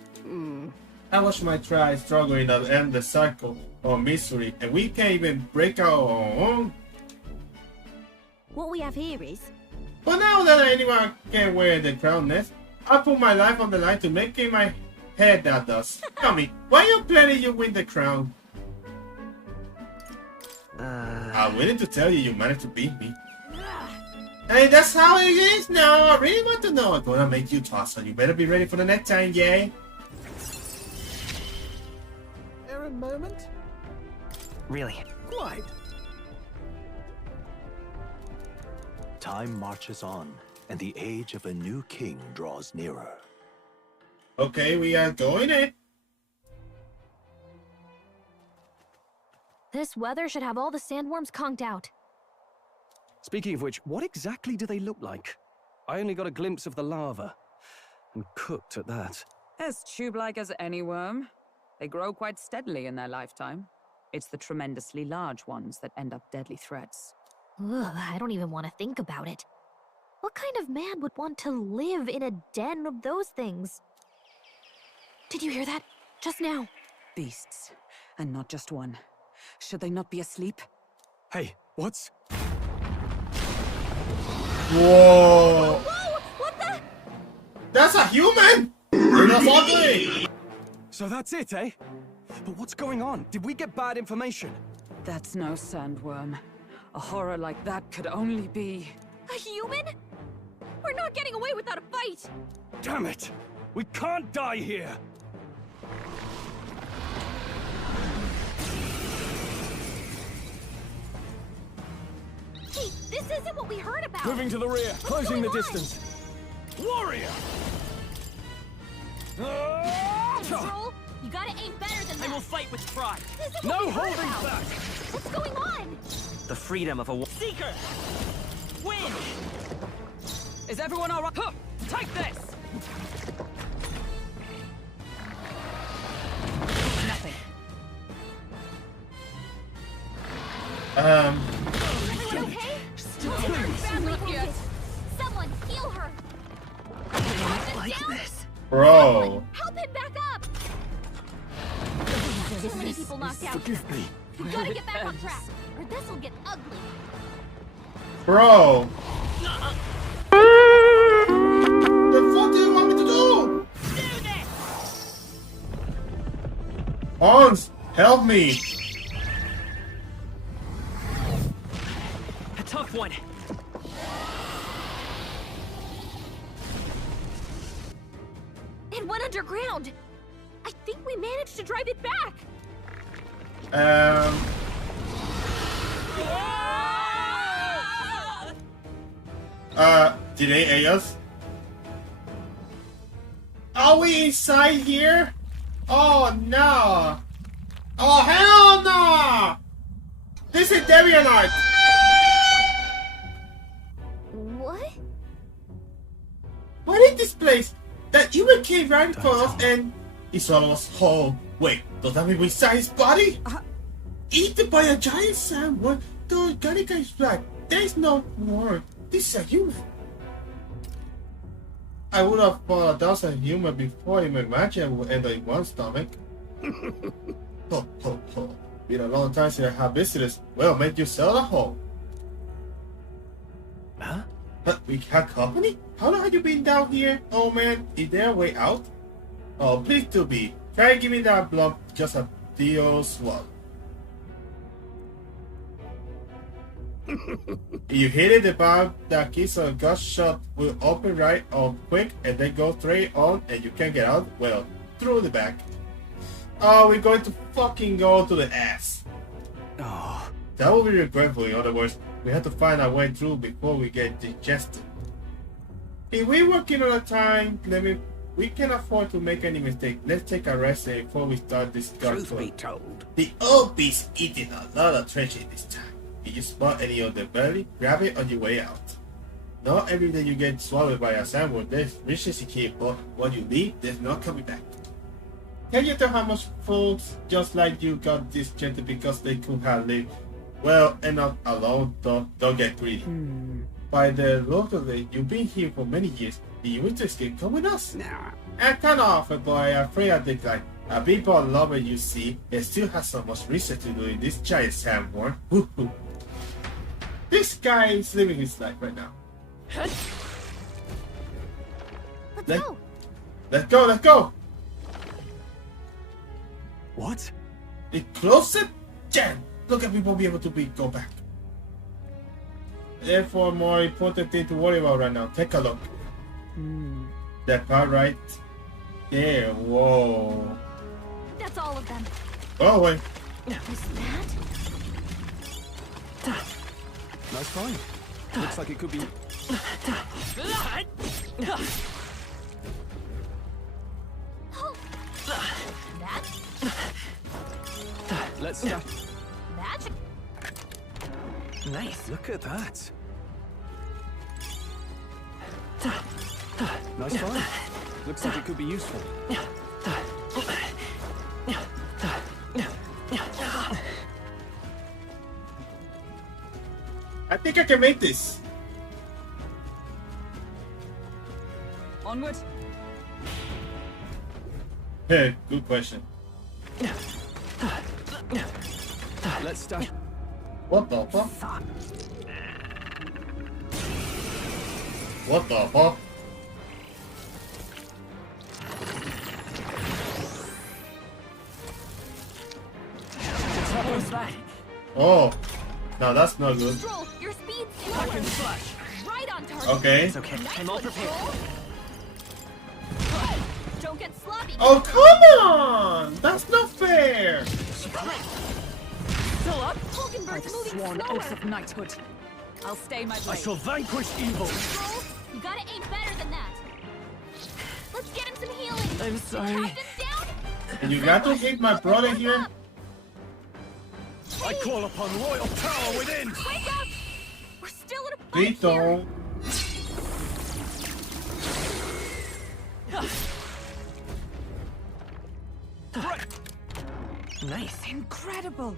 I watch my tribe struggle in an endless cycle of misery, and we can't even break our own. What we have here is... But now that anyone can wear the crown nest, I put my life on the line to make in my head that does. Tell me, why you planning you win the crown? I'm willing to tell you managed to beat me. Hey, that's how it is now. I really want to know. I'm gonna make you toss, so you better be ready for the next time, yay. Errand moment? Really. Quite. Time marches on, and the age of a new king draws nearer. Okay, we are going in. This weather should have all the sandworms conked out. Speaking of which, what exactly do they look like? I only got a glimpse of the lava. And cooked at that. As tube-like as any worm. They grow quite steadily in their lifetime. It's the tremendously large ones that end up deadly threats. Ugh, I don't even want to think about it. What kind of man would want to live in a den of those things? Did you hear that? Just now. Beasts. And not just one. Should they not be asleep? Hey, what's... Whoa! Whoa! What the? That's a human! That's ugly! So that's it, eh? But what's going on? Did we get bad information? That's no sandworm. A horror like that could only be... A human? We're not getting away without a fight! Damn it! We can't die here! Hey, this isn't what we heard about! Moving to the rear, closing the distance. Warrior! Troll, you gotta aim better than that! I will fight with pride! This isn't No what we heard holding about. back! What's going on? The freedom of a Seeker! Win! Is everyone alright? Huh! Take this! Nothing. Everyone okay? Badly wounded. Someone heal her! Like this. Bro. Help him back up! Too many people knocked out. Forgive me. We gotta get back on track, or this'll get ugly. Bro. The fuck do you want me to do? Hans, help me. A tough one. It went underground. I think we managed to drive it back. Did they aid us? Are we inside here? Oh no! Oh hell no! This is Deviant. What? What is this place? That even came right for us and he swallowed us whole. Wait, does that mean we saw his body? Eaten by a giant sandworm? The organic is black. There's no more. This is a human. I would have thought that was a human before even imagine would end up in one stomach. Ho ho ho. Been a long time since I have visitors. Well, make yourself a home. Huh? We have company? How long have you been down here? Oh man, is there a way out? Oh, please do be. Try and give me that blob, just a deal swallow. You hit it, the valve that keeps a gut shut will open right on quick and then go straight on and you can't get out, well, through the back. Oh, we're going to fucking go to the ass. Oh. That will be regretful. In other words, we have to find our way through before we get digested. If we're working on a time limit, we can afford to make any mistake. Let's take a rest before we start this gun. Truth be told, the old beast eating a lot of treasure this time. If you spot any on the belly, grab it on your way out. Not every day you get swallowed by a sandworm, there's riches you keep, but when you leave, there's no coming back. Can you tell how much folks just like you got this gentle because they could have lived well and not alone, though? Don't get greedy. By the look of it, you've been here for many years. Do you wish to escape? Come with us. Nah. I kind of offer, but I'm afraid I decline. A people lover, you see, and still has so much research to do in this giant sandworm. This guy is living his life right now. Let's go. Let's go, let's go. What? It closed it? Jam! Look at people be able to go back. Therefore, more important thing to worry about right now. Take a look. That part right there. Whoa. That's all of them. Oh, wait. Is that? Nice find. Looks like it could be... Let's start. Magic. Nice. Look at that. Nice find. Looks like it could be useful. I think I can make this. Onward. Hey, good question. Let's start. What the fuck? What the fuck? Oh, no, that's not good. Stroll, your speed's slower. Right on target. Okay. It's okay. I'm all prepared. Don't get sloppy. Oh, come on! That's not fair! Still up? By the sworn oath of knighthood. I'll stay my blade. I shall vanquish evil. Stroll, you gotta aim better than that. Let's get him some healing. I'm sorry. And you got to hit my brother here? I call upon royal power within. Wake up! We're still in a fight Please don't. Nice. Incredible.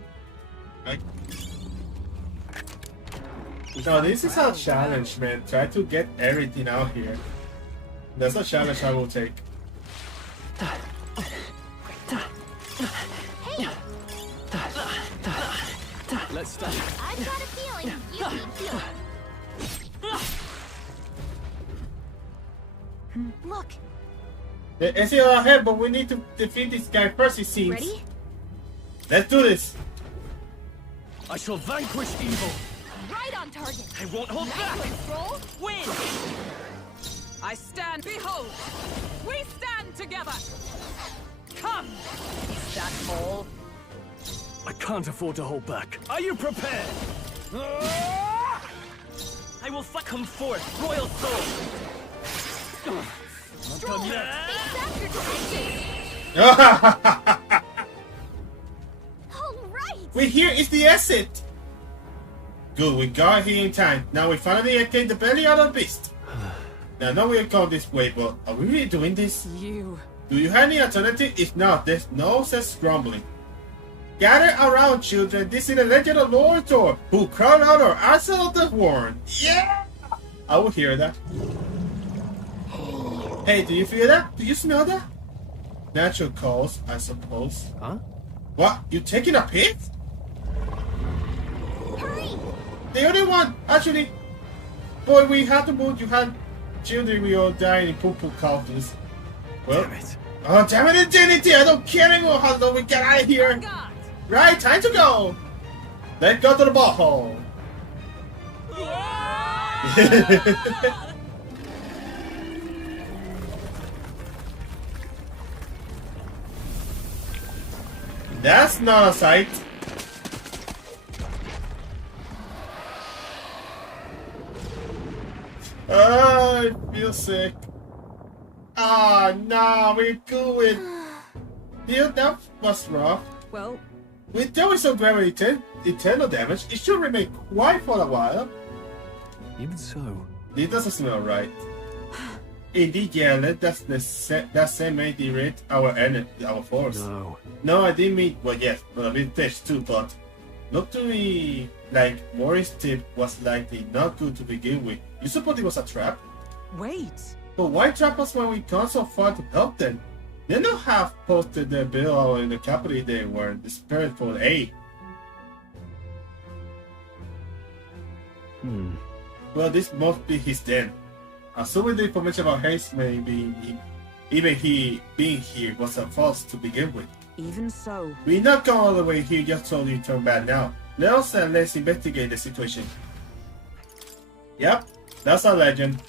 No, this is a challenge, man. Try to get everything out here. That's a challenge I will take. Let's start. I've got a feeling you need healing. Look. It's here ahead, but we need to defeat this guy first, it seems. Ready? Let's do this. I shall vanquish evil. Right on target. I won't hold back. Roll. Win. I stand. Behold. We stand together. Come. Is that all? I can't afford to hold back. Are you prepared? I will come forth, royal soul. Stroll. We're here, it's the exit. Good, we got here in time. Now we finally get the belly out of the beast. Now, I know we're going this way, but are we really doing this? You. Do you have any alternative? If not, there's no sense grumbling. Gather around, children. This is the legend of Lord Thor, who crowned out our arsenal of the worn. Yeah! I will hear that. Hey, do you feel that? Do you smell that? Natural cause, I suppose. Huh? What? You taking a piss? Hurry! The only one, actually. Boy, we had to move. You had children. We all dying in poo-poo coffins. Well, Damn it. Oh, damn it, Infinity! I don't care anymore how long we get out of here. Right, time to go. Let's go to the butthole. That's not a sight. I feel sick. Ah, nah, we're good. Dude, that was rough. Well, with doing some very internal damage, it should remain quiet for a while. Even so. This doesn't smell right. Indeed, yeah, that same may derate our force. No. No, I didn't mean, well, yes, but a bit fish too, but not to me like Morris' tip was likely not good to begin with. You suppose it was a trap? Wait. But why trap us when we come so far to help them? They don't have posted their bill out in the capital they were desperate for aid. Well, this must be his den. Assuming the information about Hayes may be even he being here was a false to begin with. Even so. We're not going all the way here just so you turn bad now. Let's investigate the situation. Yep, that's a legend.